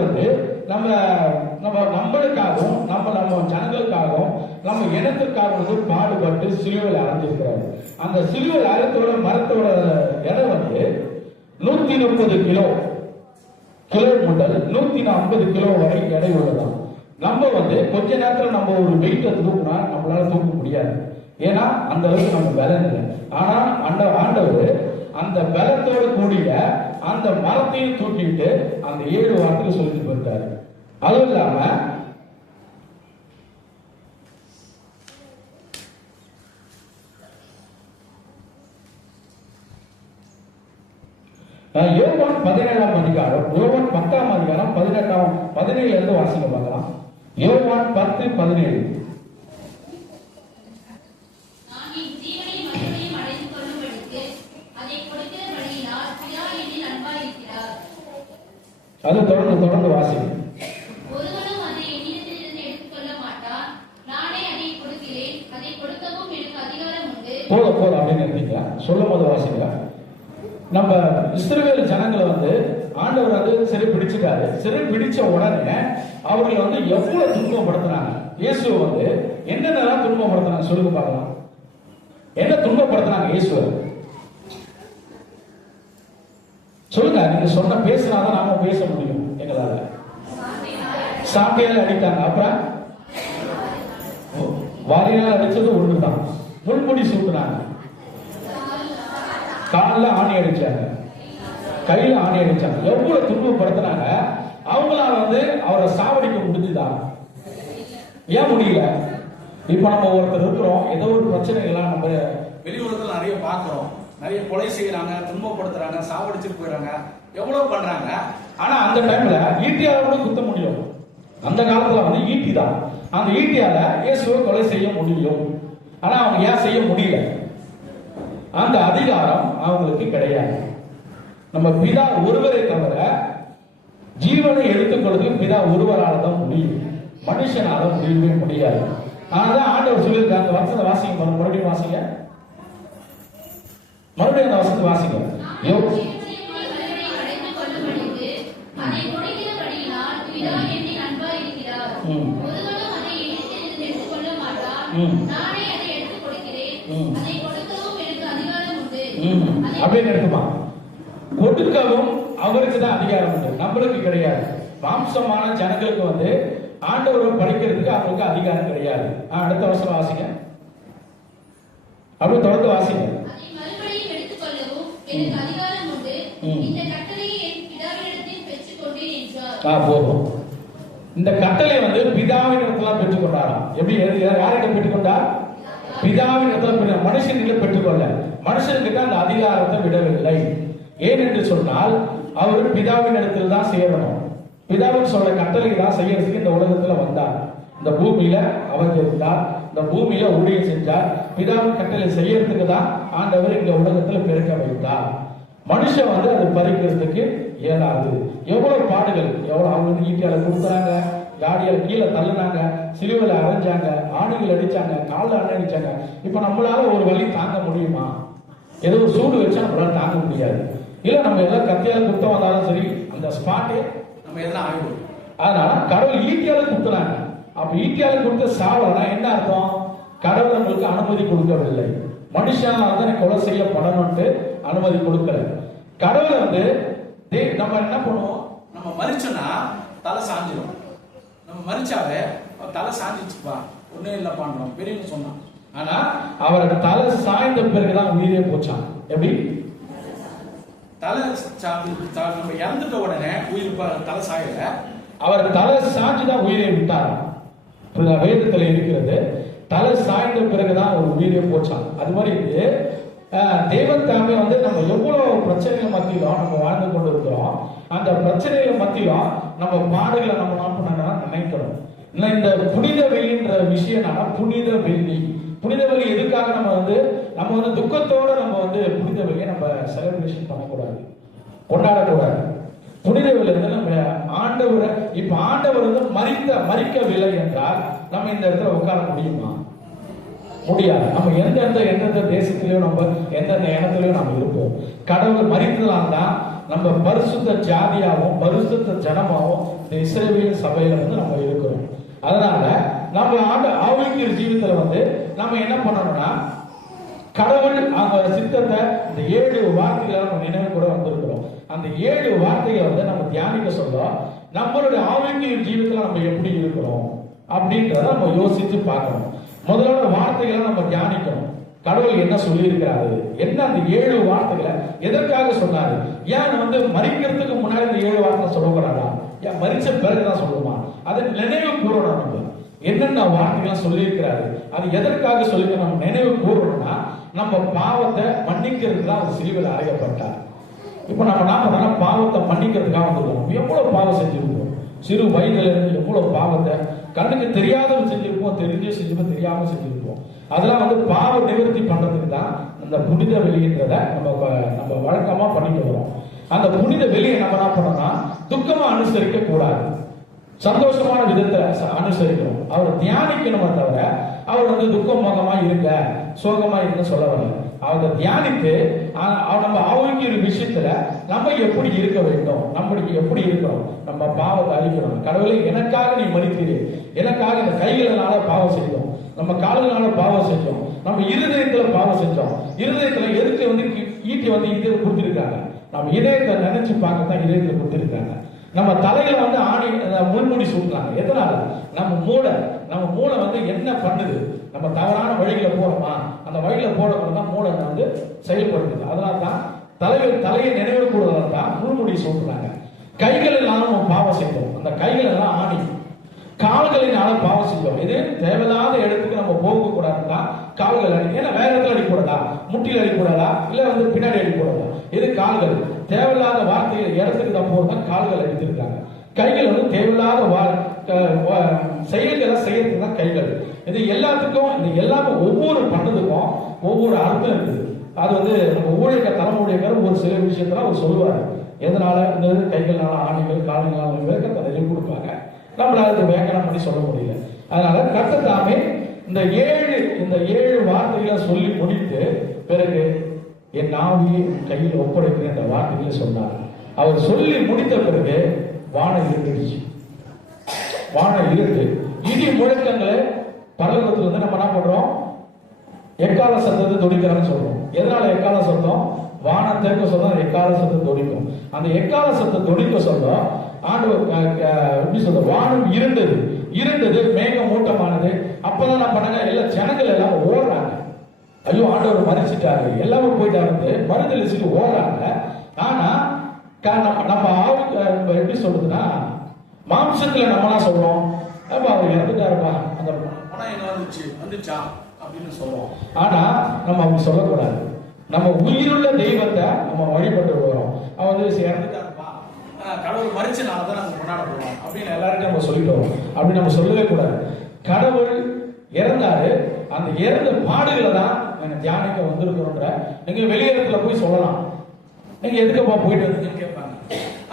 நம்மளுக்காகவும் நம்ம ஜனங்களுக்காகவும் நம்ம இனத்திற்காக பாடுபட்டு சிலுவையில் அறைஞ்சிருக்கிறாரு. அந்த சிலுவையில் அறைத்தோட மரத்தோட எடை 130 கிலோ முதல் 150 கிலோ வரை எடை உள்ளதான். நம்ம கொஞ்ச நேரத்தில் நம்ம ஒரு வெயிட்டை தூக்குனா நம்மளால தூக்க முடியாது, ஏன்னா அந்த அளவுக்கு நம்ம பலம் இல்லை. ஆனா ஆண்டவர் அந்த பலத்தோடு கூடிய அந்த மரத்தையும் தூக்கிட்டு அந்த 7 வார்த்தைகள் சொல்லிட்டு போயிருக்காரு. அதுவும் இல்லாம யோவான் 17ஆம் அதிகாரம், யோவான் 10ஆம் அதிகாரம் 17 இருந்து வாசிக்க பார்க்கலாம். யோவான் 10:17. அது தொடர்ந்து வாசிங்க. ஒருவனும் அதை என்னிடத்திலிருந்து எடுத்துக்கொள்ள மாட்டான், நானே அதை கொடுக்கிறேன், அதை கொடுக்கவும் எனக்கு அதிகாரம் உண்டு. போதும் அப்படின்னு நினைத்தீங்களா? சொல்லும் போது வாசிங்க. நம்ம இஸ்ரவேல் ஜனங்களை ஆண்டவர் சிறை பிடிச்சிட்டாரு. சிறை பிடிச்ச உடனே அவர்களை எவ்வளவு துன்பப்படுத்தினாங்க. இயேசு என்னென்னலாம் துன்பப்படுத்தினாங்க சொல்லுங்க பார்க்கலாம். என்ன துன்பப்படுத்தினாங்க இயேசுவை? சொல்லுங்க. நீங்க சொன்ன பேசினாதான் நாம பேச முடியும் எங்களால. சாட்டையால அடித்தாங்க, அப்புறம் வாரியால் அடிச்சது ஒண்ணுதான். முள்முடி சூட்டுனாங்க, காலில் ஆணி அடிச்சாங்க, கையில ஆணி அடிச்சாங்க. எவ்வளவு துன்பப்படுத்தினாங்க. அவங்களால அவரை சாவடிக்க முடிஞ்சுதான்? ஏன் முடியல? இப்ப நம்ம ஒருத்தர் இருக்கிறோம், ஏதோ ஒரு பிரச்சனைகள்லாம் நம்ம வெளி உலகத்துல நிறைய பாக்குறோம். நிறைய கொலை செய்யறாங்க, துன்பப்படுத்துறாங்க, சாவடிச்சுட்டு போயிடறாங்க, எவ்வளவு பண்றாங்க. ஆனா அந்த டைம்ல ஈட்டியால கூட குத்த முடியும். அந்த காலத்துல ஈட்டி தான். அந்த ஈட்டியால இயேசுவை கொலை செய்ய முடியும். ஆனா அவங்க ஏன் செய்ய முடியல? அந்த அதிகாரம் அவங்களுக்கு கிடையாது. நம்ம பிதா ஒருவரை தவிர ஜீவனை எடுத்துக்கொள்வது பிதா ஒருவரால் தான் முடியும், மனுஷனால முடியவே முடியாது. ஆனாதான் ஆண்டவர் சொல்லியிருக்காங்க. அந்த வசனத்தை வாசிங்க, மறுபடியும் வாசிங்க, மறுபடியும் அந்த வசனத்தை வாசிங்க. அப்படின்னு இருக்குமா? கொடுக்கவும் அவருக்கு தான் அதிகாரம் உண்டு, நம்மளுக்கு கிடையாது. மாம்சமான ஜனங்களுக்கு ஆண்டவரை படிக்கிறதுக்கு அவங்களுக்கு அதிகாரம் கிடையாது. அடுத்த வசனம் வாசிங்க, அப்படி தொடர்ந்து வாசிங்க. போதும். இந்த கட்டளை பிதாவின் இடத்துல பெற்றுக்கொண்டாராம். எப்படி? யாரிடம் பெற்றுக்கொண்டார்? பிதாவின் இடத்துல. மனுஷனிட பெற்றுக்கொள்ள, மனுஷனுக்கு அந்த அதிகாரத்தை விடவில்லை. ஏன் என்று சொன்னால் அவர் பிதாவின் இடத்தில் தான் சேரணும். பிதாவின் சொல்ற கட்டளை தான் செய்யறதுக்கு இந்த உலகத்துல வந்தார். இந்த பூமியில அவர் இருந்தார், இந்த பூமியில ஊழியம் செஞ்சார். பிதாவின் கட்டளை செய்யறதுக்கு தான் ஆண்டவர் இந்த உலகத்துல பிறக்க வைத்தார். மனுஷன் அது பறிக்கிறதுக்கு இயலாது. எவ்வளவு பாடுகள், எவ்வளவு அவங்க ஈட்டியால கொடுக்குறாங்க, யாடியால கீழே தள்ளுனாங்க, சிலுவையில அரைஞ்சாங்க, ஆணிகள் அடிச்சாங்க, காலில் அடிச்சாங்க. இப்ப நம்மளால ஒரு வழி தாங்க முடியுமா? ஏதோ ஒரு சூடு வச்சா நம்மளால தாங்க முடியாது. இல்ல நம்ம எல்லாம் கத்தியால குத்தம் வந்தாலும் சரி, அந்த ஸ்பாட்டே நம்ம எல்லாம் ஆயிடும். அதனால கடவுள் ஈட்டியால குத்துறாங்க. அப்ப ஈட்டியால கொடுத்த சாவனா என்ன அர்த்தம்? கடவுள் நம்மளுக்கு அனுமதி கொடுக்கவில்லை. மனுஷனால கொலை செய்யப்படணும்ட்டு அனுமதி கொடுக்கல. கடவுள் நம்ம என்ன பண்ணுவோம்? நம்ம மறிச்சோம்னா தலை சாஞ்சிடும். நம்ம மறிச்சாவே தலை சாஞ்சிச்சுப்பா, ஒன்னே இல்லை பண்றோம் பெரியவங்க சொன்னான். ஆனா அவரோட தலை சாய்ந்த பிறகுதான் உயிரே போச்சான். எப்படி? தலை நம்ம இறந்துட்ட உடனே உயிர் தலை சாயல, அவர் தலை சாஞ்சுதான் உயிரை விட்டாராம். வேதத்துல இருக்கிறது. தலை சாய்ந்த பிறகுதான் ஒரு உயிரே போச்சான். அது மாதிரி தேவன் தாமே நம்ம எவ்வளவு பிரச்சனைகள் மத்தியிலும் நம்ம வாழ்ந்து கொண்டு இருக்கிறோம். அந்த பிரச்சனைகள் மத்தியிலும் நம்ம பாடுகளை நம்ம நினைக்கணும். இந்த புனித வெள்ளின்ற விஷயம் புனித வெள்ளி. புனித வெள்ளி எதுக்காக நம்ம நம்ம வந்து துக்கத்தோட நம்ம வந்து புனித வெள்ளியை நம்ம செலிப்ரேஷன் பண்ணக்கூடாது, கொண்டாடக்கூடாது. புனித வெள்ளி வந்து நம்ம ஆண்டவரை, இப்ப ஆண்டவர் வந்து மறிக்கவில்லை என்றால் நம்ம இந்த இடத்துல உட்கார முடியுமா? முடியாது. நம்ம எந்தெந்த தேசத்திலயோ நம்ம எந்தெந்த இடத்துலயோ நம்ம இருப்போம். கடவுள் மறித்ததால் தான் நம்ம பரிசுத்த ஜாதியாகவும் பரிசுத்த ஜனமாகவும் இந்த இஸ்ரவேல் சபையில வந்து நம்ம இருக்கிறோம். அதனால நம்ம ஆவிக்குரிய ஜீவிதத்துல வந்து நம்ம என்ன பண்ணணும்னா, கடவுள் அவங்க சித்தத்தை இந்த 7 வார்த்தைகளை நம்ம நினைவு கூட வந்திருக்கிறோம். அந்த 7 வார்த்தைகளை வந்து நம்ம தியானிக்க சொல்ல நம்மளுடைய ஆவிக்குரிய ஜீவிதத்துல நம்ம எப்படி இருக்கிறோம் அப்படின்றத நம்ம யோசிச்சு பார்க்கணும். முதல்ல வார்த்தைகளை நம்ம தியானிக்கணும். கடவுள் என்ன சொல்லி இருக்கிறாரு, என்ன அந்த 7 வார்த்தைகளை எதற்காக சொன்னாரு? ஏன் வந்து மறிக்கிறதுக்கு முன்னாடி இந்த 7 வார்த்தை சொல்லக்கூடாதா? ஏன் மறிச்ச பிறகுதான் சொல்லுமா? அதை நினைவு கூறணும். நம்ம என்னென்ன வார்த்தைகள் சொல்லி இருக்கிறாரு, அது எதற்காக சொல்லி நம்ம நினைவு கூறணும்னா, நம்ம பாவத்தை மன்னிக்கிறதுக்கு தான் சிலுவையில் அறையப்பட்டார். இப்ப நம்ம என்ன பண்ணோம்னா, பாவத்தை மன்னிக்கிறதுக்காக வந்துருக்கோம். எவ்வளவு பாவம் செஞ்சிருக்கோம், சிறு வயதுல இருந்து எவ்வளவு பாவத்தை கண்ணுக்கு தெரியாத செஞ்சிருப்போம், தெரிஞ்சு செஞ்சிருப்போம், தெரியாம செஞ்சிருப்போம். அதெல்லாம் வந்து பாவ நிவர்த்தி பண்றதுக்கு தான் இந்த புனித வெளின்றத நம்ம வழக்கமா பண்ணிட்டு வரோம். அந்த புனித வெளியை நம்ம என்ன பண்ணோம்னா, துக்கமா அனுசரிக்க கூடாது, சந்தோஷமான விதத்தை அனுசரிக்கணும். அவர் தியானிக்கணுமே தவிர அவர் வந்து துக்கமுகமா இருக்க சோகமா இருக்க சொல்ல வரல. அவங்க தியானித்து நம்ம ஆரோக்கிய விஷயத்துல நம்ம எப்படி இருக்க வேண்டும், நம்மளுக்கு எப்படி இருக்கிறோம், நம்ம பாவத்தை அழிக்கணும். கடவுளை எனக்காக நீ மறித்தீரு, எனக்காக இந்த கைகளினால பாவம் செஞ்சோம், நம்ம கால்களால பாவம் செஞ்சோம், நம்ம இருதயத்துல பாவம் செஞ்சோம். இருதயத்துல எதுக்கு வந்து ஈட்டி வந்து இதயத்தை கொடுத்திருக்காங்க, நம்ம இதயத்தை நினைச்சு பார்க்கத்தான் இதயத்தை கொடுத்திருக்காங்க. நம்ம தலையில வந்து ஆணி முள்முடி சூட்டுறாங்க. எதனால? நம்ம மூளை வந்து என்ன பண்ணுது, நம்ம தவறான வழிகளை போறோமா, அந்த வழியில போறவங்க தான் மூளை வந்து செயல்படுத்துது. அதனால தான் தலையை நினைவு கூறுவதால் தான் முள்முடி சூட்டுறாங்க. கைகளினால நம்ம பாவம் செய்தோம், அந்த கைகளெல்லாம் ஆணி. கால்களினால பாவம் செஞ்சோம். இது தேவையில்லாத இடத்துக்கு நம்ம போக கூடாதுன்னா கால்கள் அடி. ஏன்னா வேற இடத்துல அடிக்கூடாதா, முட்டியில் அடிக்கூடாதா, இல்ல வந்து பின்னாடி அடிக்கூடாதா? இது கால்கள். தேவையில்லாத வார்த்தைகள் இடத்துக்கு தான் போறதா கால்கள் அடித்திருக்காங்க. கைகள் வந்து தேவையில்லாத செயல்களை செய்யறதுக்கு தான் கைகள். இது எல்லாத்துக்கும் இந்த எல்லாமே ஒவ்வொரு பண்ணதுக்கும் ஒவ்வொரு அர்த்தம் இருக்குது. அது வந்து நம்ம ஊழியக்க தலைமுறையக்காரர் ஒரு சில விஷயத்துல அவர் சொல்லுவாரு. எதனால இந்த கைகள்னால ஆணிகள் கால்களால விளக்கத்தை நிறைய கொடுப்பாங்க. நம்மளால அது வியாக்கணம் பண்ணி சொல்ல முடியல. அதனால கர்த்தர் இந்த 7 வார்த்தைகளை சொல்லி முடித்து பிறகு என் ஆவியை கையில் ஒப்படைக்கிறேன் என்ற வார்த்தைகளை சொன்னார். அவர் சொல்லி முடித்த பிறகு வானம் இருந்துச்சு. வானம் இருந்து இடி முழக்கங்களை பரலோகத்துல இருந்து நம்ம என்ன பண்றோம், எக்கால சத்தத்தை தொடிக்கிறான்னு சொல்றோம். எதனால எக்கால சத்தம்? வானம் தேக்க சொல்றோம், எக்கால சத்தம் தொடிக்கும். அந்த எக்கால சத்தம் தொடிக்க சொல்றோம். எப்படி சொல்ற, வானம் இருந்தது, மேகம் மூட்டமானது. அப்பதான் என்ன பண்ணாங்க, எல்லா ஜனங்கள் எல்லாம் ஓடுறாங்க. ஐயோ ஆண்டவர் மறிச்சிட்டாரு, எல்லாமே போயிட்டாரு, மறுதளிச்சுட்டு ஓடுறாங்க. ஆனா நம்ம ஆளுக்கு எப்படி சொல்றதுன்னா, மாம்சத்துல நம்மலாம் சொல்றோம், அப்ப அவர் இறந்துட்டாருப்பா, அந்த பணம் என்ன வந்துச்சா அப்படின்னு சொல்றோம். ஆனா நம்ம அப்படி சொல்லக்கூடாது. நம்ம உயிருள்ள தெய்வத்தை நம்ம வழிபட்டு வருகிறோம். அவன் வந்து இறந்துட்டாருப்பா, கடவுள் மறிச்சனால தான் நம்ம கொண்டாட போறோம் அப்படின்னு எல்லாருக்கும் நம்ம சொல்லிட்டு வரோம். அப்படின்னு நம்ம சொல்லவே கூடாது. கடவுள் இறந்தாரு, அந்த இறந்த பாடுகளை தான் நாங்க தியானிக்க வந்திருக்கிறோன்ற. நீங்க வெளியிடத்துல போய் சொல்லலாம், நீங்க எதுக்கப்பா போயிட்டு வந்தீங்கன்னு கேட்பாங்க.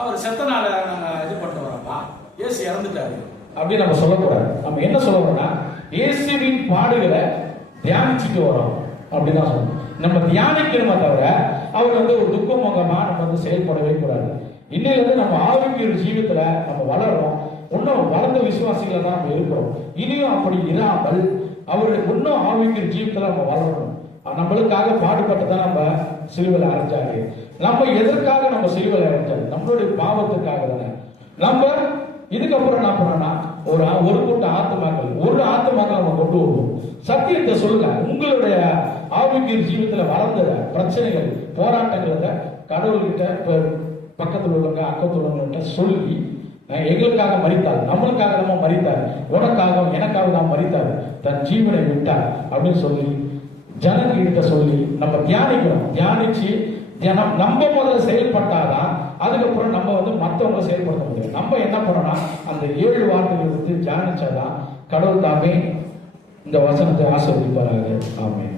அவர் செத்தனால நாங்க இது பண்ணிட்டு வரோம்ப்பா, இயேசு இறந்துட்டாரு அப்படின்னு நம்ம சொல்லக்கூடாது. நம்ம என்ன சொல்லுவோம்னா, இயேசுவின் பாடுகளை தியானிச்சுட்டு வரோம் அப்படின்னு தான் சொல்லணும். நம்ம தியானிக்கணுமே தவிர அவர் வந்து ஒரு துக்கமுகமா நம்ம வந்து செயல்படவே கூடாது. இன்னையில இருந்து நம்ம ஆரோக்கிய ஜீவிதத்துல நம்ம வளர்றோம். இன்னும் வளர்ந்த விசுவாசிகளை தான் நம்ம இருக்கிறோம். இனியும் அப்படி இராமல் அவருக்கு இன்னும் ஆரோக்கிய ஜீவிதத்துல நம்ம வளரணும். நம்மளுக்காக பாடுபட்டு நம்ம சிலுவையில் அரைஞ்சாரு. நம்ம எதற்காக நம்ம சிலுவையில் அரைஞ்சாரு? நம்மளுடைய பாவத்துக்காக தானே. நம்ம இதுக்கப்புறம் என்ன பண்ணோம்னா, ஒரு கூட்ட ஆத்துமாக்கள் நம்ம கொண்டு வருவோம். சத்தியத்தை சொல்லுங்க. உங்களுடைய ஆரோக்கிய ஜீவிதத்துல வளர்ந்த பிரச்சனைகள், போராட்டங்களை கடவுள்கிட்ட, பக்கத்தில் உள்ளவங்க அக்கத்தில் உள்ளவங்கள்ட்ட சொல்லி, எங்களுக்காக மரித்தார், நம்மளுக்காக நம்ம மரித்தார், உனக்காக எனக்காக தான் மரித்தார், தன் ஜீவனை விட்டார் அப்படின்னு சொல்லி ஜனங்கிட்ட சொல்லி நம்ம தியானிக்கிறோம். தியானிச்சு நம்ம முதல்ல செயல்பட்டாதான் அதுக்கப்புறம் நம்ம வந்து மற்றவங்க செயல்படுத்த முடியும். நம்ம என்ன பண்ணோம்னா, அந்த 7 வார்த்தைகள் வந்து தியானிச்சாதான் கடவுள் தாமே இந்த வசனத்தை ஆசீர்வதிப்பாராக. ஆமென்.